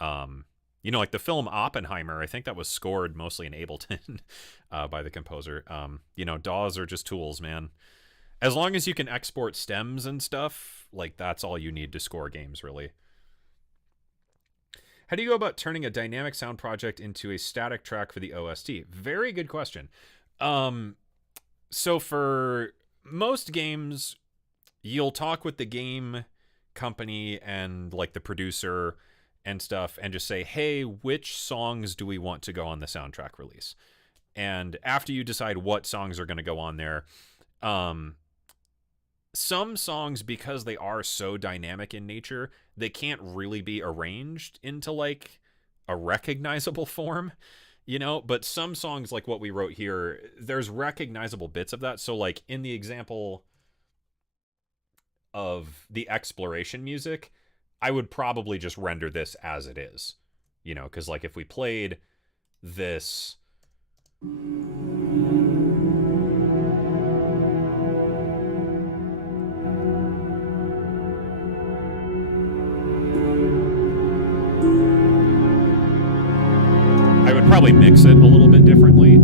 Like the film Oppenheimer, I think that was scored mostly in Ableton by the composer. DAWs are just tools, man. As long as you can export stems and stuff, like that's all you need to score games, really. How do you go about turning a dynamic sound project into a static track for the OST? Very good question. So for most games, you'll talk with the game company and like the producer and stuff and just say, hey, which songs do we want to go on the soundtrack release? And after you decide what songs are going to go on there, some songs, because they are so dynamic in nature, they can't really be arranged into like a recognizable form, but some songs like what we wrote here, there's recognizable bits of that. So like in the example of the exploration music, I would probably just render this as it is, because like if we played this, I would probably mix it a little bit differently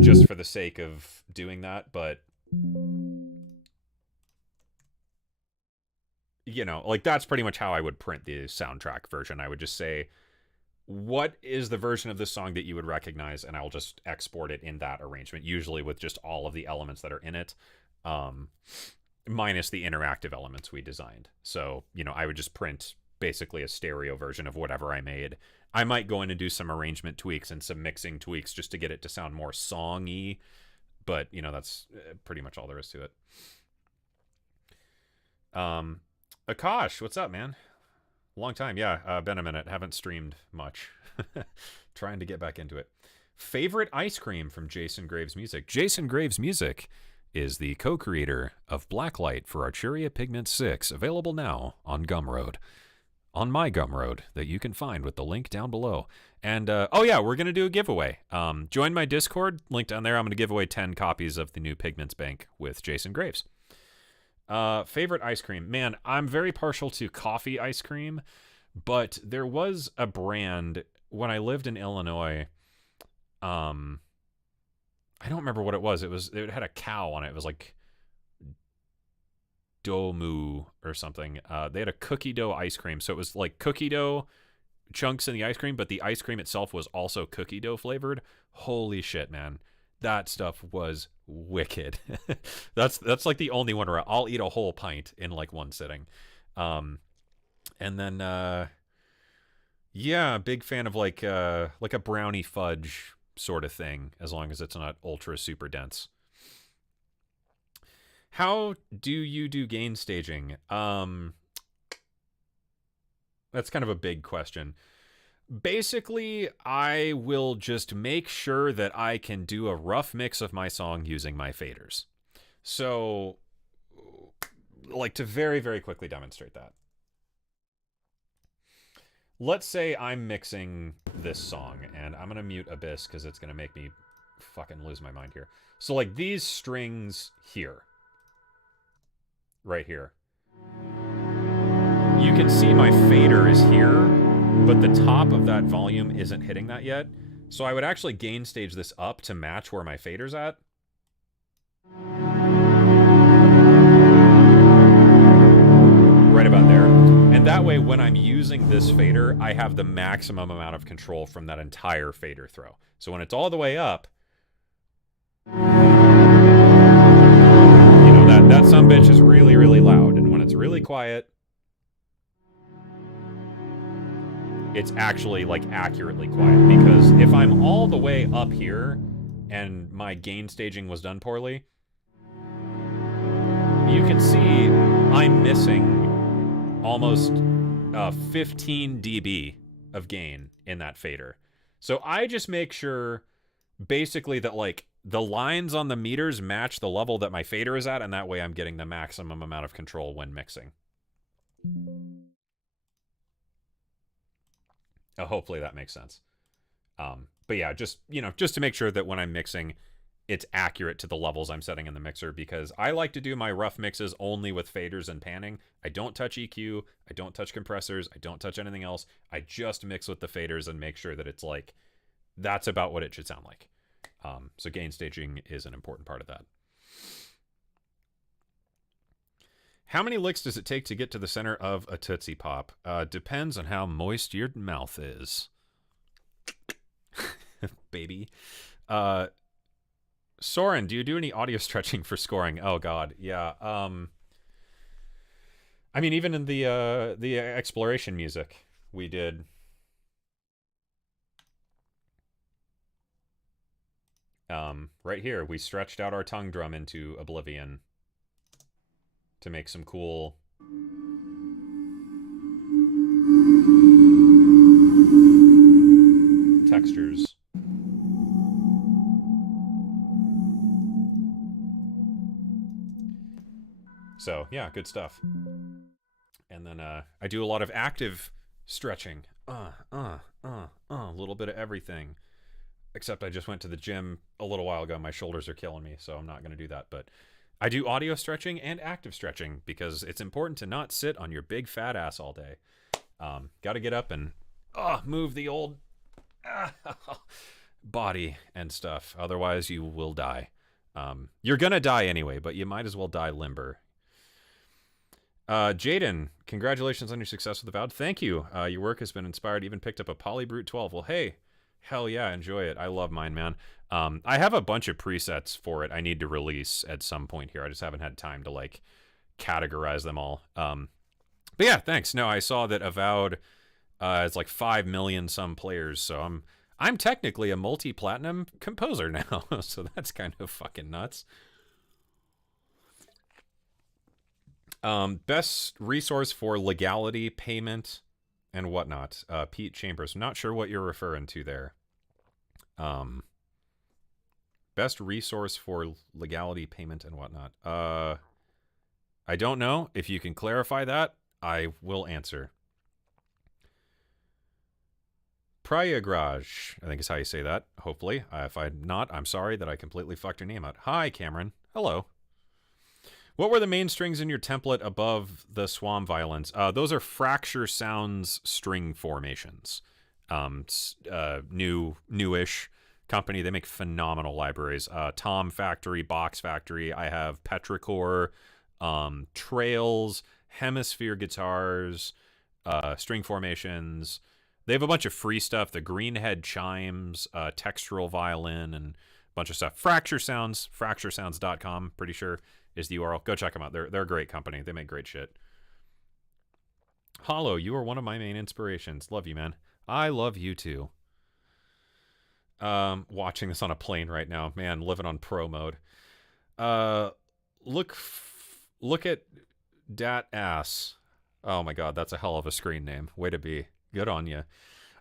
just for the sake of doing that, but like that's pretty much how I would print the soundtrack version. I would just say, what is the version of this song that you would recognize? And I'll just export it in that arrangement, usually with just all of the elements that are in it, minus the interactive elements we designed. So, I would just print basically a stereo version of whatever I made. I might go in and do some arrangement tweaks and some mixing tweaks just to get it to sound more song-y, but, that's pretty much all there is to it. Akash, what's up, man? Long time. Yeah, been a minute. Haven't streamed much. Trying to get back into it. Favorite ice cream from Jason Graves Music. Jason Graves Music is the co-creator of Blacklight for Arturia Pigment 6, available now on Gumroad. on my Gumroad that you can find with the link down below. And oh yeah, we're gonna do a giveaway. Join my Discord, link down there. I'm gonna give away 10 copies of the new Pigments Bank with Jason Graves. Favorite ice cream, man. I'm very partial to coffee ice cream, but there was a brand when I lived in Illinois. I don't remember what it was. It had a cow on it. It was like Domu or something. They had a cookie dough ice cream, so it was like cookie dough chunks in the ice cream, but the ice cream itself was also cookie dough flavored. Holy shit, man. That stuff was wicked. That's like the only one where I'll eat a whole pint in like one sitting. And then yeah, big fan of like a brownie fudge sort of thing, as long as it's not ultra super dense. How do you do gain staging? That's kind of a big question. Basically, I will just make sure that I can do a rough mix of my song using my faders. So, like, to very, very quickly demonstrate that. Let's say I'm mixing this song, and I'm going to mute Abyss because it's going to make me fucking lose my mind here. So, like, these strings here. Right here. You can see my fader is here, but the top of that volume isn't hitting that yet. So I would actually gain stage this up to match where my fader's at. Right about there. And that way, when I'm using this fader, I have the maximum amount of control from that entire fader throw. So when it's all the way up, that sumbitch is really, really loud. And when it's really quiet, it's actually like accurately quiet. Because if I'm all the way up here and my gain staging was done poorly, you can see I'm missing almost 15 dB of gain in that fader. So I just make sure basically that like the lines on the meters match the level that my fader is at, and that way I'm getting the maximum amount of control when mixing. Hopefully that makes sense. But yeah, just to make sure that when I'm mixing, it's accurate to the levels I'm setting in the mixer, because I like to do my rough mixes only with faders and panning. I don't touch EQ, I don't touch compressors, I don't touch anything else. I just mix with the faders and make sure that it's like, that's about what it should sound like. So gain staging is an important part of that. How many licks does it take to get to the center of a Tootsie Pop? Depends on how moist your mouth is. Baby. Soren, do you do any audio stretching for scoring? Oh god, yeah. I mean, even in the exploration music, we did. Right here, we stretched out our tongue drum into oblivion to make some cool textures. So, yeah, good stuff. And then I do a lot of active stretching. A little bit of everything. Except I just went to the gym a little while ago. My shoulders are killing me, so I'm not going to do that. But I do audio stretching and active stretching because it's important to not sit on your big fat ass all day. Got to get up and move the old body and stuff. Otherwise, you will die. You're going to die anyway, but you might as well die limber. Jaden, congratulations on your success with Avowed. Thank you. Your work has been inspired. Even picked up a Polybrute 12. Well, hey. Hell yeah, enjoy it. I love mine, man. I have a bunch of presets for it I need to release at some point here. I just haven't had time to, like, categorize them all. But yeah, thanks. No, I saw that Avowed is like 5 million some players, so I'm technically a multi-platinum composer now, so that's kind of fucking nuts. Best resource for legality, payment, and whatnot. Pete Chambers. I'm not sure what you're referring to there. Best resource for legality, payment, and whatnot. I don't know. If you can clarify that, I will answer. Prayagraj, I think is how you say that, hopefully. If I'm not, I'm sorry that I completely fucked your name out. Hi, Cameron. Hello. What were the main strings in your template above the Swam violins? Those are Fracture Sounds string formations. Newish company. They make phenomenal libraries. Tom Factory, Box Factory. I have Petrichor, Trails, Hemisphere guitars, string formations. They have a bunch of free stuff. The Greenhead chimes, textural violin, and a bunch of stuff. Fracture Sounds, fracturesounds.com, pretty sure is the URL. Go check them out. They're a great company. They make great shit. Hollow, you are one of my main inspirations. Love you, man. I love you too. Watching this on a plane right now, man. Living on pro mode. Look at dat ass. Oh my god, that's a hell of a screen name. Way to be. Good on you.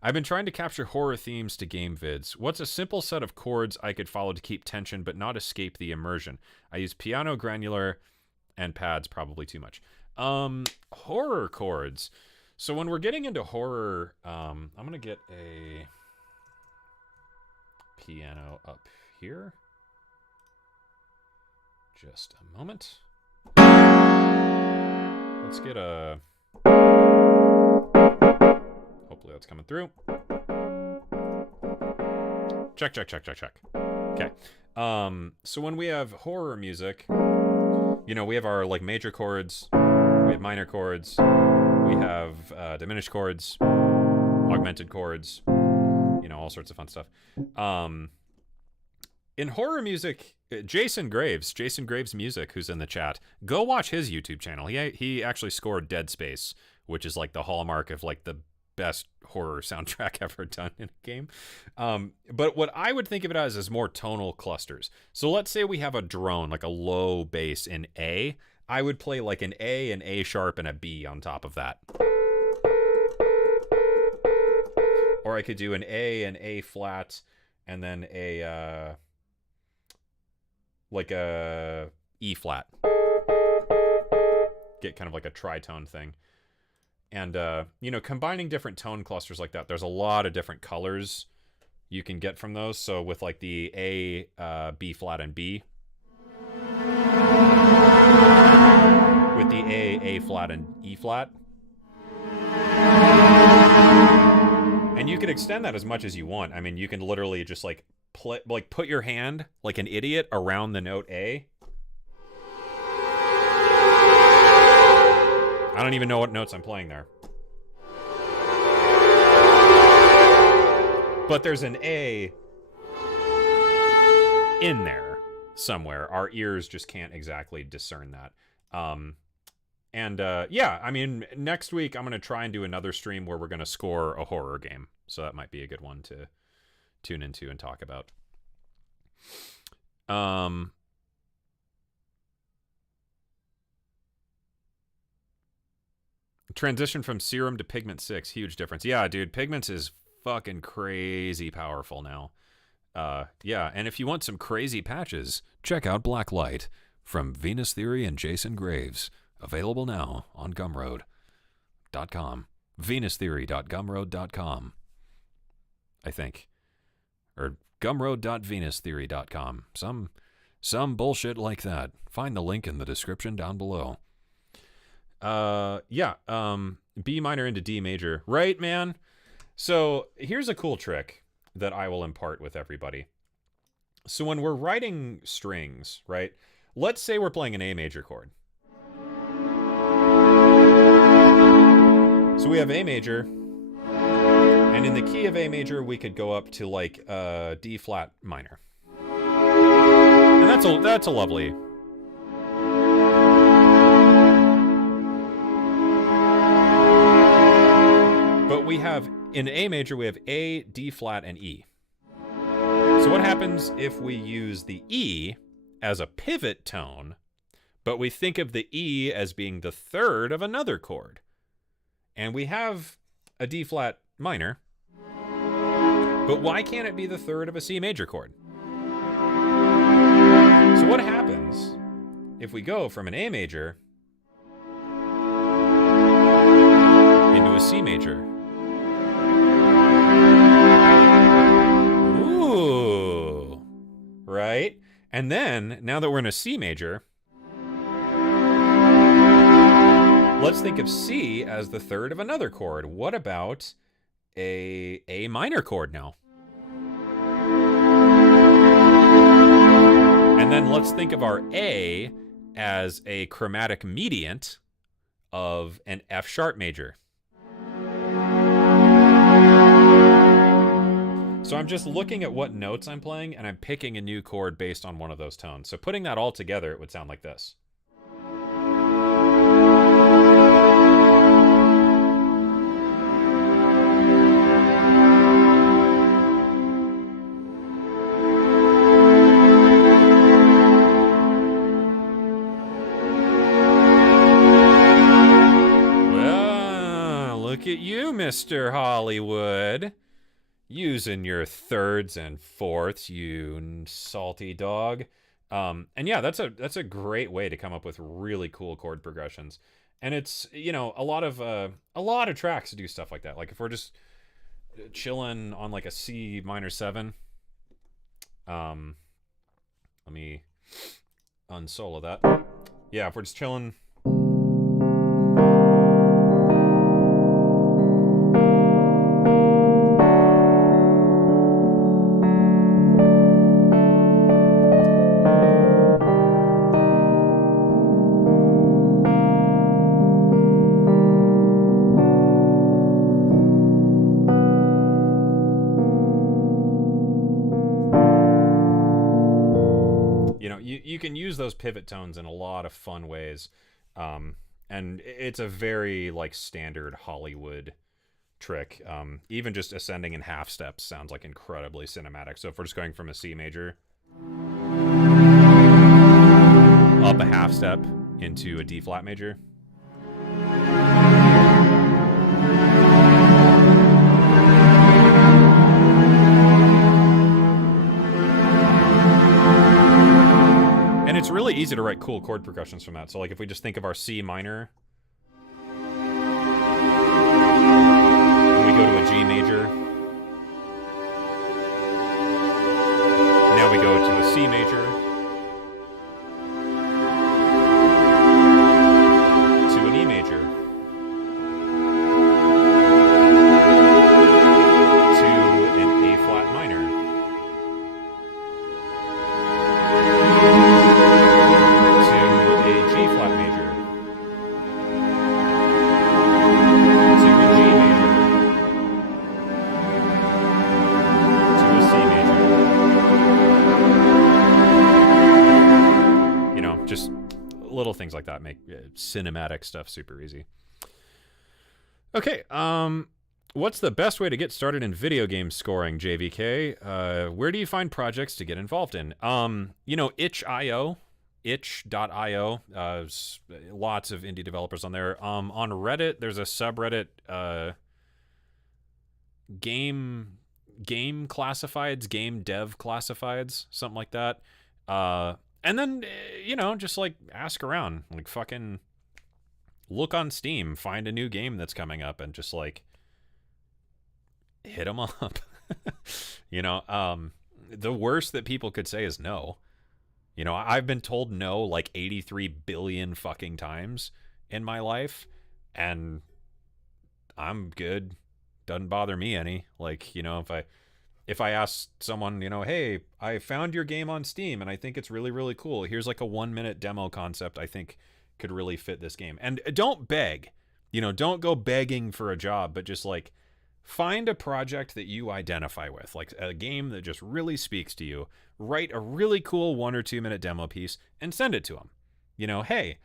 I've been trying to capture horror themes to game vids. What's a simple set of chords I could follow to keep tension but not escape the immersion? I use piano, granular, and pads, probably too much. Horror chords. So when we're getting into horror, I'm going to get a piano up here. Just a moment. Let's get a... Hopefully that's coming through. Check. Okay. So when we have horror music, you know, we have our like major chords, we have minor chords, we have diminished chords, augmented chords, you know, all sorts of fun stuff. In horror music, Jason Graves Music, who's in the chat, go watch his YouTube channel. He actually scored Dead Space, which is like the hallmark of like the best horror soundtrack ever done in a game. But what I would think of it as is more tonal clusters. So let's say we have a drone, like a low bass in A. I would play like an A sharp, and a B on top of that. Or I could do an A flat, and then a like a E flat. Get kind of like a tritone thing. And, you know, combining different tone clusters like that, there's a lot of different colors you can get from those. So with like the A, B flat, and B. With the A flat, and E flat. And you can extend that as much as you want. I mean, you can literally just like put your hand like an idiot around the note A. I don't even know what notes I'm playing there. But there's an A in there somewhere. Our ears just can't exactly discern that. Yeah, I mean, next week I'm going to try and do another stream where we're going to score a horror game. So that might be a good one to tune into and talk about. Transition from Serum to Pigment 6, huge difference. Yeah, dude, Pigments is fucking crazy powerful now. Yeah, and if you want some crazy patches, check out Blacklight from Venus Theory and Jason Graves. Available now on Gumroad.com. VenusTheory.gumroad.com. I think. Or Gumroad.venustheory.com. Some bullshit like that. Find the link in the description down below. B minor into D major. Right, man? So here's a cool trick that I will impart with everybody. So when we're writing strings, right? Let's say we're playing an A major chord. So we have A major, and in the key of A major, we could go up to like D flat minor. And that's a lovely... But we have, in A major, we have A, D flat, and E. So what happens if we use the E as a pivot tone, but we think of the E as being the third of another chord? And we have a D flat minor, but why can't it be the third of a C major chord? So what happens if we go from an A major into a C major? right? And then, now that we're in a C major, let's think of C as the third of another chord. What about a A minor chord now? And then let's think of our A as a chromatic mediant of an F sharp major. So I'm just looking at what notes I'm playing, and I'm picking a new chord based on one of those tones. So putting that all together, it would sound like this. Well, look at you, Mr. Hollywood. Using your thirds and fourths, you salty dog. And yeah, that's a great way to come up with really cool chord progressions. And it's, you know, a lot of tracks do stuff like that. Like if we're just chilling on like a C minor 7, let me unsolo that. Yeah, if we're just chilling. You can use those pivot tones in a lot of fun ways, and it's a very like standard Hollywood trick. Even just ascending in half steps sounds like incredibly cinematic. So if we're just going from a C major up a half step into a D flat major. And it's really easy to write cool chord progressions from that. So like if we just think of our C minor, and we go to a G major, now we go to a C major, to an E major, to an A flat minor, little things like that make cinematic stuff super easy. Okay, what's the best way to get started in video game scoring, JVK? Where do you find projects to get involved in? You know, itch.io, lots of indie developers on there. On Reddit, there's a subreddit, game classifieds, game dev classifieds, something like that. And then, you know, just like ask around, like fucking look on Steam, find a new game that's coming up and just like hit them up. You know, the worst that people could say is no. You know, I've been told no like 83 billion fucking times in my life, and I'm good. Doesn't bother me any. Like, you know, if I ask someone, you know, hey, I found your game on Steam and I think it's really, really cool. Here's like a 1-minute demo concept I think could really fit this game. And don't beg, you know, don't go begging for a job, but just like find a project that you identify with, like a game that just really speaks to you. Write a really cool 1 or 2 minute demo piece and send it to them. You know, hey,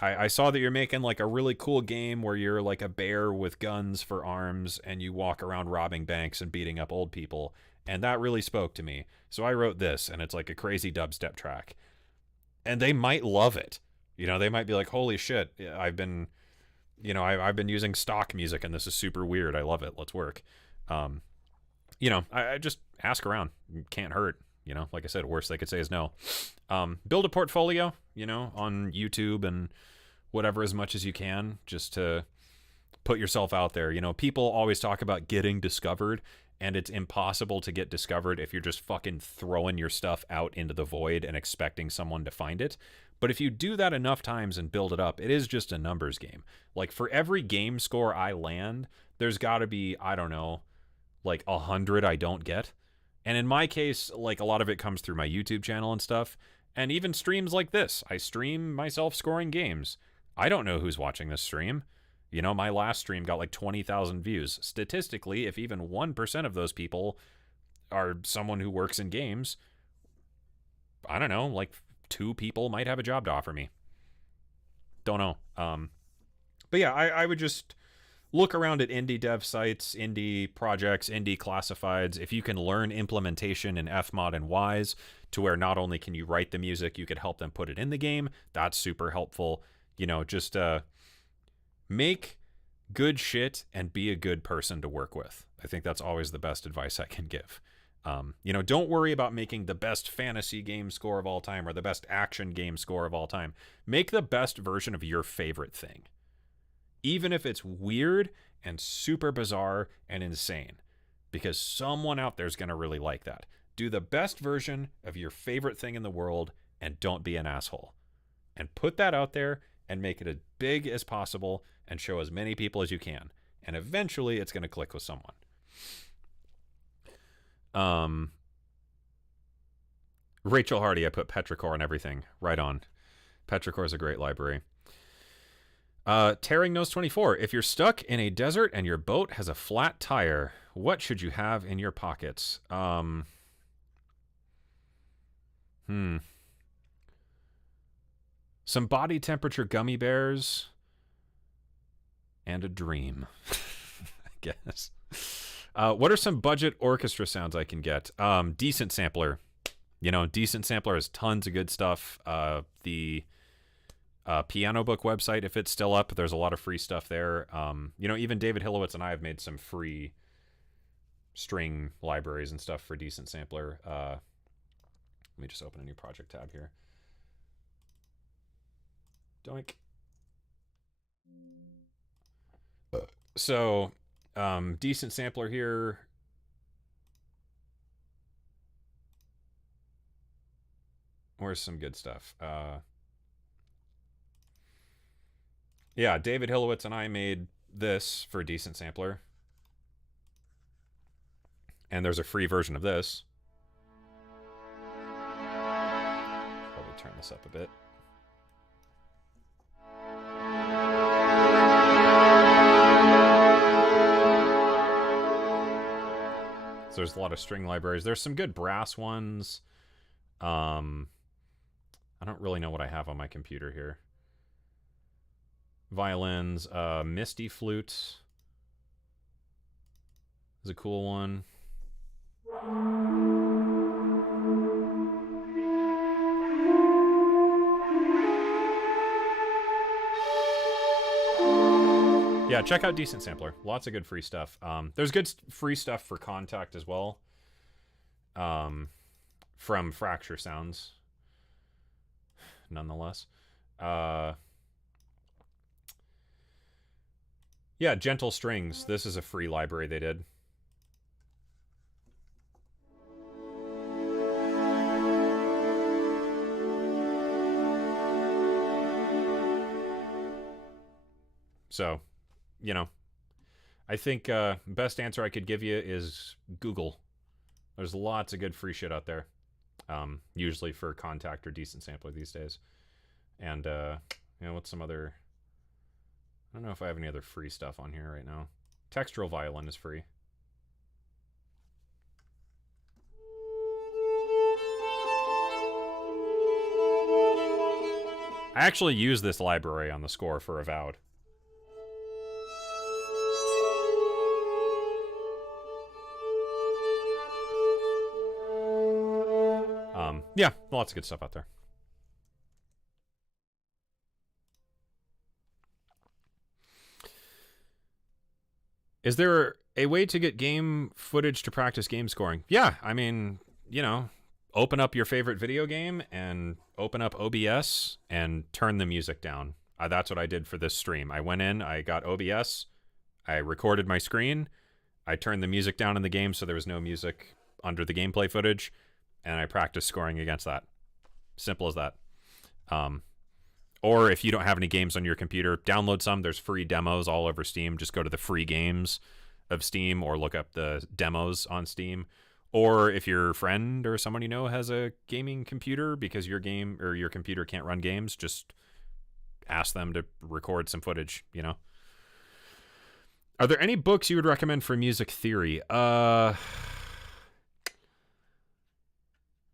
I saw that you're making like a really cool game where you're like a bear with guns for arms and you walk around robbing banks and beating up old people. And that really spoke to me. So I wrote this, and it's like a crazy dubstep track. And they might love it. You know, they might be like, holy shit, I've been using stock music and this is super weird. I love it. Let's work. You know, I just ask around. Can't hurt. You know, like I said, worst they could say is no. Build a portfolio, you know, on YouTube and whatever as much as you can, just to put yourself out there. You know, people always talk about getting discovered, and it's impossible to get discovered if you're just fucking throwing your stuff out into the void and expecting someone to find it. But if you do that enough times and build it up, it is just a numbers game. Like, for every game score I land, there's got to be, I don't know, like 100 I don't get. And in my case, like, a lot of it comes through my YouTube channel and stuff, and even streams like this. I stream myself scoring games. I don't know who's watching this stream. You know, my last stream got like 20,000 views. Statistically, if even 1% of those people are someone who works in games, I don't know, like 2 people might have a job to offer me. Don't know. But yeah, I would just look around at indie dev sites, indie projects, indie classifieds. If you can learn implementation in Fmod and Wwise to where not only can you write the music, you could help them put it in the game, that's super helpful. You know, just make good shit and be a good person to work with. I think that's always the best advice I can give. You know, don't worry about making the best fantasy game score of all time or the best action game score of all time. Make the best version of your favorite thing, even if it's weird and super bizarre and insane, because someone out there is going to really like that. Do the best version of your favorite thing in the world and don't be an asshole. And put that out there and make it as big as possible and show as many people as you can. And eventually it's going to click with someone. Rachel Hardy, I put Petrichor and everything. Right on. Petrichor is a great library. Tearing Nose 24. If you're stuck in a desert and your boat has a flat tire, what should you have in your pockets? Some body temperature gummy bears and a dream, I guess. What are some budget orchestra sounds I can get? Decent Sampler. You know, Decent Sampler has tons of good stuff. The Piano Book website, if it's still up, there's a lot of free stuff there. You know, even David Hilowitz and I have made some free string libraries and stuff for Decent Sampler. Let me just open a new project tab here. Doink. So, Decent Sampler here. Where's some good stuff? Yeah, David Hilowitz and I made this for Decent Sampler. And there's a free version of this. Probably turn this up a bit. So there's a lot of string libraries. There's some good brass ones. I don't really know what I have on my computer here. Violins, Misty Flute is a cool one. Yeah, check out Decent Sampler. Lots of good free stuff. There's good free stuff for Kontakt as well. From Fracture Sounds. Nonetheless. Yeah, Gentle Strings. This is a free library they did. So, you know, I think best answer I could give you is Google. There's lots of good free shit out there. Usually for Kontakt or Decent Sampler these days. And, you know, what's some other... I don't know if I have any other free stuff on here right now. Textural Violin is free. I actually use this library on the score for Avowed. Yeah, lots of good stuff out there. Is there a way to get game footage to practice game scoring? Yeah, I mean, you know, open up your favorite video game and open up OBS and turn the music down. That's what I did for this stream. I went in, I got OBS, I recorded my screen, I turned the music down in the game so there was no music under the gameplay footage, and I practiced scoring against that. Simple as that. Or if you don't have any games on your computer, download some. There's free demos all over Steam. Just go to the free games of Steam or look up the demos on Steam. Or if your friend or someone you know has a gaming computer because your game or your computer can't run games, just ask them to record some footage, you know? Are there any books you would recommend for music theory? I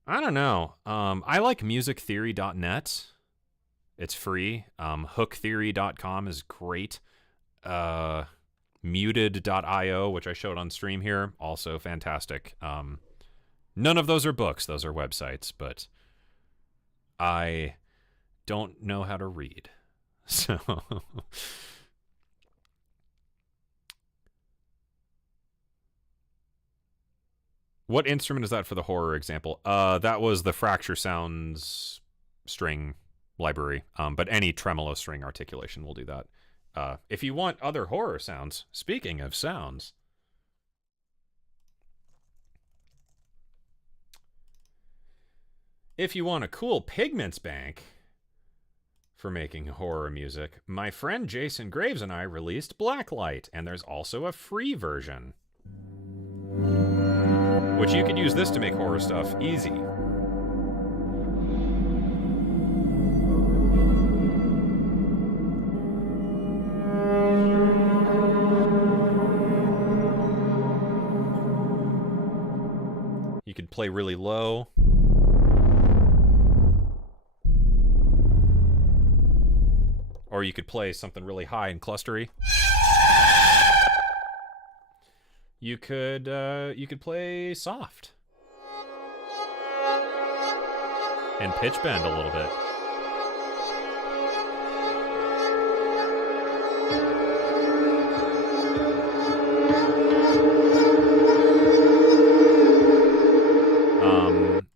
don't know. I like musictheory.net. It's free. Hooktheory.com is great. Muted.io, which I showed on stream here, also fantastic. None of those are books. Those are websites, but I don't know how to read. So... What instrument is that for the horror example? That was the Fracture Sounds string library, but any tremolo string articulation will do that. If you want other horror sounds, speaking of sounds, if you want a cool pigments bank for making horror music, my friend Jason Graves and I released Blacklight, and there's also a free version, which you could use this to make horror stuff easy. You could play really low. Or you could play something really high and clustery. You could play soft and pitch bend a little bit.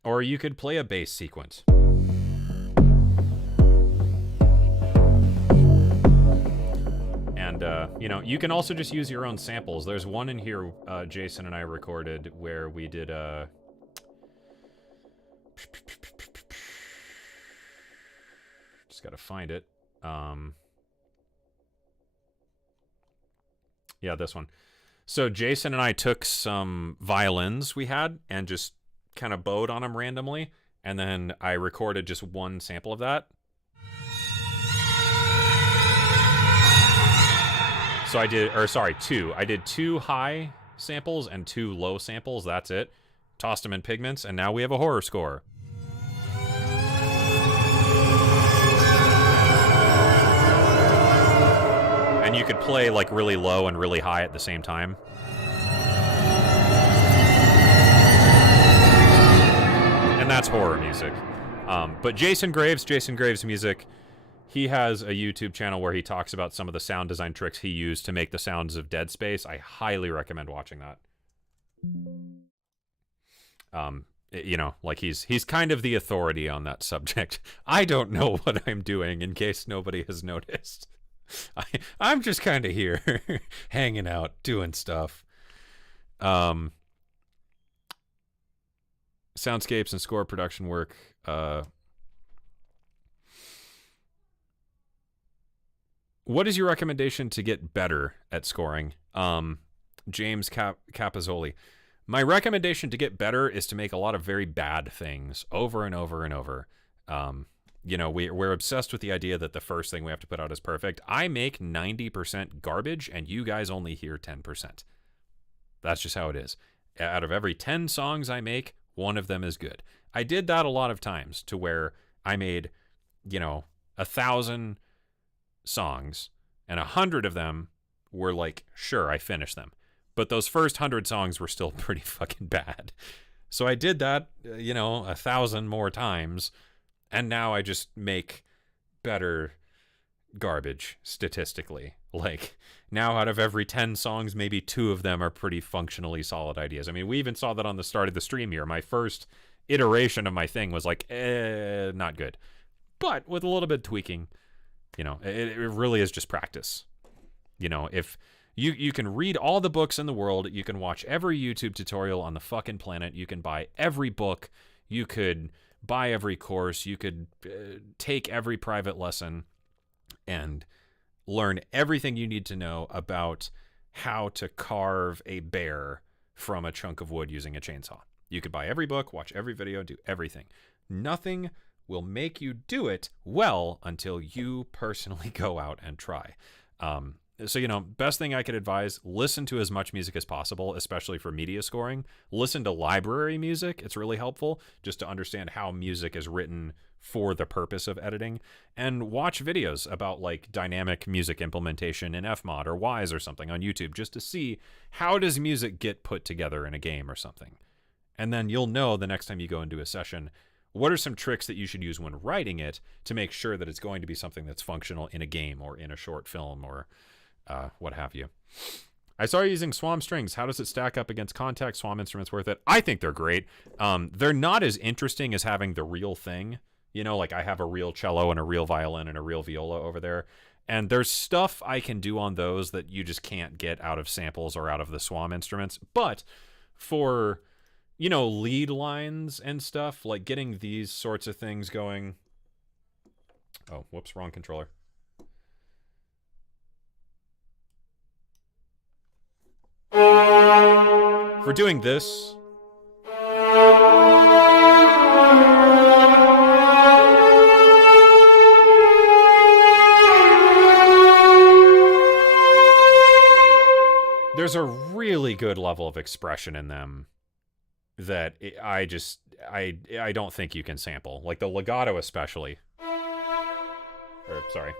Or you could play a bass sequence. You know, you can also just use your own samples. There's one in here Jason and I recorded where we did just gotta find it. Yeah, this one. So Jason and I took some violins we had and just kind of bowed on them randomly, and then I recorded just one sample of that. So I did, or sorry, two. I did 2 high samples and 2 low samples. That's it. Tossed them in Pigments, and now we have a horror score. And you could play like really low and really high at the same time. And that's horror music. But Jason Graves Music, he has a YouTube channel where he talks about some of the sound design tricks he used to make the sounds of Dead Space. I highly recommend watching that. You know, like he's kind of the authority on that subject. I don't know what I'm doing, in case nobody has noticed. I'm just kind of here, hanging out, doing stuff. Soundscapes and score production work. What is your recommendation to get better at scoring? James Capazzoli. My recommendation to get better is to make a lot of very bad things over and over and over. You know, we're obsessed with the idea that the first thing we have to put out is perfect. I make 90% garbage, and you guys only hear 10%. That's just how it is. Out of every 10 songs I make, one of them is good. I did that a lot of times to where I made, you know, 1,000 songs, and 100 of them were like, sure, I finished them. But those first 100 songs were still pretty fucking bad. So I did that, you know, 1,000 more times, and now I just make better garbage statistically. Like, now out of every 10 songs, maybe 2 of them are pretty functionally solid ideas. I mean, we even saw that on the start of the stream here. My first iteration of my thing was like, not good. But with a little bit of tweaking, you know, it really is just practice. You know, if You can read all the books in the world. You can watch every YouTube tutorial on the fucking planet. You can buy every book. You could buy every course. You could take every private lesson and learn everything you need to know about how to carve a bear from a chunk of wood using a chainsaw. You could buy every book, watch every video, do everything. Nothing will make you do it well until you personally go out and try. So, best thing I could advise, listen to as much music as possible, especially for media scoring. Listen to library music. It's really helpful just to understand how music is written for the purpose of editing. And watch videos about like dynamic music implementation in Fmod or Wise or something on YouTube just to see how does music get put together in a game or something. And then you'll know the next time you go into a session, what are some tricks that you should use when writing it to make sure that it's going to be something that's functional in a game or in a short film or what have you. I saw you using Swam strings. How does it stack up against Contact? Swam instruments worth it? I think they're great. They're not as interesting as having the real thing. Like I have a real cello and a real violin and a real viola over there. And there's stuff I can do on those that you just can't get out of samples or out of the Swam instruments. But for, lead lines and stuff, like getting these sorts of things going. Oh, whoops, wrong controller. For doing this, there's a really good level of expression in them that I don't think you can sample. Like the legato especially. Or, sorry.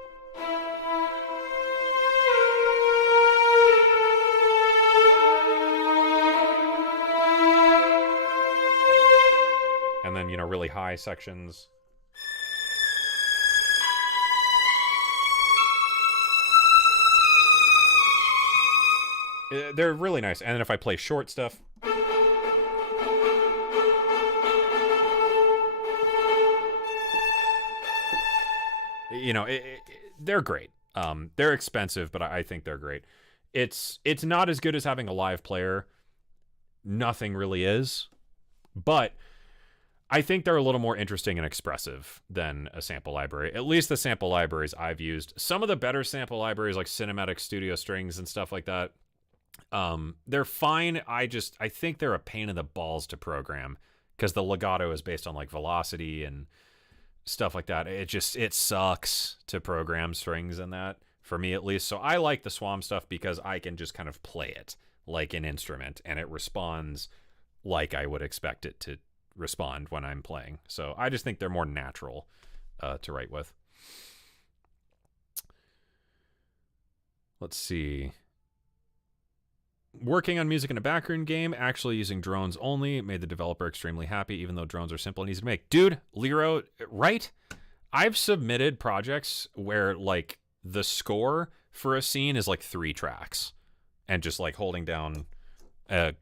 And then, really high sections. They're really nice. And then if I play short stuff. They're great. They're expensive, but I think they're great. It's not as good as having a live player. Nothing really is. But I think they're a little more interesting and expressive than a sample library. At least the sample libraries I've used. Some of the better sample libraries like Cinematic Studio Strings and stuff like that, they're fine. I think they're a pain in the balls to program because the legato is based on like velocity and stuff like that. It sucks to program strings in that, for me at least. So I like the Swam stuff because I can just kind of play it like an instrument and it responds like I would expect it to respond when I'm playing. So I just think they're more natural to write with. Let's see. Working on music in a background game, actually using drones only, made the developer extremely happy, even though drones are simple and easy to make. Dude, Lero, right? I've submitted projects where like the score for a scene is like 3 tracks and just like holding down a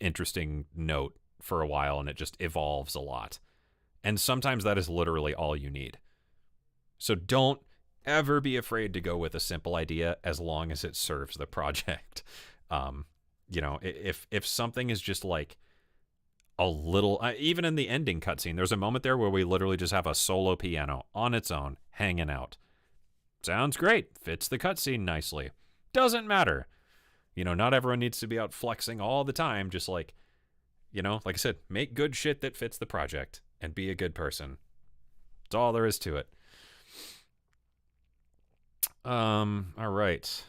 interesting note for a while, and it just evolves a lot. And sometimes that is literally all you need. So don't ever be afraid to go with a simple idea as long as it serves the project. If something is just like a little, even in the ending cutscene, there's a moment there where we literally just have a solo piano on its own, hanging out. Sounds great. Fits the cutscene nicely. Doesn't matter. Not everyone needs to be out flexing all the time. Just like, like I said, make good shit that fits the project and be a good person. That's all there is to it. All right.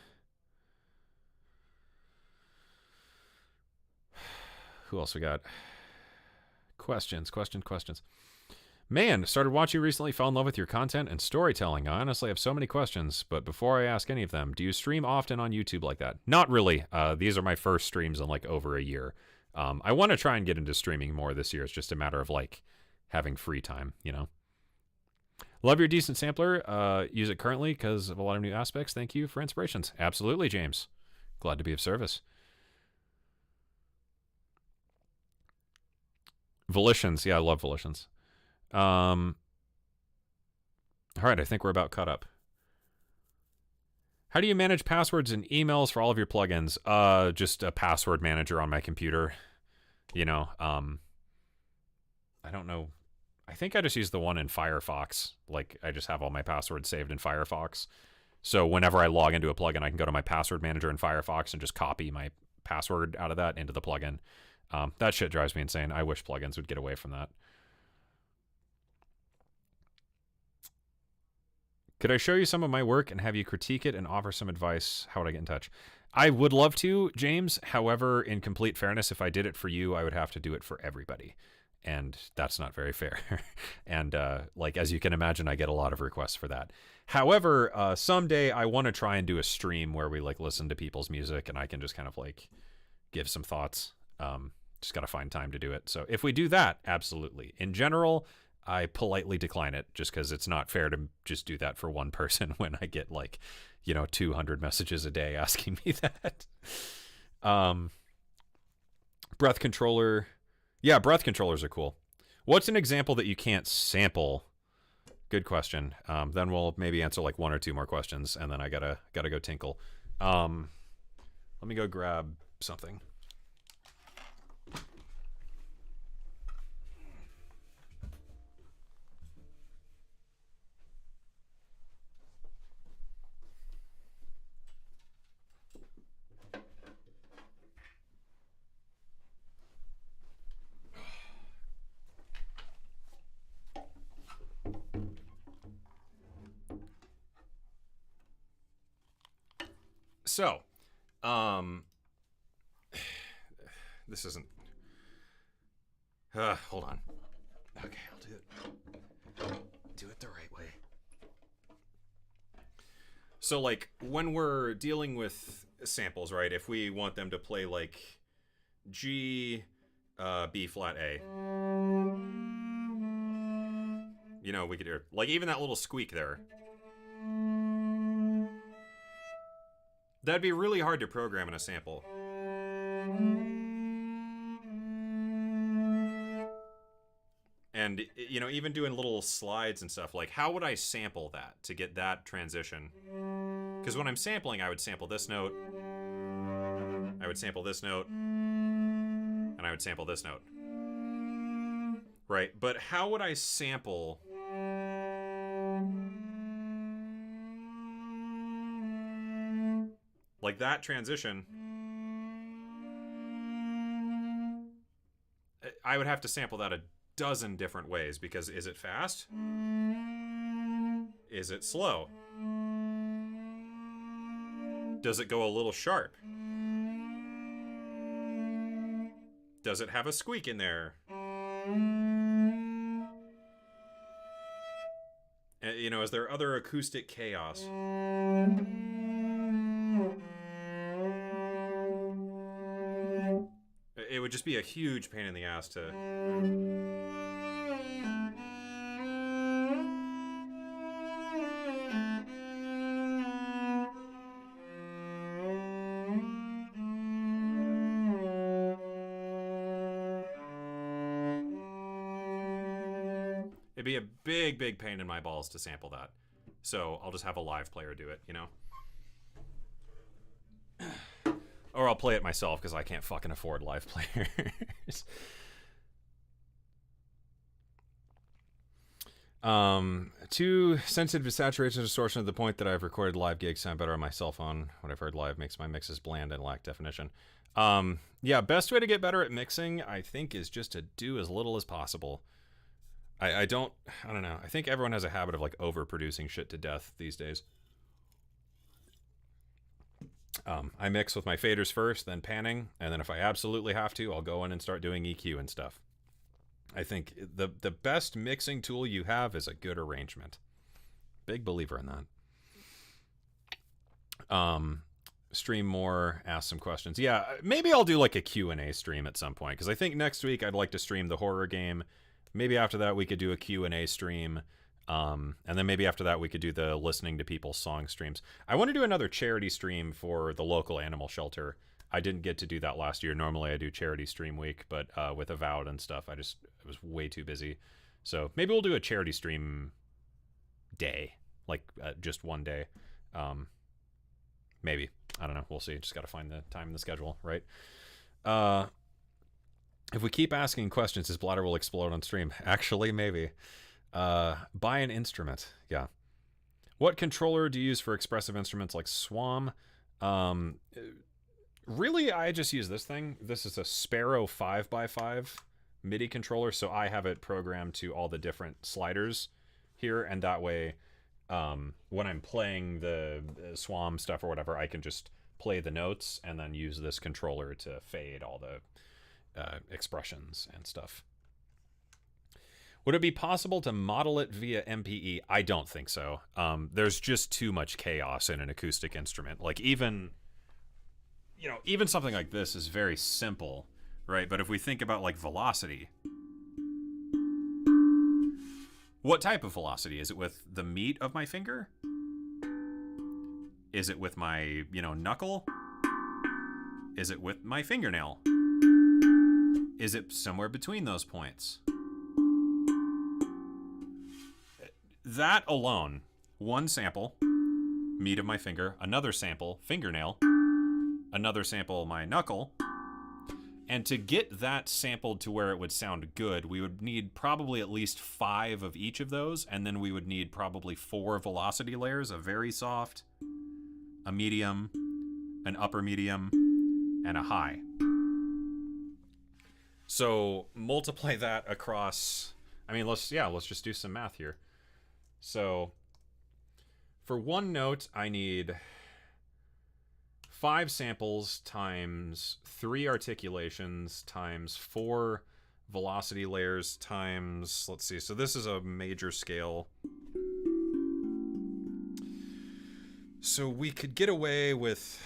Who else we got? Questions. Man, started watching you recently, fell in love with your content and storytelling. I honestly have so many questions, but before I ask any of them, do you stream often on YouTube like that? Not really. These are my first streams in like over a year. I want to try and get into streaming more this year. It's just a matter of like having free time, Love your decent sampler. Use it currently because of a lot of new aspects. Thank you for inspirations. Absolutely, James. Glad to be of service. Volitions. Yeah, I love Volitions. All right, I think we're about caught up. How do you manage passwords and emails for all of your plugins? Just a password manager on my computer. You know, I don't know. I think I just use the one in Firefox. Like, I just have all my passwords saved in Firefox. So whenever I log into a plugin, I can go to my password manager in Firefox and just copy my password out of that into the plugin. That shit drives me insane. I wish plugins would get away from that. Could I show you some of my work and have you critique it and offer some advice? How would I get in touch? I would love to, James. However, in complete fairness, if I did it for you, I would have to do it for everybody. And that's not very fair. And like, as you can imagine, I get a lot of requests for that. However, someday I want to try and do a stream where we like listen to people's music and I can just kind of like give some thoughts. Just got to find time to do it. So if we do that, absolutely. In general, I politely decline it just because it's not fair to just do that for one person when I get like, 200 messages a day asking me that. Breath controller. Yeah, breath controllers are cool. What's an example that you can't sample? Good question. Then we'll maybe answer like one or two more questions, and then I gotta go tinkle. Let me go grab something. So, this isn't. Hold on. Okay, I'll do it. Do it the right way. So, like, when we're dealing with samples, right? If we want them to play like G, B flat A, we could hear like even that little squeak there. That'd be really hard to program in a sample. And, even doing little slides and stuff, like, how would I sample that to get that transition? Because when I'm sampling, I would sample this note, I would sample this note, and I would sample this note. Right? But how would I sample... like that transition, I would have to sample that a dozen different ways because is it fast? Is it slow? Does it go a little sharp? Does it have a squeak in there? Is there other acoustic chaos? It would just be a huge pain in the ass to... It'd be a big, big pain in my balls to sample that. So I'll just have a live player do it, Or I'll play it myself because I can't fucking afford live players. Too sensitive to saturation and distortion to the point that I've recorded live gigs sound better on my cell phone. What I've heard live makes my mixes bland and lack definition. Yeah, best way to get better at mixing, I think, is just to do as little as possible. I don't know. I think everyone has a habit of like overproducing shit to death these days. I mix with my faders first, then panning, and then if I absolutely have to, I'll go in and start doing EQ and stuff. I think the best mixing tool you have is a good arrangement. Big believer in that. Stream more, ask some questions. Yeah, maybe I'll do like a Q&A stream at some point, because I think next week I'd like to stream the horror game. Maybe after that we could do a Q&A stream. And then maybe after that we could do the listening to people's song streams. I want to do another charity stream for the local animal shelter. I didn't get to do that last year. Normally I do charity stream week, but with Avowed and stuff, I was way too busy. So maybe we'll do a charity stream day, like just one day. Maybe. I don't know. We'll see. Just got to find the time in the schedule, right? If we keep asking questions, his bladder will explode on stream. Actually, maybe. Buy an instrument. Yeah. What controller do you use for expressive instruments like SWAM? Really, I just use this thing. This is a Sparrow 5x5 MIDI controller, so I have it programmed to all the different sliders here, and that way, when I'm playing the SWAM stuff or whatever, I can just play the notes and then use this controller to fade all the expressions and stuff. Would it be possible to model it via MPE? I don't think so. There's just too much chaos in an acoustic instrument. Like even something like this is very simple, right? But if we think about like velocity, what type of velocity? Is it with the meat of my finger? Is it with my, knuckle? Is it with my fingernail? Is it somewhere between those points? That alone, one sample, meat of my finger, another sample, fingernail, another sample, my knuckle, and to get that sampled to where it would sound good, we would need probably at least 5 of each of those, and then we would need probably 4 velocity layers, a very soft, a medium, an upper medium, and a high. So multiply that across, let's just do some math here. So for one note, I need 5 samples times 3 articulations times 4 velocity layers times, let's see, so this is a major scale. So we could get away with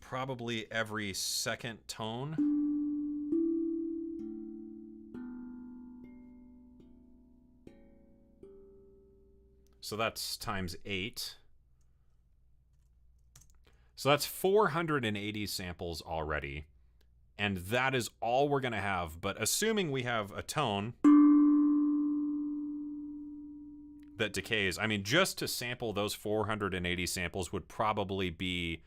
probably every second tone. So that's times 8. So that's 480 samples already. And that is all we're going to have. But assuming we have a tone that decays, just to sample those 480 samples would probably be,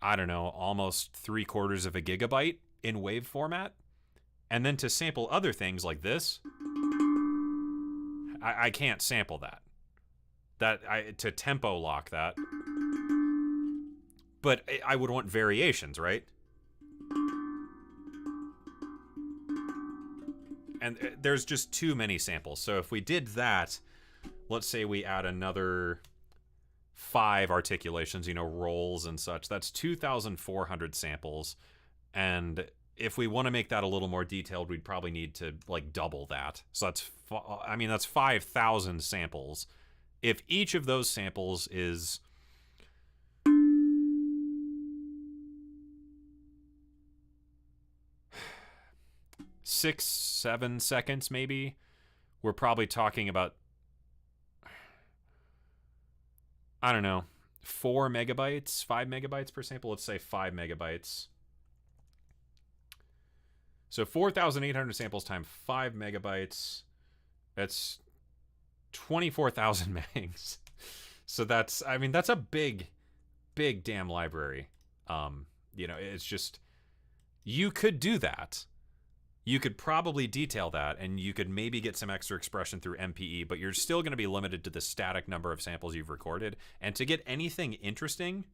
I don't know, almost 3/4 of a gigabyte in wave format. And then to sample other things like this, I can't sample that. To tempo lock that. But I would want variations, right? And there's just too many samples. So if we did that, let's say we add another 5 articulations, rolls and such. That's 2,400 samples. And if we want to make that a little more detailed, we'd probably need to double that. So that's 5,000 samples. If each of those samples is 6-7 seconds, maybe, we're probably talking about, I don't know, 4 megabytes, 5 megabytes per sample. Let's say 5 megabytes. So 4,800 samples times 5 megabytes. That's 24,000 megs. So that's a big damn library. It's just, you could do that. You could probably detail that, and you could maybe get some extra expression through MPE, but you're still going to be limited to the static number of samples you've recorded. And to get anything interesting,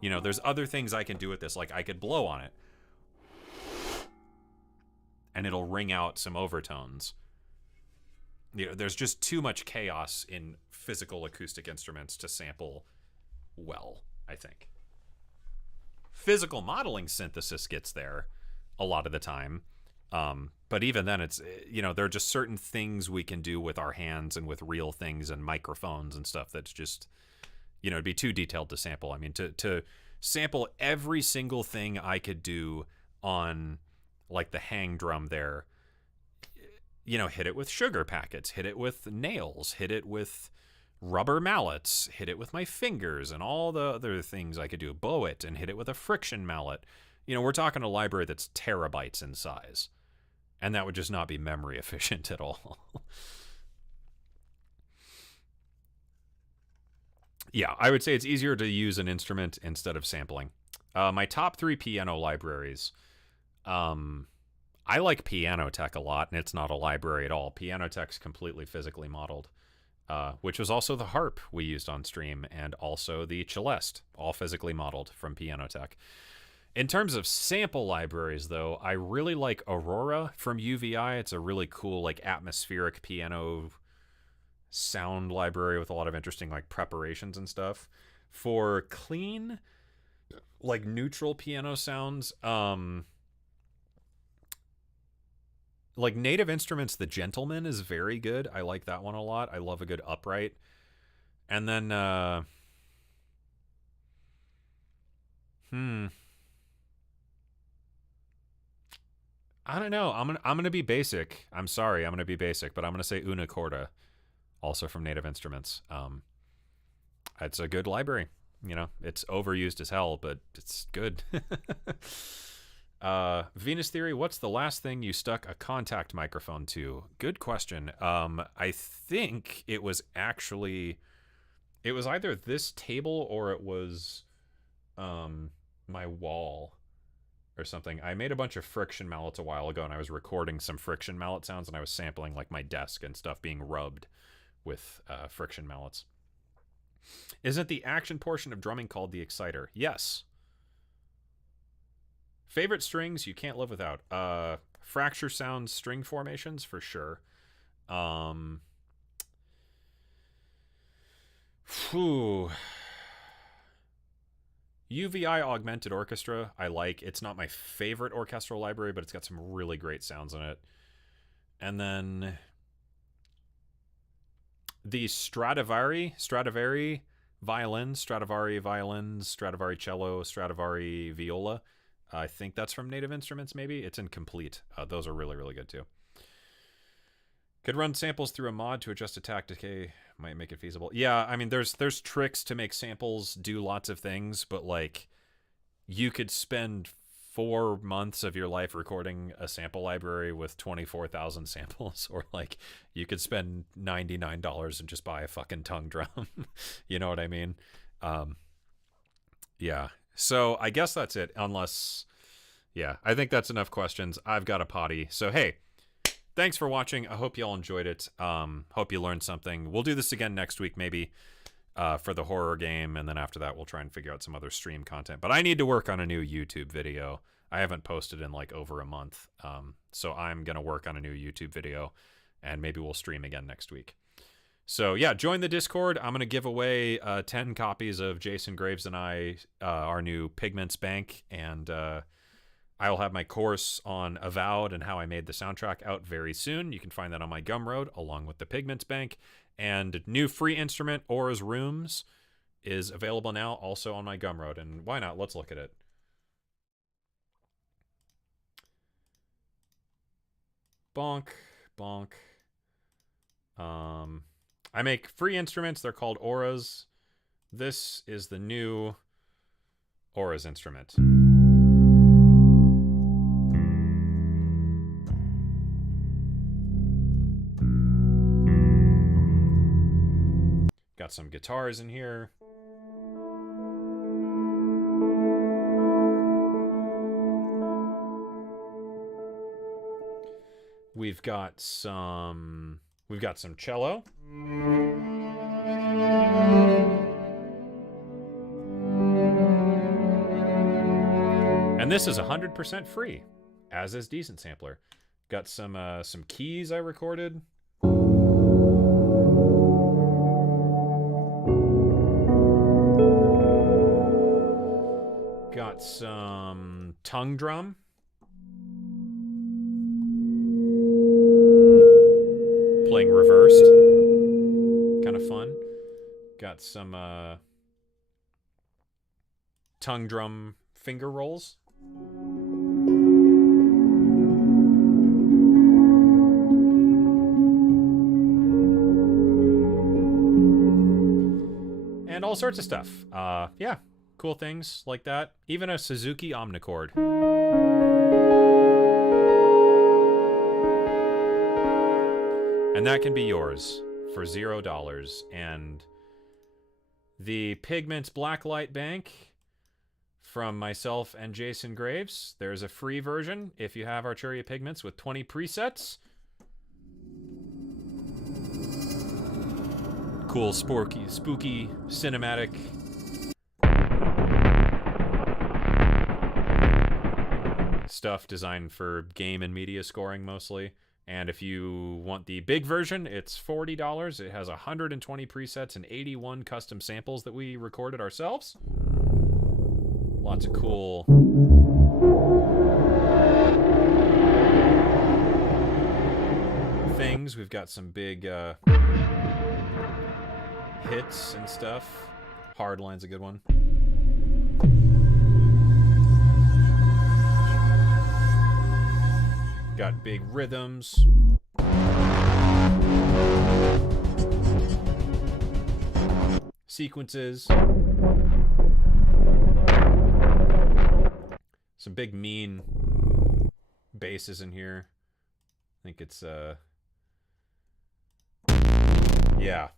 there's other things I can do with this. Like I could blow on it, and it'll ring out some overtones. There's just too much chaos in physical acoustic instruments to sample well, I think. Physical modeling synthesis gets there a lot of the time. But even then, it's, there are just certain things we can do with our hands and with real things and microphones and stuff that's just, it'd be too detailed to sample. To sample every single thing I could do on the hang drum there, hit it with sugar packets, hit it with nails, hit it with rubber mallets, hit it with my fingers, and all the other things I could do. Bow it and hit it with a friction mallet. We're talking a library that's terabytes in size, and that would just not be memory efficient at all. Yeah, I would say it's easier to use an instrument instead of sampling. My top 3 piano libraries. I like Pianotech a lot, and it's not a library at all. Pianotech's completely physically modeled, which was also the harp we used on stream, and also the celeste, all physically modeled from Pianotech. In terms of sample libraries, though, I really like Aurora from UVI. It's a really cool, like, atmospheric piano sound library with a lot of interesting, like, preparations and stuff. For clean, like, neutral piano sounds, like, Native Instruments, The Gentleman is very good. I like that one a lot. I love a good upright. And then, I don't know. I'm gonna be basic. I'm sorry. I'm gonna be basic, but I'm gonna say Una Corda, also from Native Instruments. It's a good library. You know, it's overused as hell, but it's good. Venus Theory, what's the last thing you stuck a contact microphone to? Good question. I think it was actually, it was either this table or it was my wall or something. I made a bunch of friction mallets a while ago, and I was recording some friction mallet sounds, and I was sampling like my desk and stuff being rubbed with friction mallets. Isn't the action portion of drumming called the exciter? Yes. Favorite strings you can't live without. Fracture sounds string formations for sure. UVI Augmented Orchestra, I like. It's not my favorite orchestral library, but it's got some really great sounds in it. And then the Stradivari violins, Stradivari cello, Stradivari viola. I think that's from Native Instruments, maybe. It's incomplete. Those are really, really good, too. Could run samples through a mod to adjust attack decay. Might make it feasible. Yeah, I mean, there's tricks to make samples do lots of things, but, like, you could spend 4 months of your life recording a sample library with 24,000 samples, or, like, you could spend $99 and just buy a fucking tongue drum. You know what I mean? Yeah. So I guess that's it, unless, yeah, I think that's enough questions. I've got a potty. So, hey, thanks for watching. I hope you all enjoyed it. Hope you learned something. We'll do this again next week, maybe, for the horror game, and then after that, we'll try and figure out some other stream content. But I need to work on a new YouTube video. I haven't posted in, like, over a month, so I'm going to work on a new YouTube video, and maybe we'll stream again next week. So, yeah, join the Discord. I'm going to give away 10 copies of Jason Graves and I, our new Pigments Bank, and I will have my course on Avowed and how I made the soundtrack out very soon. You can find that on my Gumroad, along with the Pigments Bank. And new free instrument, Aura's Rooms, is available now, also on my Gumroad. And why not? Let's look at it. Bonk, bonk. I make free instruments. They're called Auras. This is the new Auras instrument. Got some guitars in here. We've got some cello. And this is 100% free, as is Decent Sampler. Got some keys I recorded. Got some tongue drum. Playing reversed. Kind of fun. Got some tongue drum finger rolls. And all sorts of stuff. Yeah, cool things like that. Even a Suzuki Omnichord. And that can be yours for $0. And The Pigment Blacklight Bank from myself and Jason Graves. There's a free version if you have Arturia Pigments with 20 presets. Cool, spooky, cinematic stuff designed for game and media scoring mostly. And if you want the big version, it's $40. It has 120 presets and 81 custom samples that we recorded ourselves. Lots of cool things. We've got some big hits and stuff. Hardline's a good one. Got big rhythms. Sequences. Some big mean basses in here. I think it's yeah.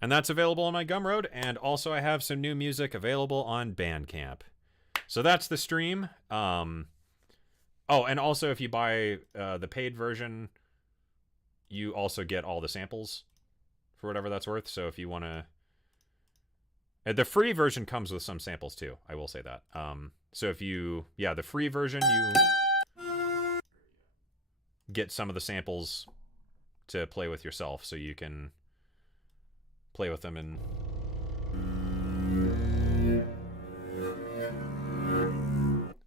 And that's available on my Gumroad, and also I have some new music available on Bandcamp. So that's the stream. Oh, and also if you buy the paid version, you also get all the samples for whatever that's worth. So if you want to... The free version comes with some samples too, I will say that. So if you... Yeah, the free version, you get some of the samples to play with yourself, so you can play with them and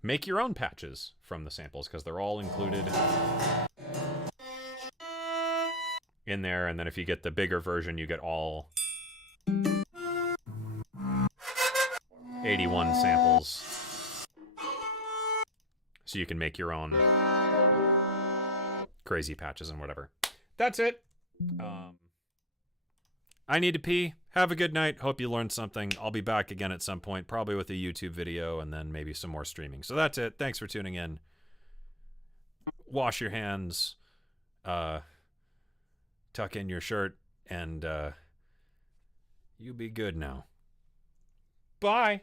make your own patches from the samples, because they're all included in there. And then if you get the bigger version, you get all 81 samples, so you can make your own crazy patches and whatever. That's it. I need to pee. Have a good night. Hope you learned something. I'll be back again at some point, probably with a YouTube video and then maybe some more streaming. So that's it. Thanks for tuning in. Wash your hands. Tuck in your shirt. And you be good now. Bye.